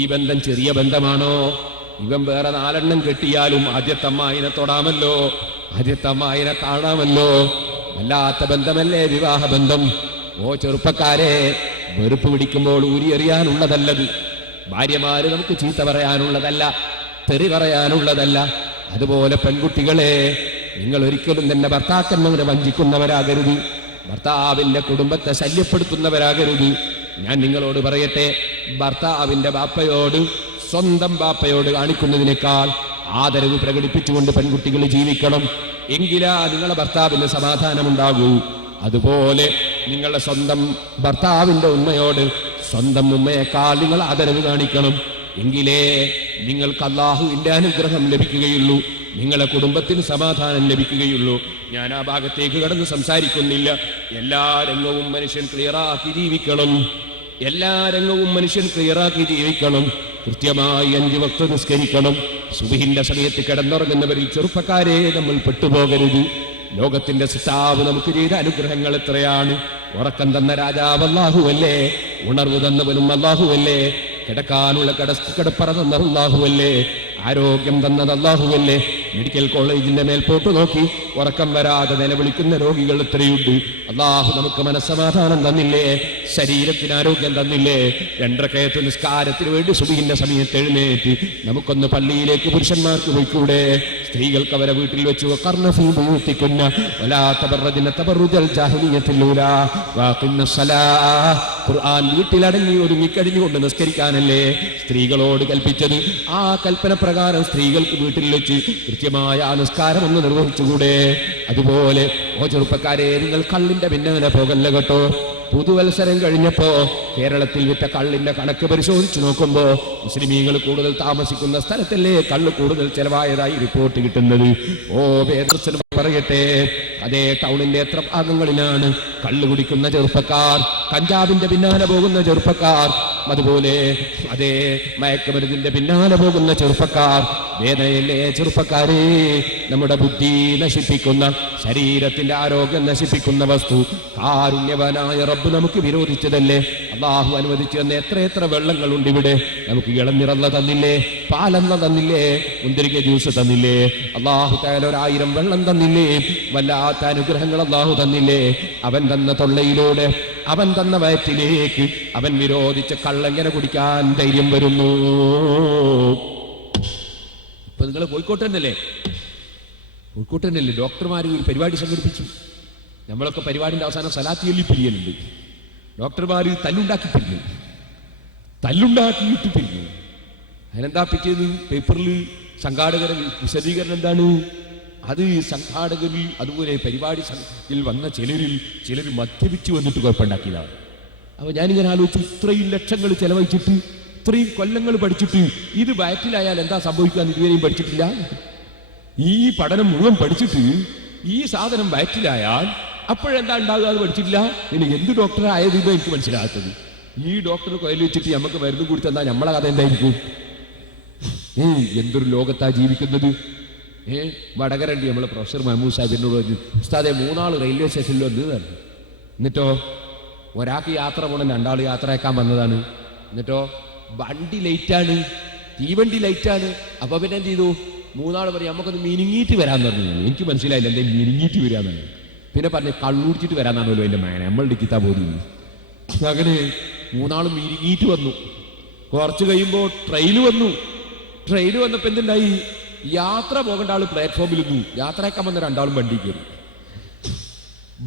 ഈ ബന്ധം ചെറിയ ബന്ധമാണോ? ഇവൻ വേറെ 4 എണ്ണം കെട്ടിയാലും ആദ്യത്തെ അമ്മായിനെ തൊടാമല്ലോ, ആദ്യത്തെ അമ്മായിനെ കാണാമല്ലോ. വല്ലാത്ത ബന്ധമല്ലേ വിവാഹബന്ധം? ഓ ചെറുപ്പക്കാരെ, വെറുപ്പ് പിടിക്കുമ്പോൾ ഊരിയെറിയാനുള്ളതല്ലത്. ഭാര്യമാര് നമുക്ക് ചീത്ത പറയാനുള്ളതല്ല, തെറി പറയാനുള്ളതല്ല. അതുപോലെ പെൺകുട്ടികളെ, നിങ്ങൾ ഒരിക്കലും തന്നെ ഭർത്താക്കന്മാരെ വഞ്ചിക്കുന്നവരാകരുത്, ഭർത്താവിന്റെ കുടുംബത്തെ ശല്യപ്പെടുത്തുന്നവരാകരുത്. ഞാൻ നിങ്ങളോട് പറയട്ടെ, ഭർത്താവിന്റെ ബാപ്പയോട്, സ്വന്തം ബാപ്പയോട് കാണിക്കുന്നതിനേക്കാൾ ആദരവ് പ്രകടിപ്പിച്ചുകൊണ്ട് പെൺകുട്ടികൾ ജീവിക്കണം. എങ്കിലാ നിങ്ങളെ ഭർത്താവിന് സമാധാനമുണ്ടാകൂ. അതുപോലെ നിങ്ങളുടെ സ്വന്തം ഭർത്താവിന്റെ ഉമ്മയോട്, സ്വന്തം ഉമ്മയേക്കാൾ നിങ്ങൾ ആദരവ് കാണിക്കണം. എങ്കിലേ നിങ്ങൾക്ക് അല്ലാഹുവിന്റെ അനുഗ്രഹം ലഭിക്കുകയുള്ളൂ, നിങ്ങളെ കുടുംബത്തിന് സമാധാനം ലഭിക്കുകയുള്ളൂ. ഞാൻ ആ ഭാഗത്തേക്ക് കടന്ന് സംസാരിക്കുന്നില്ല. എല്ലാ രംഗവും മനുഷ്യൻ ക്ലിയറാക്കി ജീവിക്കണം. കൃത്യമായി 5 വക്ത് നിസ്കരിക്കണം. സുബ്ഹിന്റെ സമയത്ത് കിടന്നുറങ്ങുന്നവരിൽ ചെറുപ്പക്കാരെ നമ്മൾ പെട്ടുപോകരുത്. ലോകത്തിന്റെ സൃഷ്ടാവ് നമുക്ക് ചെയ്ത അനുഗ്രഹങ്ങൾ എത്രയാണ്. ഉറക്കം തന്ന രാജാവ് അല്ലാഹുവല്ലേ, ഉണർവ് തന്നവനും അല്ലാഹുവല്ലേ, കിടക്കാനുള്ള കിടപ്പറ തന്ന അല്ലാഹുവല്ലേ, ആരോഗ്യം തന്നത് അല്ലാഹുവല്ലേ. മെഡിക്കൽ കോളേജിന്റെ മേൽപോട്ട് നോക്കി ഉറക്കം വരാതെ നിലവിളിക്കുന്ന രോഗികൾ എത്രയുണ്ട്. അല്ലാഹു നമുക്ക് മനസ്സമാധാനം തന്നില്ലേ, ശരീരത്തിന് ആരോഗ്യം തന്നില്ലേ. 2 റക്അത്ത് നിസ്കാരത്തിന് വേണ്ടി സുബ്ഹിന്റെ സമയത്ത് എഴുന്നേറ്റ് നമുക്കൊന്ന് പള്ളിയിലേക്ക് പുരുഷന്മാർക്ക് പോയിക്കൂടെ? സ്ത്രീകൾക്ക് അവരെ വീട്ടിൽ വെച്ച് ഖുർആൻ വീട്ടിലടങ്ങി ഒരുങ്ങിക്കഴിഞ്ഞുകൊണ്ട് നിസ്കരിക്കാനല്ലേ സ്ത്രീകളോട് കൽപ്പിച്ചത്. ആ കൽപ്പന പ്രകാരം സ്ത്രീകൾക്ക് വീട്ടിൽ വെച്ച് കൃത്യമായ ആ നിസ്കാരം ഒന്ന് നിർവഹിച്ചുകൂടെ? അതുപോലെ ഓ ചെറുപ്പക്കാരെ, നിങ്ങൾ കള്ളിന്റെ പിന്നാലെ പോകല്ല കേട്ടോ. പുതുവത്സരം കഴിഞ്ഞപ്പോ കേരളത്തിൽ വിറ്റ കള്ളിന്റെ കണക്ക് പരിശോധിച്ചു നോക്കുമ്പോ മുസ്ലിമീങ്ങൾ കൂടുതൽ താമസിക്കുന്ന സ്ഥലത്തല്ലേ കള്ള് കൂടുതൽ ചെലവായതായി റിപ്പോർട്ട് കിട്ടുന്നത്. ഓ വേദർശനം പറയട്ടെ, അതേ ടൗണിന്റെ എത്ര ഭാഗങ്ങളിലാണ് കള്ള് കുടിക്കുന്ന ചെറുപ്പക്കാർ, കഞ്ചാവിന്റെ പിന്നാലെ പോകുന്ന ചെറുപ്പക്കാർ, അതുപോലെ അതേ മയക്കുമരുന്നിന്റെ പിന്നാലെ പോകുന്ന ചെറുപ്പക്കാർ, വേദനയിലെ ചെറുപ്പക്കാരെ, നമ്മുടെ ബുദ്ധി നശിപ്പിക്കുന്ന, ശരീരത്തിന്റെ ആരോഗ്യം നശിപ്പിക്കുന്ന വസ്തു കാരുണ്യവാനായ റബ്ബ് നമുക്ക് വിരോധിച്ചതല്ലേ? അള്ളാഹു അനുവദിച്ചു തന്ന എത്രയെത്ര വെള്ളങ്ങളുണ്ട് ഇവിടെ. നമുക്ക് ഇളനിറന്ന തന്നില്ലേ, പാലെന്ന തന്നില്ലേ, മുന്തിരിക്ക ജ്യൂസ് തന്നില്ലേ, അള്ളാഹു തആല 1000 വെള്ളം തന്നില്ലേ, വല്ലാത്ത അനുഗ്രഹങ്ങൾ അള്ളാഹു തന്നില്ലേ. അവൻ തന്ന തൊള്ളയിലൂടെ, അവൻ തന്ന വയറ്റിലേക്ക് അവൻ വിരോധിച്ച കള്ളെങ്ങനെ കുടിക്കാൻ ധൈര്യം വരുന്നു? ഇപ്പൊ നിങ്ങൾ കോഴിക്കോട്ട് തന്നെയല്ലേ ഡോക്ടർമാർ ഒരു പരിപാടി സംഘടിപ്പിച്ചു. നമ്മളൊക്കെ പരിപാടിന്റെ അവസാനം സലാത്ത് ചൊല്ലി പിരിയലുണ്ട്. ഡോക്ടർമാർ തല്ലുണ്ടാക്കിയിട്ട് പിരിഞ്ഞു. അതിനെന്താ പറ്റിയത്? പേപ്പറിൽ സംഘാടകർ വിശദീകരണം എന്താണ്? അത് സംഘാടകരിൽ അതുപോലെ പരിപാടി വന്ന ചിലർ മദ്യപിച്ചു വന്നിട്ട് കുഴപ്പമുണ്ടാക്കിയതാണ്. അപ്പൊ ഞാനിങ്ങനെ ആലോചിച്ചു, ഇത്രയും ലക്ഷങ്ങൾ ചെലവഴിച്ചിട്ട്, ഇത്രയും കൊല്ലങ്ങൾ പഠിച്ചിട്ട്, ഇത് വയറ്റിലായാൽ എന്താ സംഭവിക്കാൻ ഇതുവരെയും പഠിച്ചിട്ടില്ല. ഈ പഠനം മുഴുവൻ പഠിച്ചിട്ട് ഈ സാധനം വയറ്റിലായാൽ അപ്പോഴെന്താ ഉണ്ടാകുക എന്ന് പഠിച്ചിട്ടില്ല. പിന്നെ എന്ത് ഡോക്ടറായത് ഇതോ എനിക്ക് മനസ്സിലാകാത്തത്. ഈ ഡോക്ടർ കൊയൽ വെച്ചിട്ട് നമുക്ക് മരുന്ന് കൂടി തന്നാൽ നമ്മളെ കഥ എന്തായിരിക്കും? എന്തൊരു ലോകത്താ ജീവിക്കുന്നത്. വടകരണ്ടി നമ്മളെ പ്രൊഫസർ മഹമ്മൂദ് സാഹിബിനോട് പറഞ്ഞു, ഉസ്താദെ 3 ആൾ റെയിൽവേ സ്റ്റേഷനിൽ വന്ന് തന്നു. എന്നിട്ടോ ഒരാൾക്ക് യാത്ര പോകണം, 2 ആൾ യാത്രയാക്കാൻ വന്നതാണ്. എന്നിട്ടോ വണ്ടി ലൈറ്റാണ്, തീവണ്ടി ലൈറ്റാണ്. അപ്പൊ പിന്നെ എന്ത് ചെയ്തു? 3 ആൾ പറയും നമുക്കൊന്ന് മിനിങ്ങീറ്റ് വരാൻ പറഞ്ഞു. എനിക്ക് മനസ്സിലായില്ല എന്റെ മിനിങ്ങീറ്റ് വരാന്നാണ്. പിന്നെ പറഞ്ഞു കള്ളുടിച്ചിട്ട് വരാന്നാണല്ലോ എന്റെ മേനെ, നമ്മളുടെ കിത്താ പോലും. അങ്ങനെ 3 ആളും മിനിങ്ങീറ്റ് വന്നു. കുറച്ച് കഴിയുമ്പോൾ ട്രെയിൻ വന്നപ്പോ എന്തുണ്ടായി? യാത്ര പോകേണ്ട ആള് പ്ലാറ്റ്ഫോമിൽ നിന്നു, യാത്രയാക്കാൻ വന്ന 2 ആളും വണ്ടി കയറി.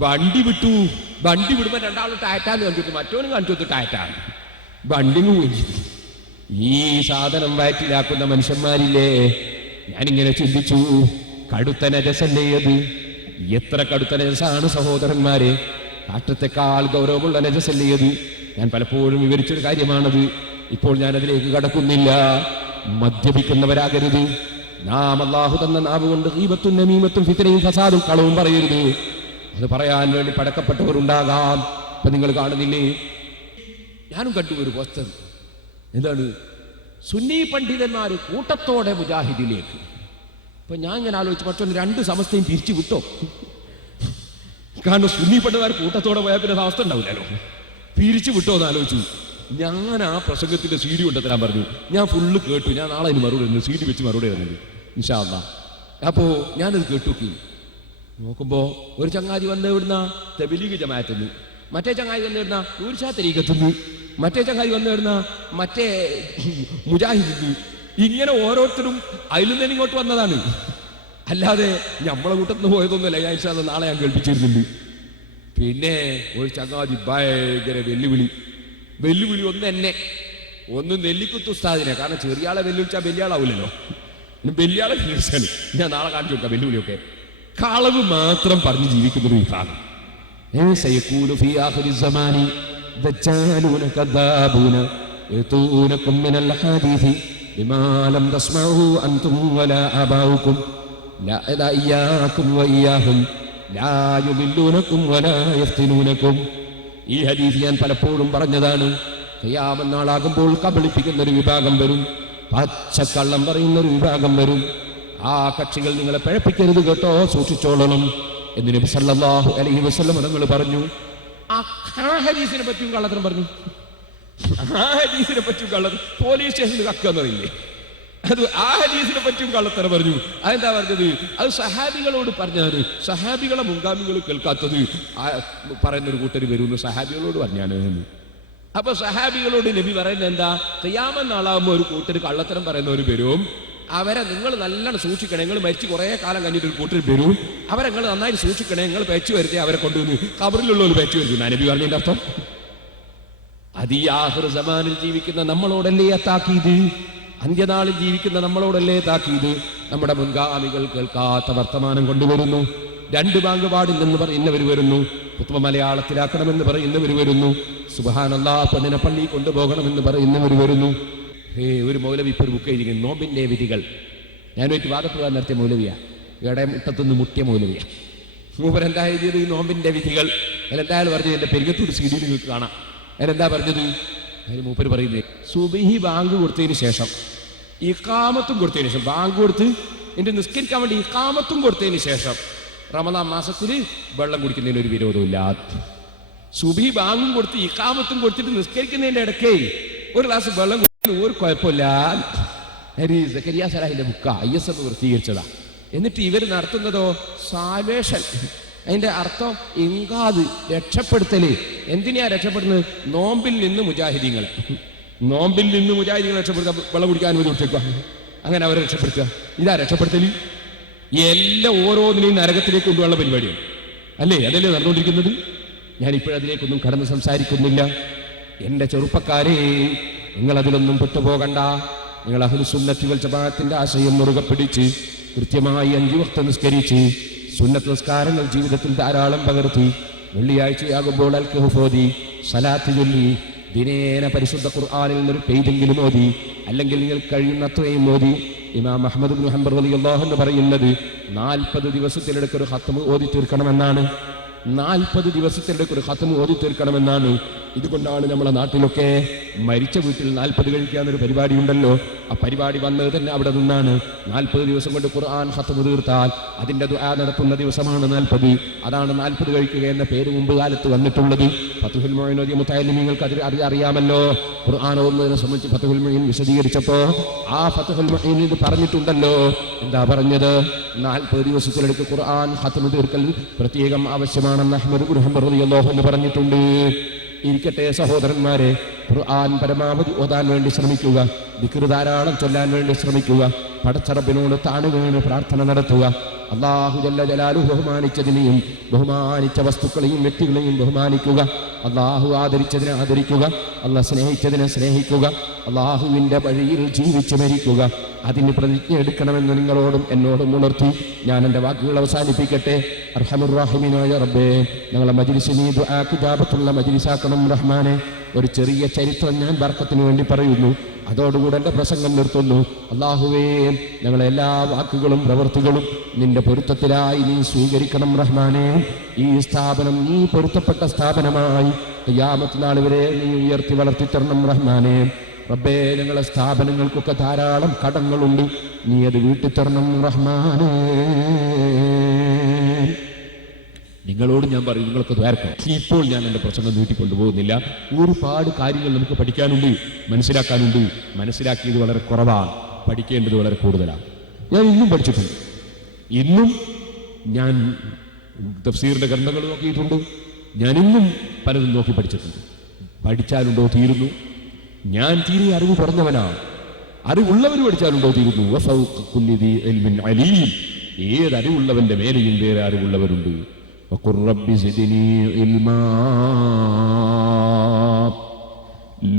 വണ്ടി വിടുമ്പോ 2 ആളും ടാറ്റാന്ന് കാണിച്ചു, മറ്റോനും കാണിച്ചു ടാറ്റാണ്. വണ്ടി പോയി. ഈ സാധനം വയറ്റിലാക്കുന്ന മനുഷ്യന്മാരില്ലേ? ഞാനിങ്ങനെ ചിന്തിച്ചു, കടുത്ത നജസല്ലേ അത്? എത്ര കടുത്ത നജസാണ് സഹോദരന്മാരെ! കാട്ടത്തെക്കാൾ ഗൗരവമുള്ള നജസല്ലേ അത്? ഞാൻ പലപ്പോഴും വിവരിച്ചൊരു കാര്യമാണത്. ഇപ്പോൾ ഞാൻ അതിലേക്ക് കടക്കുന്നില്ല. മദ്യപിക്കുന്നവരാകരുത്. നാം അല്ലാഹു തന്ന നാവ് കൊണ്ട് ഗീബത്തും നമീമത്തും ഫിത്നയും ഫസാദും കളവും പറയരുത്. അത് പറയാൻ വേണ്ടി പടക്കപ്പെട്ടവർ ഉണ്ടാകാം. ഇപ്പൊ നിങ്ങൾ കാണുന്നില്ലേ, ഞാനും കണ്ടു ഒരു പോസ്റ്റർ. എന്താണ്? സുന്നി പണ്ഡിതന്മാര് കൂട്ടത്തോടെ മുജാഹിദിലേക്ക്. ഇപ്പൊ ഞാൻ ഇങ്ങനെ ആലോചിച്ചു, മറ്റൊന്ന് 2 സമസ്തയും പിരിച്ചു വിട്ടോ? കാരണം സുന്നി പണ്ഡിതന്മാർ കൂട്ടത്തോടെ പോയാൽ പിന്നെ അവസ്ഥ ഉണ്ടാവില്ലല്ലോ. പിരിച്ചു വിട്ടോ എന്ന് ആലോചിച്ചു. ഞാൻ ആ പ്രസംഗത്തിന്റെ CD കൊണ്ടെത്താൻ പറഞ്ഞു. ഞാൻ ഫുള്ള് കേട്ടു. ഞാൻ നാളെ അതിന് മറുപടി CD വെച്ച് മറുപടി തരുന്നുണ്ട് ഇൻഷാ അല്ലാഹ്. അപ്പോ ഞാനത് കേട്ടു. നോക്കുമ്പോ ഒരു ചങ്ങാതി വന്ന് ഇവിടുന്ന തബ്ലീഗ് ജമാഅത്തുനിന്ന്, മറ്റേ ചങ്ങാതി വന്ന് ഇവിടുന്ന നൂർഷാ തരീഖത്തുനിന്ന്, മറ്റേ ചങ്ങാതി വന്ന് ഇവിടുന്ന മറ്റേ മുജാഹിദിന്ന്. ഇങ്ങനെ ഓരോരുത്തരും അതിൽ നിന്ന് ഇങ്ങോട്ട് വന്നതാണ്. അല്ലാതെ നമ്മളെ കൂട്ടത്തിന് പോയതൊന്നുമല്ല. ഞാൻ ഇൻഷാ അല്ലാഹ് നാളെ ഞാൻ കേൾപ്പിച്ചിരുന്നുണ്ട്. പിന്നെ ഒരു ചങ്ങാതി ഭയങ്കര വെല്ലുവിളി ഒന്ന് നെല്ലിക്കുത്ത് ഉസ്താദിനെ. കാരണം ചെറിയ ആളെ വെല്ലുവിളിച്ചാൽ വലിയ ആളാവില്ലല്ലോ. വലിയ ആളെ വെല്ലുവിളിച്ചാൽ ഞാൻ നാളെ കാണിച്ചു കൊടുക്കാം വെല്ലുവിളിയൊക്കെ. കളവ് മാത്രം പറഞ്ഞ് ജീവിക്കുന്നൊരു വിഭാഗം. ഈ ഹദീസ് ഞാൻ പലപ്പോഴും പറഞ്ഞതാണ്. ഖിയാമത്ത് നാളാകുമ്പോൾ കബളിപ്പിക്കുന്ന ഒരു വിഭാഗം വരും, പച്ചക്കള്ളം പറയുന്ന ഒരു വിഭാഗം വരും. ആ കക്ഷികൾ നിങ്ങളെ പിഴപ്പിക്കരുത് കേട്ടോ, സൂക്ഷിച്ചോളണം എന്ന് നബി സല്ലല്ലാഹു അലൈഹി വസല്ലം തങ്ങൾ പറഞ്ഞു. ആ ഹദീസിനെ പറ്റിയും കള്ളത്തരം പറഞ്ഞു. ആ ഹദീസിനെ പറ്റിയും കള്ളത്തരം പോലീസ് സ്റ്റേഷനിൽ കക്കാന്ന് പറയില്ലേ, അത് ആ ഹദീസിനെ പറ്റിയും കള്ളത്തരം പറഞ്ഞു. അതെന്താ പറഞ്ഞത്? അത് സഹാബികളോട് പറഞ്ഞാണ്. സഹാബികളെ മുൻഗാമികൾ കേൾക്കാത്തത് പറയുന്നൊരു കൂട്ടർ വരുമെന്ന് സഹാബികളോട് പറഞ്ഞാണ്. അപ്പൊ സഹാബികളോട് നബി പറയുന്നത് എന്താ? ഖിയാമത്ത് നാളാകുമ്പോൾ ഒരു കൂട്ടർ കള്ളത്തരം പറയുന്നവർ വരും. അവരെ നിങ്ങൾ നല്ലോണം സൂക്ഷിക്കണേ. നിങ്ങൾ മരിച്ച് കുറെ കാലം കഴിഞ്ഞിട്ട് ഒരു കൂട്ടർ വരും. അവരെ നിങ്ങൾ നന്നായി സൂക്ഷിക്കണേ. നിങ്ങൾ പേച്ചു വരുത്തേ അവരെ കൊണ്ടുവന്ന് കബറിലുള്ളവർ പേച്ചു വരുത്തുന്ന നബി പറഞ്ഞതിന്റെ അർത്ഥം. അത് ഈ ആഖിർ സമാനിൽ ജീവിക്കുന്ന നമ്മളോടല്ലേ താക്കീത്? അന്ത്യനാളിൽ ജീവിക്കുന്ന നമ്മളോടല്ലേ താക്കീത്? നമ്മുടെ മുൻഗാമികൾ കേൾക്കാത്ത വർത്തമാനം കൊണ്ടുവരുന്നു. 2 ബാങ്ക് പാടില്ലെന്ന് പറയുന്നവർ വരുന്നു. കുത്തുബ മലയാളത്തിലാക്കണമെന്ന് പറയുന്നവർ വരുന്നു. സുബ്ഹാനല്ലാഹ് പെണ്ണിനെ പള്ളി കൊണ്ടുപോകണമെന്ന് പറയുന്നവർ വരുന്നു. ഒരു മൗലവി ഇപ്പോൾ ഒരു ബുക്ക് എഴുതിയിരിക്കുന്നു, നോമ്പിന്റെ വിധികൾ. ഞാനൊരു വാദപ്രവാദം നടത്തിയ മൗലവിയാ, ഇവിടെ മുട്ടത്തുനിന്ന് മുട്ടിയ മൗലവിയാ. മൂപ്പരെന്താ എഴുതിയത്? ഈ നോമ്പിന്റെ വിധികൾ. അതിലെന്തായാലും പറഞ്ഞത് എന്റെ പെരുകത്തൂർ CD നിങ്ങൾക്ക് കാണാം. അതിലെന്താ പറഞ്ഞത്? അതിന് മൂപ്പര് പറയുന്നത് സുബഹി ബാങ്ക് കൊടുത്തതിന് ശേഷം ഇഖാമത്തും കൊടുത്തതിന് ശേഷം, ബാങ്ക് കൊടുത്ത് എൻ്റെ നിസ്കരിക്കാൻ വേണ്ടി ഇഖാമത്തും കൊടുത്തതിന് ശേഷം റമദാൻ മാസത്തിൽ വെള്ളം കുടിക്കുന്നതിന് ഒരു വിരോധമില്ല. സുബഹി ബാങ്കും കൊടുത്ത് ഇഖാമത്തും കൊടുത്തിട്ട് നിസ്കരിക്കുന്നതിൻ്റെ ഇടയ്ക്കേ ഒരു ഗ്ലാസ് വെള്ളം കുടിക്കുന്ന ഒരു കുഴപ്പമില്ല. സക്കരിയ സലാഹിന്റെ ബുക്ക IS എന്ന് വൃത്തികരിച്ചതാ. എന്നിട്ട് ഇവർ നടത്തുന്നതോ സാൽവേഷൻ. അതിന്റെ അർത്ഥം ഇൻകാദ്, രക്ഷപ്പെടുത്തല്. എന്തിനാ രക്ഷപ്പെടുന്നത്? നോമ്പിൽ നിന്ന് മുജാഹിദീങ്ങളെ രക്ഷപ്പെടുത്തുക, വെള്ളം കുടിക്കാൻ അനുമതി കൊടുത്തേക്കുക, അങ്ങനെ അവരെ രക്ഷപ്പെടുത്തുക. ഇതാ രക്ഷപ്പെടുത്തല്. എല്ലാം ഓരോന്നിനെയും നരകത്തിലേക്ക് കൊണ്ടുപോകാനുള്ള പരിപാടിയാണ് അല്ലേ? അതല്ലേ നടന്നുകൊണ്ടിരിക്കുന്നത്? ഞാനിപ്പോഴതിലേക്കൊന്നും കടന്ന് സംസാരിക്കുന്നില്ല. എൻ്റെ ചെറുപ്പക്കാരെ, നിങ്ങൾ അതിലൊന്നും പെട്ടുപോകണ്ട. നിങ്ങൾ അഹ്ലുസുന്നത്തി വൽ ജമാഅത്തിന്റെ ആശയം മുറുകെ പിടിച്ച് കൃത്യമായി 5 വക്ത് നിസ്കരിച്ച് സുന്നത്ത് നിസ്കാരങ്ങൾ ജീവിതത്തിൽ ധാരാളം പകർത്തി വെള്ളിയാഴ്ചയാകുമ്പോൾ അൽ-കഹ്ഫ് ഓതി, സലാത്ത് ചൊല്ലി, ദിനേന പരിശുദ്ധ ഖുർആനിൽ നിന്നൊരു പേജെങ്കിലും ഓതി, അല്ലെങ്കിൽ നിങ്ങൾ കഴിയുന്നത്രയും ഓതി. ഇമാം അഹ്മദ് ഇബ്നു ഹംബൽ റളിയല്ലാഹു അൻഹു പറയുന്നത് 40 ദിവസത്തിനിടയ്ക്ക് ഒരു ഖത്മ് ഓതി തീർക്കണമെന്നാണ്. 40 ദിവസത്തിനിടയ്ക്ക് ഒരു ഖത്മ് ഓതി തീർക്കണമെന്നാണ്. ഇതുകൊണ്ടാണ് നമ്മളെ നാട്ടിലൊക്കെ മരിച്ച വീട്ടിൽ 40 കഴിക്കാന്നൊരു പരിപാടി ഉണ്ടല്ലോ. ആ പരിപാടി വന്നത് തന്നെ അവിടെ നിന്നാണ്. 40 ദിവസം കൊണ്ട് ഖുർആൻ ഖത്മ് തീർത്താൽ അതിന്റെ ദുആ നടത്തുന്ന ദിവസമാണ് 40. അതാണ് 40 കഴിക്കുക എന്ന പേര് മുമ്പ് കാലത്ത് വന്നിട്ടുള്ളത്. ഫത്ഹുൽ മുഈൻ ഓതിയ മുതഅല്ലിമീങ്ങൾക്ക് അത് അറിയാമല്ലോ. ഖുർആൻ ഓതുന്നതിനെ സംബന്ധിച്ച് ഫത്ഹുൽ മുഈൻ വിശദീകരിച്ചപ്പോ ആ ഫത്ഹുൽ മുഈൻ ഇത് പറഞ്ഞിട്ടുണ്ടല്ലോ. എന്താ പറഞ്ഞത്? 40 ദിവസത്തിലെടുത്ത് ഖുർആൻ ഖത്മ് തീർക്കൽ പ്രത്യേകം ആവശ്യമാണെന്ന് അഹ്മദ് ഇബ്നു ഹംബൽ റളിയല്ലാഹു അൻഹു പറഞ്ഞിട്ടുണ്ട്. ഇരിക്കട്ടെ സഹോദരന്മാരെ, ഖുർആൻ പരമാവധി ഓതാൻ വേണ്ടി ശ്രമിക്കുക, ദിക്ർ ധാരാളം ചൊല്ലാൻ വേണ്ടി ശ്രമിക്കുക, പടച്ചറബിനോട് താണുകയാണ് പ്രാർത്ഥന നടത്തുക. അല്ലാഹു ജല്ല ജലാലുഹു ബഹുമാനിച്ചതിനെയും ബഹുമാനിച്ച വസ്തുക്കളെയും വ്യക്തികളെയും ബഹുമാനിക്കുക. അല്ലാഹു ആദരിച്ചതിനെ ആദരിക്കുക, അല്ലാഹു സ്നേഹിച്ചതിനെ സ്നേഹിക്കുക, അല്ലാഹുവിൻ്റെ വഴിയിൽ ജീവിച്ച് മരിക്കുക. അതിന് പ്രതിജ്ഞ എടുക്കണമെന്ന് നിങ്ങളോടും എന്നോടും ഉണർത്തി ഞാൻ എൻ്റെ വാക്കുകൾ അവസാനിപ്പിക്കട്ടെ. അർഹമുർ റഹീമായ റബ്ബേ, ഞങ്ങളെ മജ്ലിസിനെ ദുആക്ക് ഇജാബത്തുള്ള മജ്ലിസാക്കണം റഹ്മാനെ. ഒരു ചെറിയ ചരിത്രം ഞാൻ ബർക്കത്തിന് വേണ്ടി പറയുന്നു, അതോടുകൂടെ എൻ്റെ പ്രസംഗം നിർത്തുന്നു. അല്ലാഹുവേ, ഞങ്ങളെ എല്ലാ വാക്കുകളും പ്രവൃത്തികളും നിന്റെ പൊരുത്തത്തിലായി നീ സ്വീകരിക്കണം റഹ്മാനെ. ഈ സ്ഥാപനം നീ പൊരുത്തപ്പെട്ട സ്ഥാപനമായി ഖിയാമത്ത് നാൾ വരെ നീ ഉയർത്തി വളർത്തി തരണം റഹ്മാനെ. റബ്ബേ, ഞങ്ങളെ സ്ഥാപനങ്ങൾക്കൊക്കെ ധാരാളം കടങ്ങളുണ്ട്, നീ അത് വീട്ടിത്തരണം റഹ്മാനെ. നിങ്ങളോട് ഞാൻ പറയും, നിങ്ങൾക്ക് ദ്വാരക്കണം. ഇപ്പോൾ ഞാൻ എൻ്റെ പ്രസംഗം നീട്ടിക്കൊണ്ടുപോകുന്നില്ല. ഒരുപാട് കാര്യങ്ങൾ നമുക്ക് പഠിക്കാനുണ്ട്, മനസ്സിലാക്കാനുണ്ട്. മനസ്സിലാക്കിയത് വളരെ കുറവാണ്, പഠിക്കേണ്ടത് വളരെ കൂടുതലാണ്. ഞാൻ ഇന്നും പഠിച്ചിട്ടുണ്ട്. ഇന്നും ഞാൻ തഫ്സീറിൻ്റെ ഗ്രന്ഥങ്ങൾ നോക്കിയിട്ടുണ്ട്. ഞാൻ ഇന്നും പലതും നോക്കി പഠിച്ചിട്ടുണ്ട്. പഠിച്ചാലുണ്ടോ തീരുന്നു? ഞാൻ തീരെ അറിവ് പറഞ്ഞവനാണ്. അറിവുള്ളവർ പഠിച്ചാലുണ്ടോ തീരുന്നു? ഏതറിവുള്ളവന്റെ മേലെയും വേറെ അറിവുള്ളവരുണ്ട്.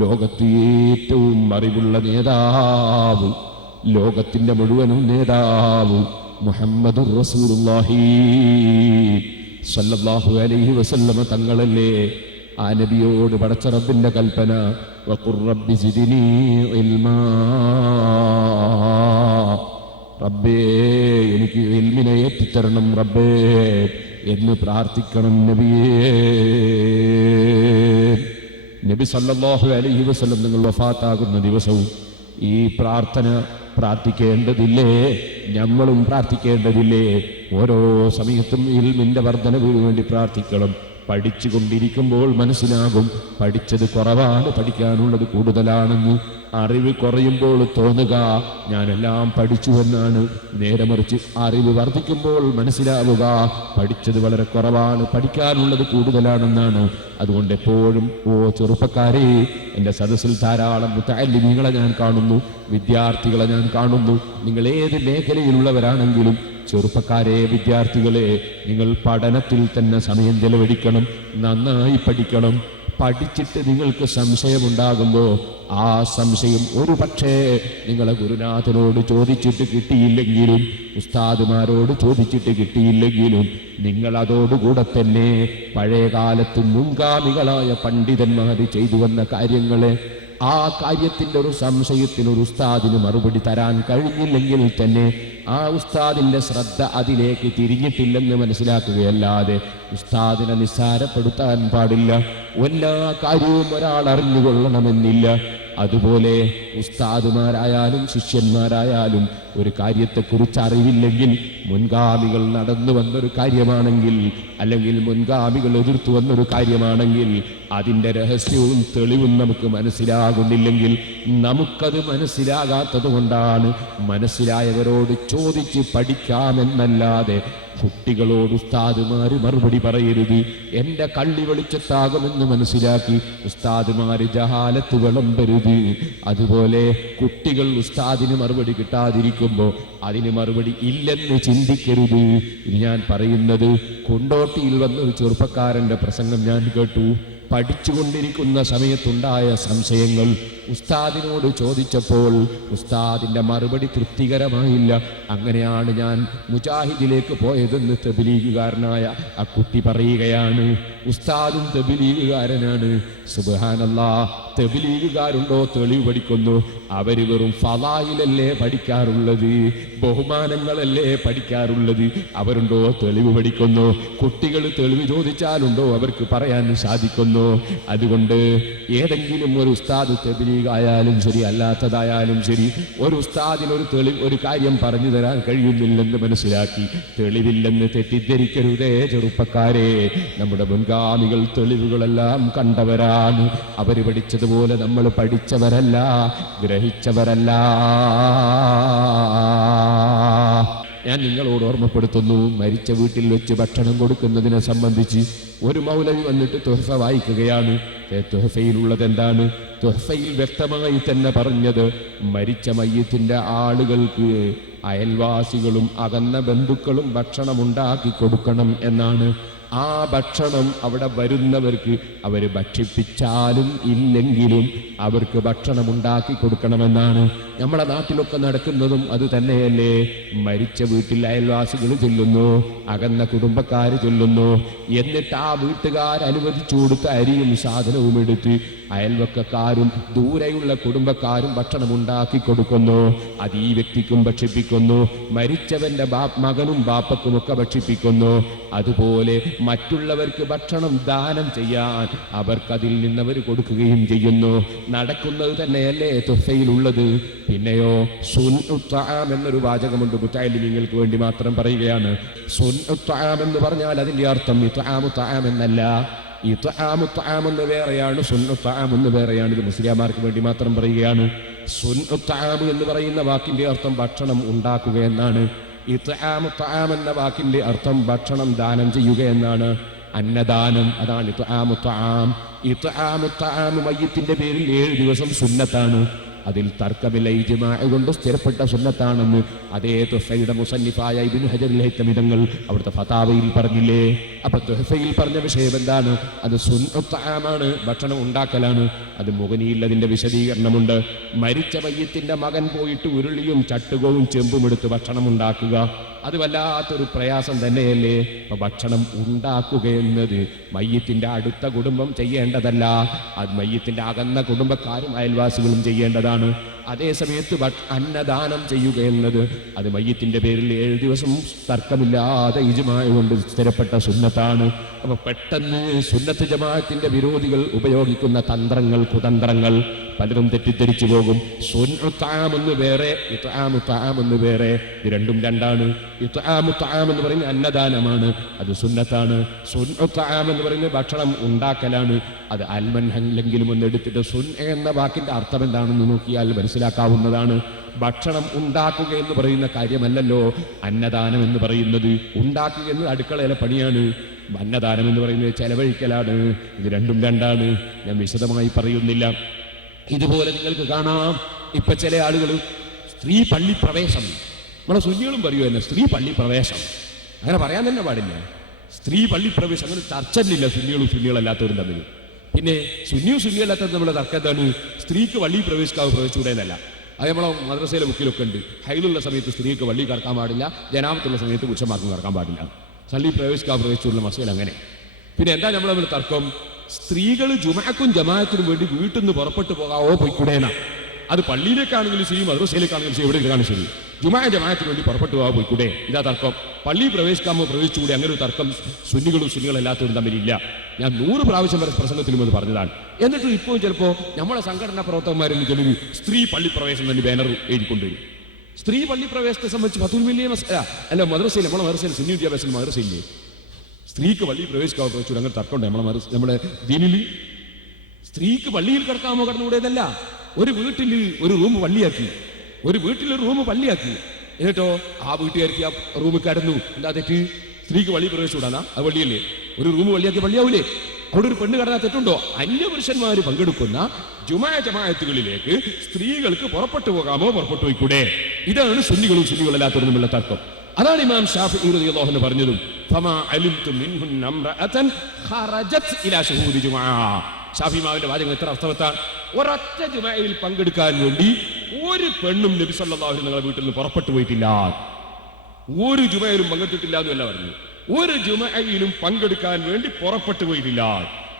ലോകത്ത് ഏറ്റവും അറിവുള്ള നേതാവ്, ലോകത്തിന്റെ മുഴുവനും നേതാവ് മുഹമ്മദുർ റസൂലുള്ളാഹി സ്വല്ലല്ലാഹു അലൈഹി വസല്ലമ തങ്ങളല്ലേ. ആ നബിയോട് പടച്ച റബ്ബിന്റെ കൽപ്പന, വഖുർ റബ്ബി സിദ്നി ഇൽമാ, റബ്ബേ എനിക്ക് ഇൽമിനെ എത്തിത്തരണം റബ്ബേ എന്ന് പ്രാർത്ഥിക്കണം നബിയേ. നബി സല്ലല്ലാഹു അലൈഹി വസല്ലം നിങ്ങൾ വഫാത്താകുന്ന ദിവസവും ഈ പ്രാർത്ഥന പ്രാർത്ഥിക്കേണ്ടതില്ലേ? നമ്മളും പ്രാർത്ഥിക്കേണ്ടതില്ലേ? ഓരോ സമയത്തും ഇൽമിന്റെ വർധനവിന് വേണ്ടി പ്രാർത്ഥിക്കണം. പഠിച്ചുകൊണ്ടിരിക്കുമ്പോൾ മനസ്സിലാകും പഠിച്ചത് കുറവാണ്, പഠിക്കാനുള്ളത് കൂടുതലാണെന്ന്. അറിവ് കുറയുമ്പോൾ തോന്നുക ഞാനെല്ലാം പഠിച്ചുവെന്നാണ്. നേരെ മറിച്ച് അറിവ് വർദ്ധിക്കുമ്പോൾ മനസ്സിലാവുക പഠിച്ചത് വളരെ കുറവാണ്, പഠിക്കാനുള്ളത് കൂടുതലാണെന്നാണ്. അതുകൊണ്ട് എപ്പോഴും ചെറുപ്പക്കാരെ, എൻ്റെ സദസ്സിൽ ധാരാളം മുതഅല്ലിമീങ്ങളെ ഞാൻ കാണുന്നു, വിദ്യാർത്ഥികളെ ഞാൻ കാണുന്നു. നിങ്ങൾ ഏത് മേഖലയിലുള്ളവരാണെങ്കിലും ചെറുപ്പക്കാരെ, വിദ്യാർത്ഥികളെ, നിങ്ങൾ പഠനത്തിൽ തന്നെ സമയം ചെലവഴിക്കണം, നന്നായി പഠിക്കണം. പഠിച്ചിട്ട് നിങ്ങൾക്ക് സംശയമുണ്ടാകുമ്പോൾ ആ സംശയം ഒരു പക്ഷേ നിങ്ങളെ ഗുരുനാഥനോട് ചോദിച്ചിട്ട് കിട്ടിയില്ലെങ്കിലും, ഉസ്താദുമാരോട് ചോദിച്ചിട്ട് കിട്ടിയില്ലെങ്കിലും, നിങ്ങൾ അതോടുകൂടെ തന്നെ പഴയ കാലത്ത് മുൻഗാമികളായ പണ്ഡിതന്മാർ ചെയ്തു വന്ന കാര്യങ്ങളെ ആ കാര്യത്തിൻ്റെ ഒരു സംശയത്തിന് ഒരു ഉസ്താദിന് മറുപടി തരാൻ കഴിഞ്ഞില്ലെങ്കിൽ തന്നെ ആ ഉസ്താദിൻ്റെ ശ്രദ്ധ അതിലേക്ക് തിരിഞ്ഞിട്ടില്ലെന്ന് മനസ്സിലാക്കുകയല്ലാതെ ഉസ്താദിനെ നിസ്സാരപ്പെടുത്താൻ പാടില്ല. എല്ലാ കാര്യവും ഒരാൾ അറിഞ്ഞുകൊള്ളണമെന്നില്ല. അതുപോലെ ഉസ്താദുമാരായാലും ശിഷ്യന്മാരായാലും ഒരു കാര്യത്തെക്കുറിച്ച് അറിവില്ലെങ്കിൽ, മുൻഗാമികൾ നടന്നു വന്നൊരു കാര്യമാണെങ്കിൽ, അല്ലെങ്കിൽ മുൻഗാമികൾ എതിർത്തു വന്നൊരു കാര്യമാണെങ്കിൽ, അതിൻ്റെ രഹസ്യവും തെളിവും നമുക്ക് മനസ്സിലാകുന്നില്ലെങ്കിൽ, നമുക്കത് മനസ്സിലാകാത്തത് കൊണ്ടാണ് മനസ്സിലായവരോട് ചോദിച്ച് പഠിക്കാമെന്നല്ലാതെ കുട്ടികളോട് ഉസ്താദുമാര് മറുപടി പറയരുത്. എൻ്റെ കള്ളി വെളിച്ചത്താകുമെന്ന് മനസ്സിലാക്കി ഉസ്താദുമാര് ജഹാലത്ത് വിളമ്പരുത്. അതുപോലെ കുട്ടികൾ ഉസ്താദിന് മറുപടി കിട്ടാതിരിക്കുമ്പോൾ അതിന് മറുപടി ഇല്ലെന്ന് ചിന്തിക്കരുത്. ഇത് ഞാൻ പറയുന്നത് കൊണ്ടോട്ടിയിൽ വന്ന ഒരു ചെറുപ്പക്കാരൻ്റെ പ്രസംഗം ഞാൻ കേട്ടു. പഠിച്ചുകൊണ്ടിരിക്കുന്ന സമയത്തുണ്ടായ സംശയങ്ങൾ ഉസ്താദിനോട് ചോദിച്ചപ്പോൾ ഉസ്താദിൻ്റെ മറുപടി തൃപ്തികരമായില്ല. അങ്ങനെയാണ് ഞാൻ മുജാഹിദിലേക്ക് പോയതെന്ന് തബ്ലീഗുകാരനായ ആ കുട്ടി പറയുകയാണ്. ഉസ്താദും തബ്ലീഗുകാരനാണ്. സുബ്ഹാനല്ലാഹ്, തബ്ലീഗുകാരുണ്ടോ തെളിവ് പഠിക്കുന്നു? അവർ വെറും ഫളായിലല്ലേ പഠിക്കാറുള്ളത്, ബഹുമാനങ്ങളല്ലേ പഠിക്കാറുള്ളത്. അവരുണ്ടോ തെളിവ് പഠിക്കുന്നു? കുട്ടികൾ തെളിവ് ചോദിച്ചാലുണ്ടോ അവർക്ക് പറയാൻ സാധിക്കുന്നു? അതുകൊണ്ട് ഏതെങ്കിലും ഒരു ഉസ്താദ് തബ്ലീഗായാലും ശരി, അല്ലാത്തതായാലും ശരി, ഒരു ഉസ്താദിന് ഒരു കാര്യം പറഞ്ഞു തരാൻ കഴിയുന്നില്ലെന്ന് മനസ്സിലാക്കി തെളിവില്ലെന്ന് തെറ്റിദ്ധരിക്കരുതേ ചെറുപ്പക്കാരെ. നമ്മുടെ മുൻഗാമികൾ തെളിവുകളെല്ലാം കണ്ടവരാണ്. അവർ പഠിച്ചതുപോലെ നമ്മൾ പഠിച്ചവരല്ല, ഗ്രഹിച്ചവരല്ല. ഞാൻ നിങ്ങളോട് ഓർമ്മപ്പെടുത്തുന്നു, മരിച്ച വീട്ടിൽ വെച്ച് ഭക്ഷണം കൊടുക്കുന്നതിനെ സംബന്ധിച്ച് ഒരു മൗലവി വന്നിട്ട് തുഹഫ വായിക്കുകയാണ്. തുഹഫയിലുള്ളത് എന്താണ്? തുഹഫയിൽ വ്യക്തമായി തന്നെ പറഞ്ഞത് മരിച്ച മയ്യത്തിന്റെ ആളുകൾക്ക് അയൽവാസികളും അകന്ന ബന്ധുക്കളും ഭക്ഷണം ഉണ്ടാക്കി കൊടുക്കണം എന്നാണ്. ആ ഭക്ഷണം അവിടെ വരുന്നവർക്ക് അവർ ഭക്ഷിപ്പിച്ചാലും ഇല്ലെങ്കിലും അവർക്ക് ഭക്ഷണം ഉണ്ടാക്കി കൊടുക്കണമെന്നാണ്. നമ്മളെ നാട്ടിലൊക്കെ നടക്കുന്നതും അത് തന്നെയല്ലേ? മരിച്ച വീട്ടിൽ അയൽവാസികൾ ചെല്ലുന്നു, അകന്ന കുടുംബക്കാർ ചെല്ലുന്നു, എന്നിട്ട് ആ വീട്ടുകാർ അനുവദിച്ചു കൊടുത്ത അരിയും സാധനവും എടുത്ത് അയൽവക്കക്കാരും ദൂരെയുള്ള കുടുംബക്കാരും ഭക്ഷണം ഉണ്ടാക്കി കൊടുക്കുന്നു. അത് ഈ വ്യക്തിക്കും ഭക്ഷിപ്പിക്കുന്നു, മരിച്ചവന്റെ മകനും ബാപ്പക്കുമൊക്കെ ഭക്ഷിപ്പിക്കുന്നു. അതുപോലെ മറ്റുള്ളവർക്ക് ഭക്ഷണം ദാനം ചെയ്യാൻ അവർക്കതിൽ നിന്നവർ കൊടുക്കുകയും ചെയ്യുന്നു. നടക്കുന്നത് തന്നെയല്ലേ തുഹഫയിലുള്ളത്? പിന്നെയോ സുൻഉത്താം എന്നൊരു വാചകമുണ്ട്, മുത്തഅല്ലിമീങ്ങൾക്ക് വേണ്ടി മാത്രം പറയുകയാണ്. സുൻഉത്താം എന്ന് പറഞ്ഞാൽ അതിന്റെ അർത്ഥം ഇത്ആമുത്താം എന്നല്ല. ഇത്ആമുത്താം എന്ന് വേറെയാണ്, സുൻഉത്താം എന്ന് വേറെയാണ്. ഇത് മുസ്ലിംമാർക്ക് വേണ്ടി മാത്രം പറയുകയാണ്. സുൻഉത്താം എന്ന് പറയുന്ന വാക്കിന്റെ അർത്ഥം ഭക്ഷണം ഉണ്ടാക്കുക എന്നാണ്. ഇത്ആമുത്താം എന്ന വാക്കിന്റെ അർത്ഥം ഭക്ഷണം ദാനം ചെയ്യുക എന്നാണ്. അന്നദാനം, അതാണ് ഇത്ആമുത്താം. ഇത്ആമുത്താം മയ്യിത്തിന്റെ പേരിൽ 7 ദിവസം സുന്നത്താണ്. അതിൽ തർക്കമില്ല, ഇജ്മാഅ് കൊണ്ട് സ്ഥിരപ്പെട്ട സുന്നത്താണെന്ന് അതേ തുഹഫയുടെ മുസന്നിഫായ ഇബ്നു ഹജറുൽ ഹൈതമി തങ്ങൾ അവിടുത്തെ ഫതാവയിൽ പറഞ്ഞില്ലേ? അപ്പൊ തുഹഫയിൽ പറഞ്ഞ വിഷയം എന്താണ്? അത് സുന്നത്താണ്, ഭക്ഷണം ഉണ്ടാക്കലാണ്. അത് മുഗനിയിൽ അതിന്റെ വിശദീകരണമുണ്ട്. മരിച്ച മയ്യത്തിന്റെ മകൻ പോയിട്ട് ഉരുളിയും ചട്ടുകവും ചെമ്പും എടുത്ത് ഭക്ഷണം ഉണ്ടാക്കുക, അത് വല്ലാത്തൊരു പ്രയാസം തന്നെയല്ലേ? അപ്പൊ ഭക്ഷണം ഉണ്ടാക്കുക എന്നത് മയ്യത്തിന്റെ അടുത്ത കുടുംബം ചെയ്യേണ്ടതല്ല, അത് മയ്യത്തിന്റെ അകന്ന കുടുംബക്കാരും അയൽവാസികളും ചെയ്യേണ്ടതാണ്. അതേസമയത്ത് അന്നദാനം ചെയ്യുക എന്നത് അത് മയ്യത്തിന്റെ പേരിൽ 7 ദിവസം തർക്കമില്ലാതെ ഇജ്മാഅ് കൊണ്ട് സ്ഥിരപ്പെട്ട സുന്നത്താണ്. അപ്പൊ പെട്ടെന്ന് സുന്നത്ത് ജമാഅത്തിന്റെ വിരോധികൾ ഉപയോഗിക്കുന്ന തന്ത്രങ്ങൾ, കുതന്ത്രങ്ങൾ പലരും തെറ്റിദ്ധരിച്ചു പോകും. സുൻഉത്താം എന്ന് വേറെ, ഇത്ആമുത്താം എന്ന് വേറെ. ഇത് രണ്ടും രണ്ടാണ്. ഇത്ആമുത്താം എന്ന് പറയുന്നത് അന്നദാനമാണ്, അത് സുന്നത്താണ്. സുൻഉത്താം എന്ന് പറയുന്നത് ഭക്ഷണം ഉണ്ടാക്കലാണ്, അത് അൽമൻഹെങ്കിലും ഒന്ന് എടുത്തിട്ട് സുൻ എന്ന വാക്കിന്റെ അർത്ഥം എന്താണെന്ന് നോക്കിയാൽ മനസ്സിലാക്കാവുന്നതാണ്. ഭക്ഷണം ഉണ്ടാക്കുക എന്ന് പറയുന്ന കാര്യമല്ലല്ലോ അന്നദാനം എന്ന് പറയുന്നത്. ഉണ്ടാക്കുക എന്നത് അടുക്കളയിലെ പണിയാണ്, അന്നദാനം എന്ന് പറയുന്നത് ചെലവഴിക്കലാണ്. ഇത് രണ്ടും രണ്ടാണ്. ഞാൻ വിശദമായി പറയുന്നില്ല. ഇതുപോലെ നിങ്ങൾക്ക് കാണാം, ഇപ്പൊ ചില ആളുകൾ സ്ത്രീ പള്ളി പ്രവേശം, നമ്മളെ സുന്നികളും പറയുക തന്നെ സ്ത്രീ പള്ളി പ്രവേശം, അങ്ങനെ പറയാൻ തന്നെ പാടില്ല. സ്ത്രീ പള്ളി പ്രവേശം അങ്ങനെ ചർച്ചയില്ല സുന്നികളും സുന്നികളല്ലാത്തവരും തമ്മിൽ. പിന്നെ സുന്നിയല്ലാത്തത് നമ്മുടെ തർക്കം എന്താണ്? സ്ത്രീക്ക് പള്ളി പ്രവേശിച്ചൂടെ എന്നല്ല. അത് നമ്മളെ മദ്രസയിലെ ബുക്കിലൊക്കെ ഉണ്ട്. ഹൈലുള്ള സമയത്ത് സ്ത്രീക്ക് പള്ളി കടക്കാൻ പാടില്ല, ജനാപത്തുള്ള സമയത്ത് പുരുഷന്മാർക്കും കടക്കാൻ പാടില്ല. പള്ളി പ്രവേശിച്ചൂടുള്ള മസൂൽ അങ്ങനെ. പിന്നെ എന്താ നമ്മൾ തമ്മിൽ തർക്കം? സ്ത്രീകൾ ജുമാക്കും ജമാഅത്തിനും വേണ്ടി വീട്ടിൽ നിന്ന് പുറപ്പെട്ടു പോകാവോ പോയിക്കൂടേന. അത് പള്ളിയിലേക്കാണെങ്കിലും ശരി, മദ്രസയിലേക്കാണെങ്കിലും ശരി, എവിടേക്കാണെങ്കിലും ശരി, ജമാഅത്തിന് വേണ്ടി പുറപ്പെട്ടു പോകാൻ പോയിക്കൂടെ? ഇതാ തർക്കം. പള്ളി പ്രവേശിക്കാമോ പ്രവേശിച്ചുകൂടെ? അങ്ങനെ ഒരു തർക്കം സുന്നികളല്ലാത്തവരും തമ്മിലില്ല. ഞാൻ 100 പ്രാവശ്യം വരെ പ്രസംഗത്തിലും അത് പറഞ്ഞതാണ്. എന്നിട്ട് ഇപ്പോൾ ചിലപ്പോൾ നമ്മളെ സംഘടനാ പ്രവർത്തകന്മാരിൽ ചിലർ സ്ത്രീ പള്ളി പ്രവേശനം തന്നെ ബാനർ എഴുതിക്കൊണ്ടുവരും. സ്ത്രീ പള്ളി പ്രവേശനത്തെ സംബന്ധിച്ച് ഫതുൽ അല്ല മദ്രസയിൽ, നമ്മളെ മദ്രസയിൽ സുന്നി വിദ്യാഭ്യാസം മദ്രസയില്ലേ, സ്ത്രീക്ക് പള്ളിയിൽ പ്രവേശിക്കാമോ പ്രവേശിച്ചു അങ്ങനെ തർക്കമുണ്ട് നമ്മുടെ ദീനിൽ. സ്ത്രീക്ക് പള്ളിയിൽ കിടക്കാമോ കടന്നുകൂടേതല്ല. ഒരു വീട്ടിൽ ഒരു റൂം പള്ളിയാക്കി, എന്നിട്ടോ ആ വീട്ടുകാർക്ക് ആ റൂമിൽ കടന്നു. എന്താ തെറ്റ്? സ്ത്രീക്ക് പള്ളി പ്രവേശിച്ചുകൂടാനാ? അത് പള്ളിയല്ലേ? ഒരു റൂം പള്ളിയാക്കി പള്ളിയാവൂലേ? അവിടെ ഒരു പെണ്ണ് കടന്നാൽ തെറ്റുണ്ടോ? അന്യപുരുഷന്മാർ പങ്കെടുക്കുന്ന ജമാഅത്തുകളിലേക്ക് സ്ത്രീകൾക്ക് പുറപ്പെട്ടു പോകാമോ പുറപ്പെട്ടു പോയിക്കൂടെ? ഇതാണ് സുന്നികളല്ലാത്തവരും തമ്മിലുള്ള തർക്കം. അതാണ് ഇമാം ഷാഫിഈ റളിയല്ലാഹു അൻഹു പറഞ്ഞതും ഫമാ അലിംതു മിൻഹുന്ന അംറഅതൻ ഖറജത് ഇലാ ശുഹൂദി ജുമാ. ഷാഫിഈ ഇമാമിന്റെ വാചകം എത്ര അർത്ഥവത്താണ്. ഒരൊറ്റ ജുമഅയിൽ പങ്കെടുക്കാൻ വേണ്ടി ഒരു പെണ്ണും നബി സല്ലല്ലാഹു അലൈഹി വസല്ലം വീട്ടിൽ നിന്ന് പുറപ്പെട്ടു പോയിട്ടില്ല. ഒരു ജുമഅയിലും പങ്കെടുത്തിട്ടില്ല എന്നല്ല പറഞ്ഞു. ഒരു ജുമഅയിലും പങ്കെടുക്കാൻ വേണ്ടി പുറപ്പെട്ടു പോയിട്ടില്ല.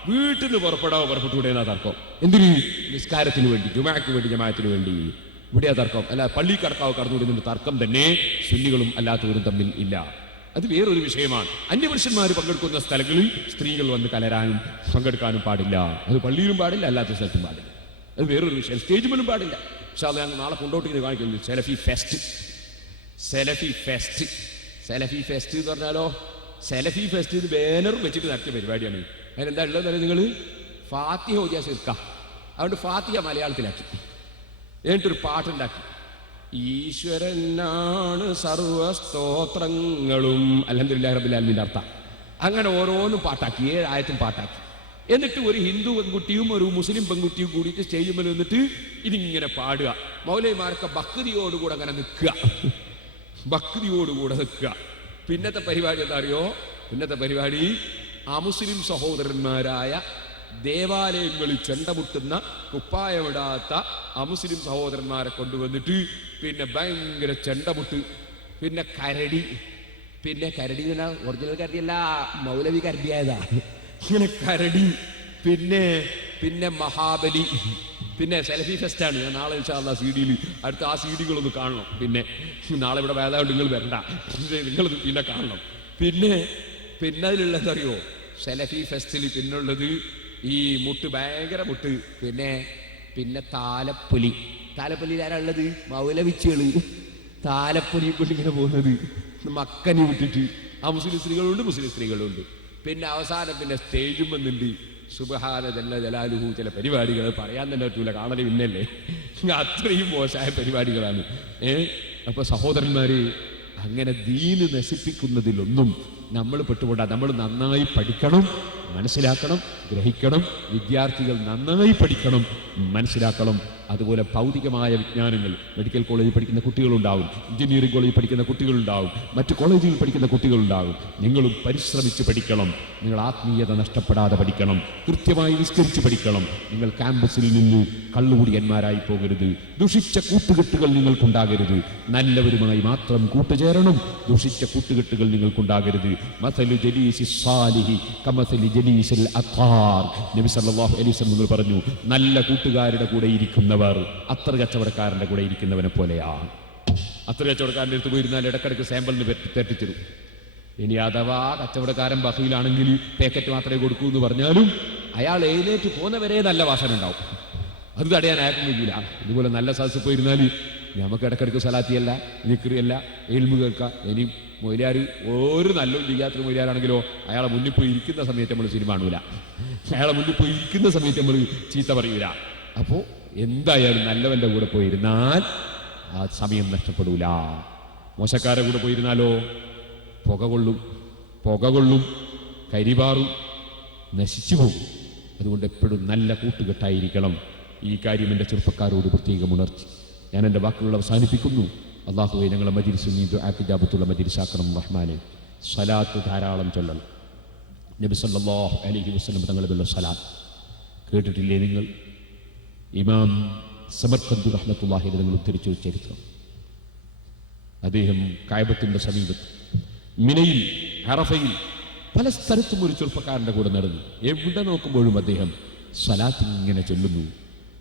വീട്ടിൽ നിന്ന് പുറപ്പെട്ടുകൂടെ എന്നാ തർക്കം. എന്തിന്? നിസ്കാരത്തിന് വേണ്ടി, ജുമഅക്ക് വേണ്ടി, ജമാഅത്തിന് വേണ്ടി. ഇവിടെയാ തർക്കം. അല്ല പള്ളി കടന്നുകൂടുന്ന തർക്കം തന്നെ സുന്നികളും അല്ലാത്തവരും തമ്മിൽ ഇല്ല. അത് വേറൊരു വിഷയമാണ്. അന്യപുരുഷന്മാർ പങ്കെടുക്കുന്ന സ്ഥലങ്ങളിൽ സ്ത്രീകൾ വന്ന് കലരാനും പങ്കെടുക്കാനും പാടില്ല. അത് പള്ളിയിലും പാടില്ല, അല്ലാത്ത സ്ഥലത്തും പാടില്ല. അത് വേറൊരു വിഷയം. സ്റ്റേജ് പോലും പാടില്ല. പക്ഷെ അത് ഞങ്ങൾ നാളെ കൊണ്ടോട്ടിങ്ങനെ കാണിക്കുന്നത് സെലഫി ഫെസ്റ്റ് എന്ന് പറഞ്ഞാലോ, സെലഫി ഫെസ്റ്റ് ഇത് ബാനർ വെച്ചിട്ട് നടത്തിയ പരിപാടിയാണ്. അതിനെന്താ ഉള്ളതെന്ന് നിങ്ങൾ ഫാത്തിഹ ഓതിയാ ശിർക്ക. അതുകൊണ്ട് ഫാത്തിഹ മലയാളത്തിലാക്കി, എന്നിട്ടൊരു പാട്ടുണ്ടാക്കി. ഈശ്വരനാണ് സർവസ്തോത്രങ്ങളും അൽഹംദുലില്ലാഹി റബ്ബിൽ ആലമീൻ അർത്ഥം. അങ്ങനെ ഓരോന്നും പാട്ടാക്കി, 7 ആയത്തും പാട്ടാക്കി. എന്നിട്ട് ഒരു ഹിന്ദു പെൺകുട്ടിയും ഒരു മുസ്ലിം പെൺകുട്ടിയും കൂടിയിട്ട് സ്റ്റേജിൽ നിന്നിട്ട് ഇതിങ്ങനെ പാടുക. മൗലവിമാരൊക്കെ ഭക്തിയോടുകൂടെ അങ്ങനെ നിൽക്കുക. പിന്നത്തെ പരിപാടി എന്താ അറിയോ? പിന്നത്തെ പരിപാടി അമുസ്ലിം സഹോദരന്മാരായ ദേവാലയങ്ങളിൽ ചെണ്ടമുട്ടുന്ന കുപ്പായമിടാത്ത അമുസ്ലിം സഹോദരന്മാരെ കൊണ്ടുവന്നിട്ട് പിന്നെ ഭയങ്കര ചെണ്ടമുട്ട്, പിന്നെ കരടി ഒറിജിനൽ കരടിയല്ല, മൗലവി കരടിയായതാ. ഇങ്ങനെ കരടി, പിന്നെ മഹാബലി, പിന്നെ സെൽഫി ഫെസ്റ്റാണ്. ഞാൻ നാളെ ഇൻഷാ അല്ലാഹ് CD-യിൽ അടുത്ത ആ CD-കളൊന്ന് കാണണം. പിന്നെ നാളെ ഇവിടെ വേദാണ്ട് നിങ്ങൾ വരണ്ട, നിങ്ങളത് പിന്നെ കാണണം. പിന്നെ അതിലുള്ള എന്തറിയോ, സെലഫി ഫെസ്റ്റിൽ പിന്നുള്ളത് ഈ മുട്ട്, ഭയങ്കര മുട്ട്. പിന്നെ താലപ്പൊലിയിൽ ആരാ ഉള്ളത്? മൗലവിച്ചുകള് താലപ്പൊലിയെ കൊണ്ട് ഇങ്ങനെ പോകുന്നത്, മക്കനെ വിട്ടിട്ട്. ആ മുസ്ലിം സ്ത്രീകളുണ്ട്. പിന്നെ അവസാനം പിന്നെ സ്റ്റേജും വന്നിട്ടുണ്ട്. സുബ്ഹാന ജല്ല ജലാലുഹു. ചില പരിപാടികൾ പറയാൻ തന്നെ പറ്റൂല, കാണല് പിന്നല്ലേ. അത്രയും മോശമായ പരിപാടികളാണ്. അപ്പൊ സഹോദരന്മാര്, അങ്ങനെ ദീന് നശിപ്പിക്കുന്നതിലൊന്നും നമ്മൾ പെട്ടുപോടാ. നമ്മൾ നന്നായി പഠിക്കണം, മനസ്സിലാക്കണം, ഗ്രഹിക്കണം. വിദ്യാർത്ഥികൾ നന്നായി പഠിക്കണം, മനസ്സിലാക്കണം. അതുപോലെ ഭൗതികമായ വിജ്ഞാനങ്ങൾ മെഡിക്കൽ കോളേജിൽ പഠിക്കുന്ന കുട്ടികളുണ്ടാവും, എഞ്ചിനീയറിംഗ് കോളേജിൽ പഠിക്കുന്ന കുട്ടികളുണ്ടാവും, മറ്റു കോളേജുകളിൽ പഠിക്കുന്ന കുട്ടികളുണ്ടാവും. നിങ്ങളും പരിശ്രമിച്ച് പഠിക്കണം. നിങ്ങൾ ആത്മീയത നഷ്ടപ്പെടാതെ പഠിക്കണം, കൃത്യമായി നിസ്കരിച്ച് പഠിക്കണം. നിങ്ങൾ ക്യാമ്പസിൽ നിന്ന് കള്ളുകുടിയന്മാരായി പോകരുത്. ദുഷിച്ച കൂട്ടുകെട്ടുകൾ നിങ്ങൾക്കുണ്ടാകരുത്. നല്ലവരുമായി മാത്രം കൂട്ടുചേരണം. ദുഷിച്ച കൂട്ടുകെട്ടുകൾ നിങ്ങൾക്കുണ്ടാകരുത്. മസലു ജലീസി സാലിഹി കമസലി ജലീസിൽ അത്താർ. നബി സല്ലല്ലാഹു അലൈഹി വസല്ലം നിങ്ങൾ പറഞ്ഞു, നല്ല കൂട്ടുകാരുടെ കൂടെ ഇരിക്കുന്നവർ അത്ര കച്ചവടക്കാരന്റെ കൂടെ ഇരിക്കുന്നവനെ പോലെയാണ്. അത്ര കച്ചവടക്കാരൻ്റെ അടുത്ത് പോയിരുന്നാൽ ഇടക്കിടക്ക് സാമ്പിളിന് തെറ്റിച്ചിരും. ഇനി അഥവാ കച്ചവടക്കാരൻ ബഹയിലാണെങ്കിൽ പാക്കറ്റ് മാത്രമേ കൊടുക്കൂ എന്ന് പറഞ്ഞാലും അയാൾ എഴുന്നേറ്റ് പോകുന്നവരെ നല്ല വാസന ഉണ്ടാവും. അത് തടയാൻ അയാൾക്കും കഴിയില്ല. ഇതുപോലെ നല്ല സദസ്സിൽ പോയിരുന്നാൽ നമുക്ക് ഇടക്കിടക്ക് സലാത്തിയല്ല, നിക്രിയല്ല, എൽമു കേൾക്കാം. ഇനിയും മൊയിലാർ ഒരു നല്ലൊരു ചെയ്യാത്തൊരു മൊയിലാറാണെങ്കിലോ അയാളെ മുന്നിൽ പോയി ഇരിക്കുന്ന സമയത്ത് നമ്മൾ സിനിമ കാണൂല, അയാളെ മുന്നിൽ പോയി ഇരിക്കുന്ന സമയത്ത് നമ്മൾ ചീത്ത പറയൂല. അപ്പോൾ എന്തായാലും നല്ലവൻ്റെ കൂടെ പോയിരുന്നാൽ ആ സമയം നഷ്ടപ്പെടൂല. മോശക്കാരെ കൂടെ പോയിരുന്നാലോ പുക കൊള്ളും, കരിവാറും, നശിച്ചു പോകും. അതുകൊണ്ട് എപ്പോഴും നല്ല കൂട്ടുകെട്ടായിരിക്കണം. ഈ കാര്യം എൻ്റെ ചെറുപ്പക്കാരോട് പ്രത്യേകം ഉണർത്തി ഞാൻ എൻ്റെ വാക്കുകൾ അവസാനിപ്പിക്കുന്നു. അള്ളാഹുവേ, ഞങ്ങളെ മജ്‌ലിസ് നീ ദുആ മജ്‌ലിസാക്കണം റഹ്മാനെ. സ്വലാത്ത് ധാരാളം ചൊല്ലണം. നബി സല്ലല്ലാഹു അലൈഹി വസല്ലം തങ്ങളുടെ സ്വലാത്ത് കേട്ടിട്ടില്ലേ നിങ്ങൾ? ഇമാം സമർഖന്ദി റഹ്മത്തുള്ളാഹി അലൈഹി നിങ്ങൾ ഉദ്ധരിച്ച ഒരു ചരിത്രം. അദ്ദേഹം കഅബത്തിന്റെ സമീപത്ത് മിനയിൽ അറഫയിൽ പല സ്ഥലത്തും ഒരു ചെറുപ്പക്കാരൻ്റെ കൂടെ നടന്നു. എവിടെ നോക്കുമ്പോഴും അദ്ദേഹം സ്വലാത്തിങ്ങനെ ചൊല്ലുന്നു,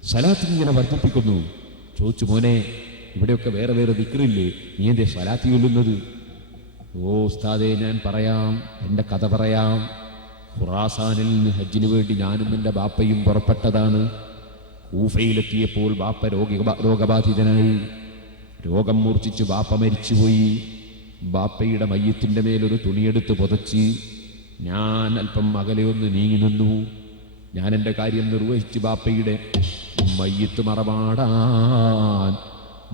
സ്വലാത്തിങ്ങനെ വർദ്ധിപ്പിക്കുന്നു. ചോദിച്ചു, മോനെ, ഇവിടെയൊക്കെ വേറെ വേറെ ദിക്റില്ലേ, നീ എന്തേ സ്വലാത്തി ചൊല്ലുന്നത്? ഓ ഉസ്താദേ, ഞാൻ പറയാം, എൻ്റെ കഥ പറയാം. ഖുറാസാനിൽ നിന്ന് ഹജ്ജിന് വേണ്ടി ഞാനും എൻ്റെ ബാപ്പയും പുറപ്പെട്ടതാണ്. കൂഫയിലെത്തിയപ്പോൾ ബാപ്പ രോഗബാധിതനായി. രോഗം മൂർച്ഛിച്ച് ബാപ്പ മരിച്ചുപോയി. ബാപ്പയുടെ മയ്യത്തിൻ്റെ മേലൊരു തുണിയെടുത്ത് പുതച്ച് ഞാൻ അല്പം അകലെ ഒന്ന് നീങ്ങി നിന്നു. ഞാൻ എൻ്റെ കാര്യം നിർവഹിച്ച് ബാപ്പയുടെ മയ്യത്ത് മറമാടാൻ,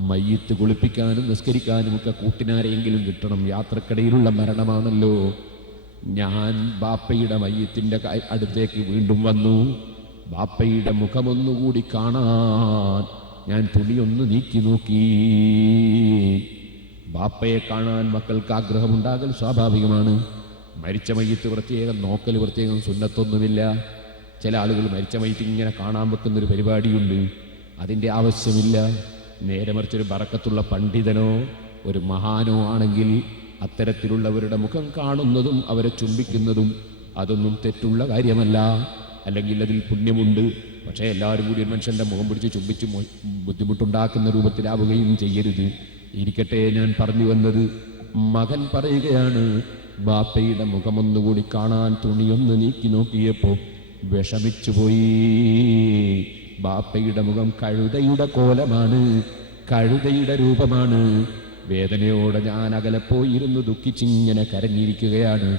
മയ്യത്ത് കുളിപ്പിക്കാനും നിസ്കരിക്കാനും ഒക്കെ കൂട്ടിനാരെയെങ്കിലും കിട്ടണം. യാത്രക്കിടയിലുള്ള മരണമാണല്ലോ. ഞാൻ ബാപ്പയുടെ മയ്യത്തിൻ്റെ അടുത്തേക്ക് വീണ്ടും വന്നു. ബാപ്പയുടെ മുഖമൊന്നുകൂടി കാണാൻ ഞാൻ തുണിയൊന്ന് നീക്കി നോക്കി. ബാപ്പയെ കാണാൻ മക്കൾക്ക് ആഗ്രഹമുണ്ടാകൽ സ്വാഭാവികമാണ്. മരിച്ച മയ്യത്ത് പ്രത്യേകം നോക്കൽ, പ്രത്യേകം സുന്നത്തൊന്നുമില്ല. ചില ആളുകൾ മരിച്ച മയ്യത്ത് ഇങ്ങനെ കാണാൻ വെക്കുന്നൊരു പരിപാടിയുണ്ട്. അതിൻ്റെ ആവശ്യമില്ല. നേരെ മറിച്ചൊരു ബറക്കത്തുള്ള പണ്ഡിതനോ ഒരു മഹാനോ ആണെങ്കിൽ അത്തരത്തിലുള്ളവരുടെ മുഖം കാണുന്നതും അവരെ ചുംബിക്കുന്നതും അതൊന്നും തെറ്റുള്ള കാര്യമല്ല. അല്ലെങ്കിൽ അതിൽ പുണ്യമുണ്ട്. പക്ഷേ എല്ലാവരും കൂടി ഒരു മനുഷ്യൻ്റെ മുഖം പിടിച്ച് ചുംബിച്ച് ബുദ്ധിമുട്ടുണ്ടാക്കുന്ന രൂപത്തിലാവുകയും ചെയ്യരുത്. ഇരിക്കട്ടെ, ഞാൻ പറഞ്ഞു വന്നത്, മകൻ പറയുകയാണ്, ബാപ്പയുടെ മുഖമൊന്നുകൂടി കാണാൻ തുണിയൊന്ന് നീക്കി നോക്കിയപ്പോൾ വിഷമിച്ചുപോയി. ബാപ്പയുടെ മുഖം കഴുതയുടെ കോലമാണ്, കഴുതയുടെ രൂപമാണ്. വേദനയോടെ ഞാൻ അകലെ പോയിരുന്നു ദുഃഖിച്ചിങ്ങനെ കരഞ്ഞിരിക്കുകയാണ്.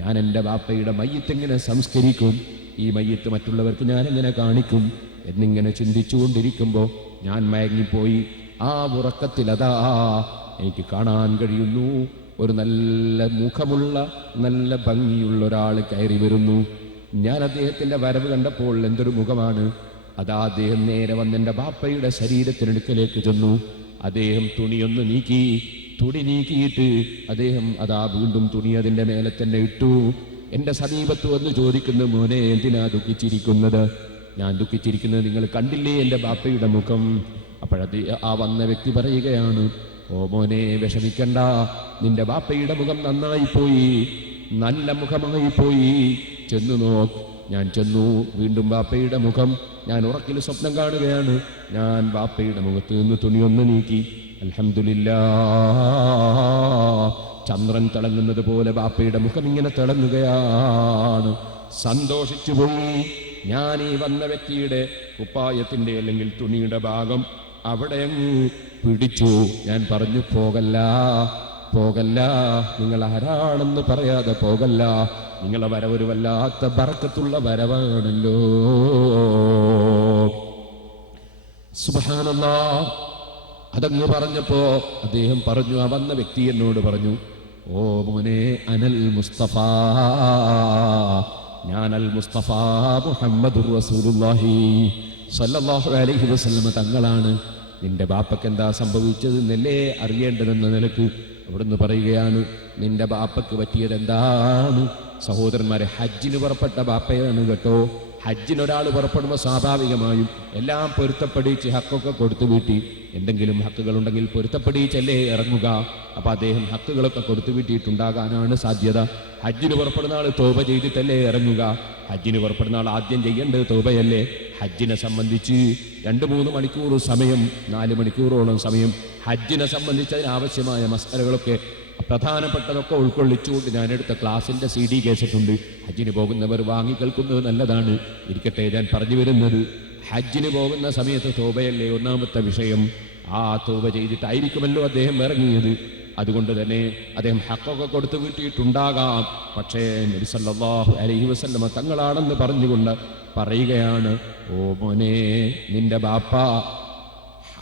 ഞാൻ എൻ്റെ ബാപ്പയുടെ മയ്യത്തെങ്ങനെ സംസ്കരിക്കും, ഈ മയ്യത്ത് മറ്റുള്ളവർക്ക് ഞാൻ എങ്ങനെ കാണിക്കും എന്നിങ്ങനെ ചിന്തിച്ചു കൊണ്ടിരിക്കുമ്പോൾ ഞാൻ മയങ്ങിപ്പോയി. ആ ഉറക്കത്തിലതാ എനിക്ക് കാണാൻ കഴിയുന്നു, ഒരു നല്ല മുഖമുള്ള നല്ല ഭംഗിയുള്ള ഒരാൾ കയറി വരുന്നു. ഞാൻ അദ്ദേഹത്തിൻ്റെ വരവ് കണ്ടപ്പോൾ എന്തൊരു മുഖമാണ്! അതാ അദ്ദേഹം നേരെ വന്നെൻ്റെ ബാപ്പയുടെ ശരീരത്തിനടുക്കലേക്ക് ചെന്നു. അദ്ദേഹം തുണിയൊന്ന് നീക്കി. തുണി നീക്കിയിട്ട് അദ്ദേഹം അതാ വീണ്ടും തുണി അതിൻ്റെ മേലെ തന്നെ ഇട്ടു. എൻ്റെ സമീപത്ത് വന്ന് ചോദിക്കുന്നു, മോനെ, എന്തിനാ ദുഃഖിച്ചിരിക്കുന്നത്? ഞാൻ ദുഃഖിച്ചിരിക്കുന്നത് നിങ്ങൾ കണ്ടില്ലേ എൻ്റെ ബാപ്പയുടെ മുഖം? അപ്പോഴത് ആ വന്ന വ്യക്തി പറയുകയാണ്, ഓ മോനെ, വിഷമിക്കണ്ട, നിന്റെ ബാപ്പയുടെ മുഖം നന്നായിപ്പോയി, നല്ല മുഖമായി പോയി, ചെന്നു നോക്ക്. ഞാൻ ചെന്നു. വീണ്ടും ബാപ്പയുടെ മുഖം ഞാൻ ഉറക്കിൽ സ്വപ്നം കാണുകയാണ്. ഞാൻ ബാപ്പയുടെ മുഖത്ത് നിന്ന് തുണിയൊന്ന് നീക്കി. അൽഹംദുലില്ലാഹ്, ചന്ദ്രൻ തിളങ്ങുന്നത് പോലെ ബാപ്പയുടെ മുഖം ഇങ്ങനെ തിളങ്ങുകയാണ്. സന്തോഷിച്ചു പോയി. ഞാൻ ഈ വന്ന വ്യക്തിയുടെ കുപ്പായത്തിൻ്റെ അല്ലെങ്കിൽ തുണിയുടെ ഭാഗം അവിടെ അങ്ങ് പിടിച്ചു. ഞാൻ പറഞ്ഞു, പോകല്ല, പോകല്ല, നിങ്ങൾ ആരാണെന്ന് പറയാതെ പോകല്ല, നിങ്ങളെ വരവൊരു വല്ലാത്ത ബറക്കത്തുള്ള വരവാണല്ലോ. സുബ്ഹാനല്ലാഹ്. അതങ്ങ് പറഞ്ഞപ്പോ അദ്ദേഹം പറഞ്ഞു, ആ വന്ന വ്യക്തി എന്നോട് പറഞ്ഞു, ഓ മോനെ, അനൽ മുസ്തഫ, ഞാൻ അൽ മുസ്തഫ മുഹമ്മദുർ റസൂലുള്ളാഹി സ്വല്ലല്ലാഹു അലൈഹി വസല്ലം തങ്ങളാണ്. നിന്റെ ബാപ്പയ്ക്ക് എന്താ സംഭവിച്ചത് എന്നല്ലേ അറിയേണ്ടതെന്ന നിലക്ക് അവിടുന്ന് പറയുകയാണ്, നിന്റെ ബാപ്പയ്ക്ക് പറ്റിയത് എന്താണ്? സഹോദരന്മാരെ, ഹജ്ജിന് പുറപ്പെട്ട ബാപ്പയാണ് കേട്ടോ. ഹജ്ജിനൊരാൾ പുറപ്പെടുമ്പോൾ സ്വാഭാവികമായും എല്ലാം പൊരുത്തപ്പെടിച്ച് ഹക്കൊക്കെ കൊടുത്തു വീട്ടി, എന്തെങ്കിലും ഹക്കുകളുണ്ടെങ്കിൽ പൊരുത്തപ്പെടിച്ചല്ലേ ഇറങ്ങുക. അപ്പം അദ്ദേഹം ഹക്കുകളൊക്കെ കൊടുത്തു വീട്ടിയിട്ടുണ്ടാകാനാണ് സാധ്യത. ഹജ്ജിന് പുറപ്പെടുന്ന ആൾ തൗബ ചെയ്തിട്ടല്ലേ ഇറങ്ങുക. ഹജ്ജിന് പുറപ്പെടുന്ന ആൾ ആദ്യം ചെയ്യേണ്ടത് തൗബയല്ലേ. ഹജ്ജിനെ സംബന്ധിച്ച് 2-3 മണിക്കൂർ സമയം, 4 മണിക്കൂറോളം സമയം ഹജ്ജിനെ സംബന്ധിച്ച് അതിനാവശ്യമായ മസലകളൊക്കെ പ്രധാനപ്പെട്ടതൊക്കെ ഉൾക്കൊള്ളിച്ചുകൊണ്ട് ഞാനെടുത്ത ക്ലാസിൻ്റെ CD കേസിട്ടുണ്ട്. ഹജ്ജിന് പോകുന്നവർ വാങ്ങി കേൾക്കുന്നത് നല്ലതാണ്. ഇരിക്കട്ടെ, ഞാൻ പറഞ്ഞു വരുന്നത്, ഹജ്ജിന് പോകുന്ന സമയത്ത് തൗബയല്ലേ ഒന്നാമത്തെ വിഷയം. ആ തൗബ ചെയ്തിട്ടായിരിക്കുമല്ലോ അദ്ദേഹം ഇറങ്ങിയത്. അതുകൊണ്ട് തന്നെ അദ്ദേഹം ഹക്കൊക്കെ കൊടുത്തു വീട്ടിയിട്ടുണ്ടാകാം. പക്ഷേ നബി സല്ലല്ലാഹു അലൈഹി വസല്ലമ തങ്ങളാണെന്ന് പറഞ്ഞുകൊണ്ട് പറയുകയാണ്, ഓ മോനെ, നിന്റെ ബാപ്പ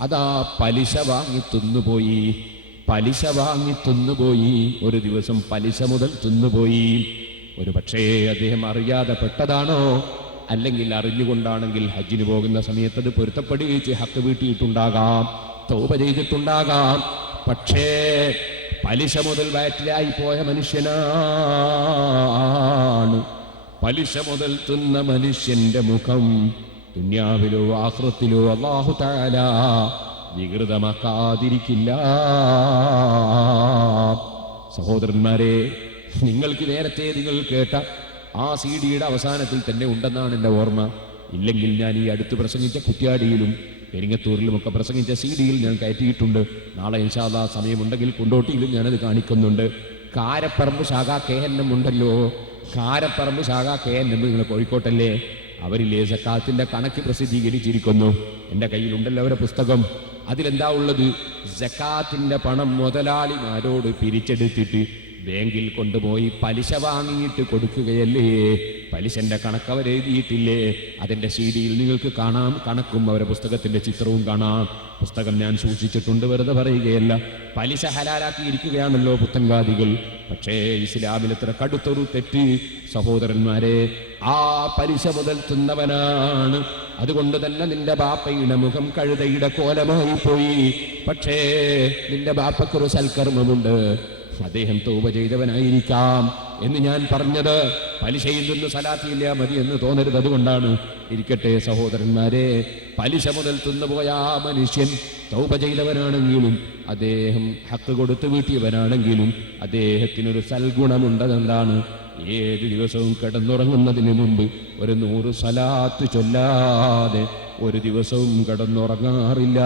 അതാ പലിശ വാങ്ങി തിന്നുപോയി, പലിശ വാങ്ങി തിന്നുപോയി, ഒരു ദിവസം പലിശ മുതൽ തിന്നുപോയി. ഒരു പക്ഷേ അദ്ദേഹം അറിയാതെ പെട്ടതാണോ, അല്ലെങ്കിൽ അറിഞ്ഞുകൊണ്ടാണെങ്കിൽ ഹജ്ജിന് പോകുന്ന സമയത്ത് അത് പൊരുത്തപ്പെടുകയും ഹക്ക് വീട്ടിയിട്ടുണ്ടാകാം, തൗബ ചെയ്തിട്ടുണ്ടാകാം. പക്ഷേ പലിശ മുതൽ വയറ്റിലായി പോയ മനുഷ്യനാണ്. പലിശ മുതൽ തിന്ന മനുഷ്യന്റെ മുഖം ദുനിയാവിലോ ആഖിറത്തിലോ അല്ലാഹു തആല വികൃതമാക്കാതിരിക്കില്ല. സഹോദരന്മാരെ, നിങ്ങൾക്ക് നേരത്തെ നിങ്ങൾ കേട്ട ആ CD-യുടെ അവസാനത്തിൽ തന്നെ ഉണ്ടെന്നാണ് എൻ്റെ ഓർമ്മ. ഇല്ലെങ്കിൽ ഞാൻ ഈ അടുത്ത് പ്രസംഗിച്ച കുറ്റ്യാടിയിലും പെരിങ്ങത്തൂരിലുമൊക്കെ പ്രസംഗിച്ച CD-യിൽ ഞാൻ കയറ്റിയിട്ടുണ്ട്. നാളെ ഇൻഷാ അല്ലാഹ് സമയമുണ്ടെങ്കിൽ കൊണ്ടോട്ടിയിലും ഞാനത് കാണിക്കുന്നുണ്ട്. കാരപ്പറമ്പ് ശാഖ KNM ഉണ്ടല്ലോ, കാരപ്പറമ്പ് ശാഖ KNM നിങ്ങൾ കോഴിക്കോട്ടല്ലേ, അവരിലെ സക്കാത്തിന്റെ കണക്ക് പ്രസിദ്ധീകരിച്ചിരിക്കുന്നു. എൻ്റെ കയ്യിലുണ്ടല്ലോ അവരുടെ പുസ്തകം. അതിലെന്താ ഉള്ളത്? സക്കാത്തിന്റെ പണം മുതലാളിമാരോട് പിരിച്ചെടുത്തിട്ട് ബാങ്കിൽ കൊണ്ടുപോയി പലിശ വാങ്ങിയിട്ട് കൊടുക്കുകയല്ലേ. പലിശന്റെ കണക്ക് അവരെഴുതിയിട്ടില്ലേ? അതിൻ്റെ CD-യിൽ നിങ്ങൾക്ക് കാണാം, കണക്കും അവരുടെ പുസ്തകത്തിന്റെ ചിത്രവും കാണാം. പുസ്തകം ഞാൻ സൂക്ഷിച്ചിട്ടുണ്ട്, വെറുതെ പറയുകയല്ല. പലിശ ഹലാലാക്കിയിരിക്കുകയാണല്ലോ പുത്തൻവാദികൾ. പക്ഷേ ഇസ്ലാമിൽ എത്ര കടുത്തൊരു തെറ്റ് സഹോദരന്മാരെ! ആ പലിശ മുതൽ തിന്നവനാണ്. അതുകൊണ്ട് തന്നെ നിന്റെ ബാപ്പയുടെ മുഖം കഴുതയുടെ കോലമായി പോയി. പക്ഷേ നിന്റെ ബാപ്പക്കൊരു സൽക്കർമ്മമുണ്ട്, അദ്ദേഹം തൗബ ചെയ്തവനായിരിക്കാം എന്ന് ഞാൻ പറഞ്ഞത്. പലിശയിൽ നിന്ന് സലാത്തിയില്ല മതി എന്ന് തോന്നരുത്, അതുകൊണ്ടാണ്. ഇരിക്കട്ടെ സഹോദരന്മാരെ, പലിശ മുതൽ തിന്നുപോയ ആ മനുഷ്യൻ തൗബ ചെയ്തവനാണെങ്കിലും അദ്ദേഹം ഹക്ക് കൊടുത്ത് വീട്ടിയവനാണെങ്കിലും അദ്ദേഹത്തിനൊരു സൽഗുണമുണ്ടതെന്താണ്? ഏത് ദിവസവും കിടന്നുറങ്ങുന്നതിന് മുമ്പ് ഒരു 100 സലാത്ത് ചൊല്ലാതെ ഒരു ദിവസവും കിടന്നുറങ്ങാറില്ല.